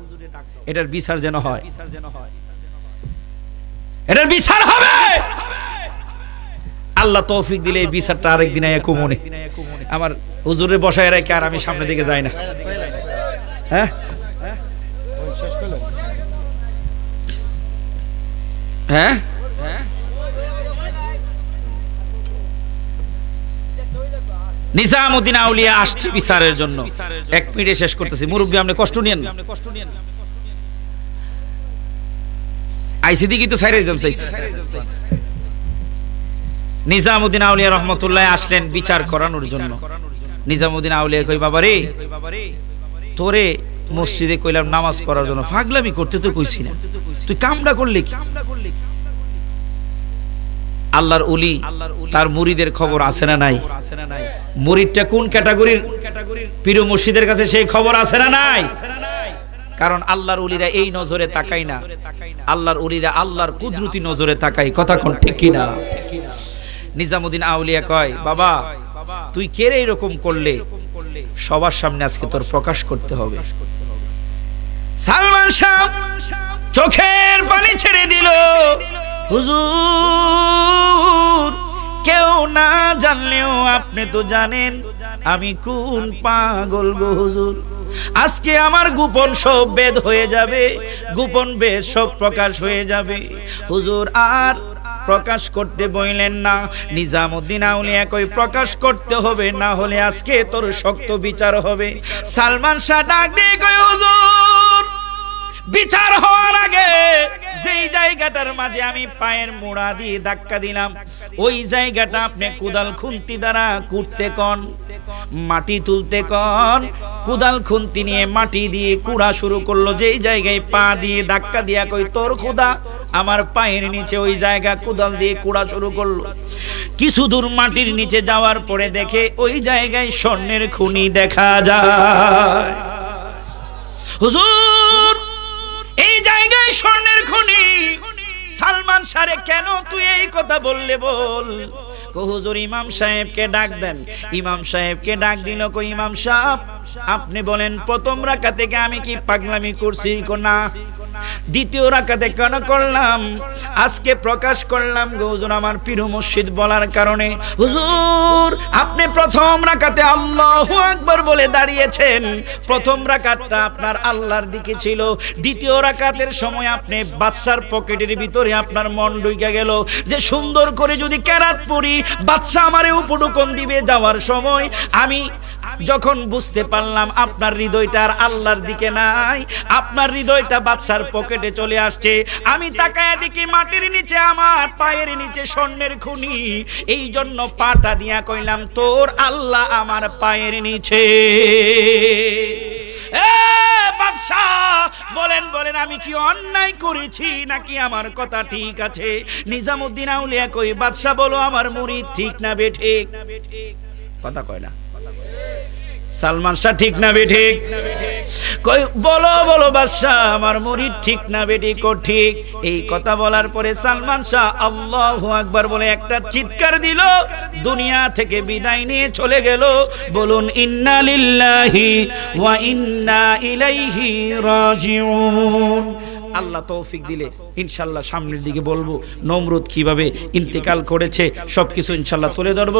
এটার বিচার যেন হয়, এটার বিচার হবে। আল্লাহ তৌফিক দিলে এই বিচারটা আরেকদিন আয়া কমনে আমার হুজুরে বসায় রেখে আর আমি সামনের দিকে যাই না। হ্যাঁ হ্যাঁ নিজামউদ্দিন আউলিয়া আসছে বিচারের জন্য। 1 মিনিটে শেষ করতেছি, মুরব্বী আপনি কষ্ট নিয়েন না। আইসিডি কি তো ছাইরে দিতাম চাইছি। নিজামউদ্দিন আউলিয়া রহমতুল্লাহ আসলেন বিচার করানোর জন্য। নিজামউদ্দিন আউলিয়া কই, বাবা রে, তোরে মসজিদে কইলাম নামাজ পড়ার জন্য, পাগলামি করতে তো কইছি না, তুই কামটা করলি কি? আল্লাহর ওলি তার মুরিদের খবর আছে না নাই? মুরিদটা কোন ক্যাটাগরির পীর মুর্শিদের কাছে সেই খবর আছে না নাই? কারণ আল্লাহর ওলিরা এই নজরে তাকায় না, আল্লাহর ওলিরা আল্লাহর কুদরতি নজরে তাকায়। কথা কোন ঠিক কি না? নিজামউদ্দিন আউলিয়া কয়, বাবা তুই কে রে এরকম করলে? সবার সামনে আজকে তোর প্রকাশ করতে হবে। সালমান শাহ চোখের পানি ছেড়ে দিল, হুজুর কেউ না জানলেও আপনি তো জানেন আমি কোন পাগল গো হুজুর। আজকে আমার গোপন সব বেদ হয়ে যাবে, গোপন বেদ সব প্রকাশ হয়ে যাবে। হুজুর আর প্রকাশ করতে বইলেন না। নিজামউদ্দিন আউলিয়া কই, প্রকাশ করতে হবে, না হলে আজকে তোর শক্ত বিচার হবে। সালমান শাহ ডাক দিয়ে কই, হুজুর বিচার হওয়ার আগে যেই জায়গাটার মাঝে আমি পায়ের মোড়া দিয়ে ধাক্কা দিলাম, ওই জায়গাটা আপনি কোদাল খুন্তি দ্বারা কুড়তে কন, মাটি তুলতে কন। কোদাল খুন্তি নিয়ে মাটি দিয়ে কুড়া শুরু করলো। যেই জায়গায় পা দিয়ে ধাক্কা দিয়া কই, তোর খোদা আমার পায়ের নিচে ওই জায়গা কোদাল দিয়ে কুড়া শুরু করলো। কিছু দূর মাটির নিচে যাওয়ার পরে দেখে ওই জায়গায় স্বর্ণের খনি দেখা যায়। হুজুর এই জায়গায় স্বর্ণের খনি। সালমান শাহে কেন তুই এই কথা বললে বল? হুজুর ইমাম সাহেবকে ডাক দেন। ইমাম সাহেবকে ডাক দিল, কই ইমাম সাহেব আপনি বলেন প্রথম রাকাত থেকে আমি কি পাগলামি করছি? না। দ্বিতীয় রাকাতে কেন করলাম? আজকে প্রকাশ করলাম গো হুজুর আমার পীর মুর্শিদ বলার কারণে। হুজুর আপনি প্রথম রাকাতে আল্লাহু আকবার বলে দাঁড়িয়েছেন, প্রথম রাকাতটা আপনার আল্লাহর দিকে ছিল। দ্বিতীয় রাকাতের সময় আপনি বাদশার পকেটের ভিতরে আপনার মন ঢুকে গেল যে সুন্দর করে যদি কেরাত পড়ি বাদশা আমারে উপঢৌকন দিবে। যাওয়ার সময় আমি যখন বুঝতে পারলাম আপনার হৃদয়টা আর আল্লাহর দিকে নাই, আপনার হৃদয়টা বাদশার পকেটে চলে আসছে, আমি তাকায় দেখি মাটির নিচে আমার পায়ের নিচে স্বর্ণের খনি। এই জন্য পাটা দিয়া কইলাম তোর আল্লাহ আমার পায়ের নিচে। বাদশা বলেন বলেন আমি কি অন্যায় করেছি নাকি আমার কথা ঠিক আছে? নিজামউদ্দিন আউলিয়া কই, বাদশা বলো আমার মুরিদ ঠিক না বেঠিক? কথা কয় না। সালমান শাহ ঠিক না বেঠিক? কই বলো বলো বাদশা আমার মুরিদ ঠিক না বেঠিক? ও ঠিক। এই কথা বলার পরে সালমান শাহ আল্লাহু আকবার বলে একটা চিৎকার দিল, দুনিয়া থেকে বিদায় নিয়ে চলে গেল। বলুন ইন্না লিল্লাহি ওয়া ইন্না ইলাইহি রাজিউন। আল্লাহ তৌফিক দিলে ইনশাআল্লাহ সামনের দিকে বলবো নমরুদ কিভাবে ইন্তেকাল করেছে, সবকিছু ইনশাআল্লাহ তুলে ধরবো।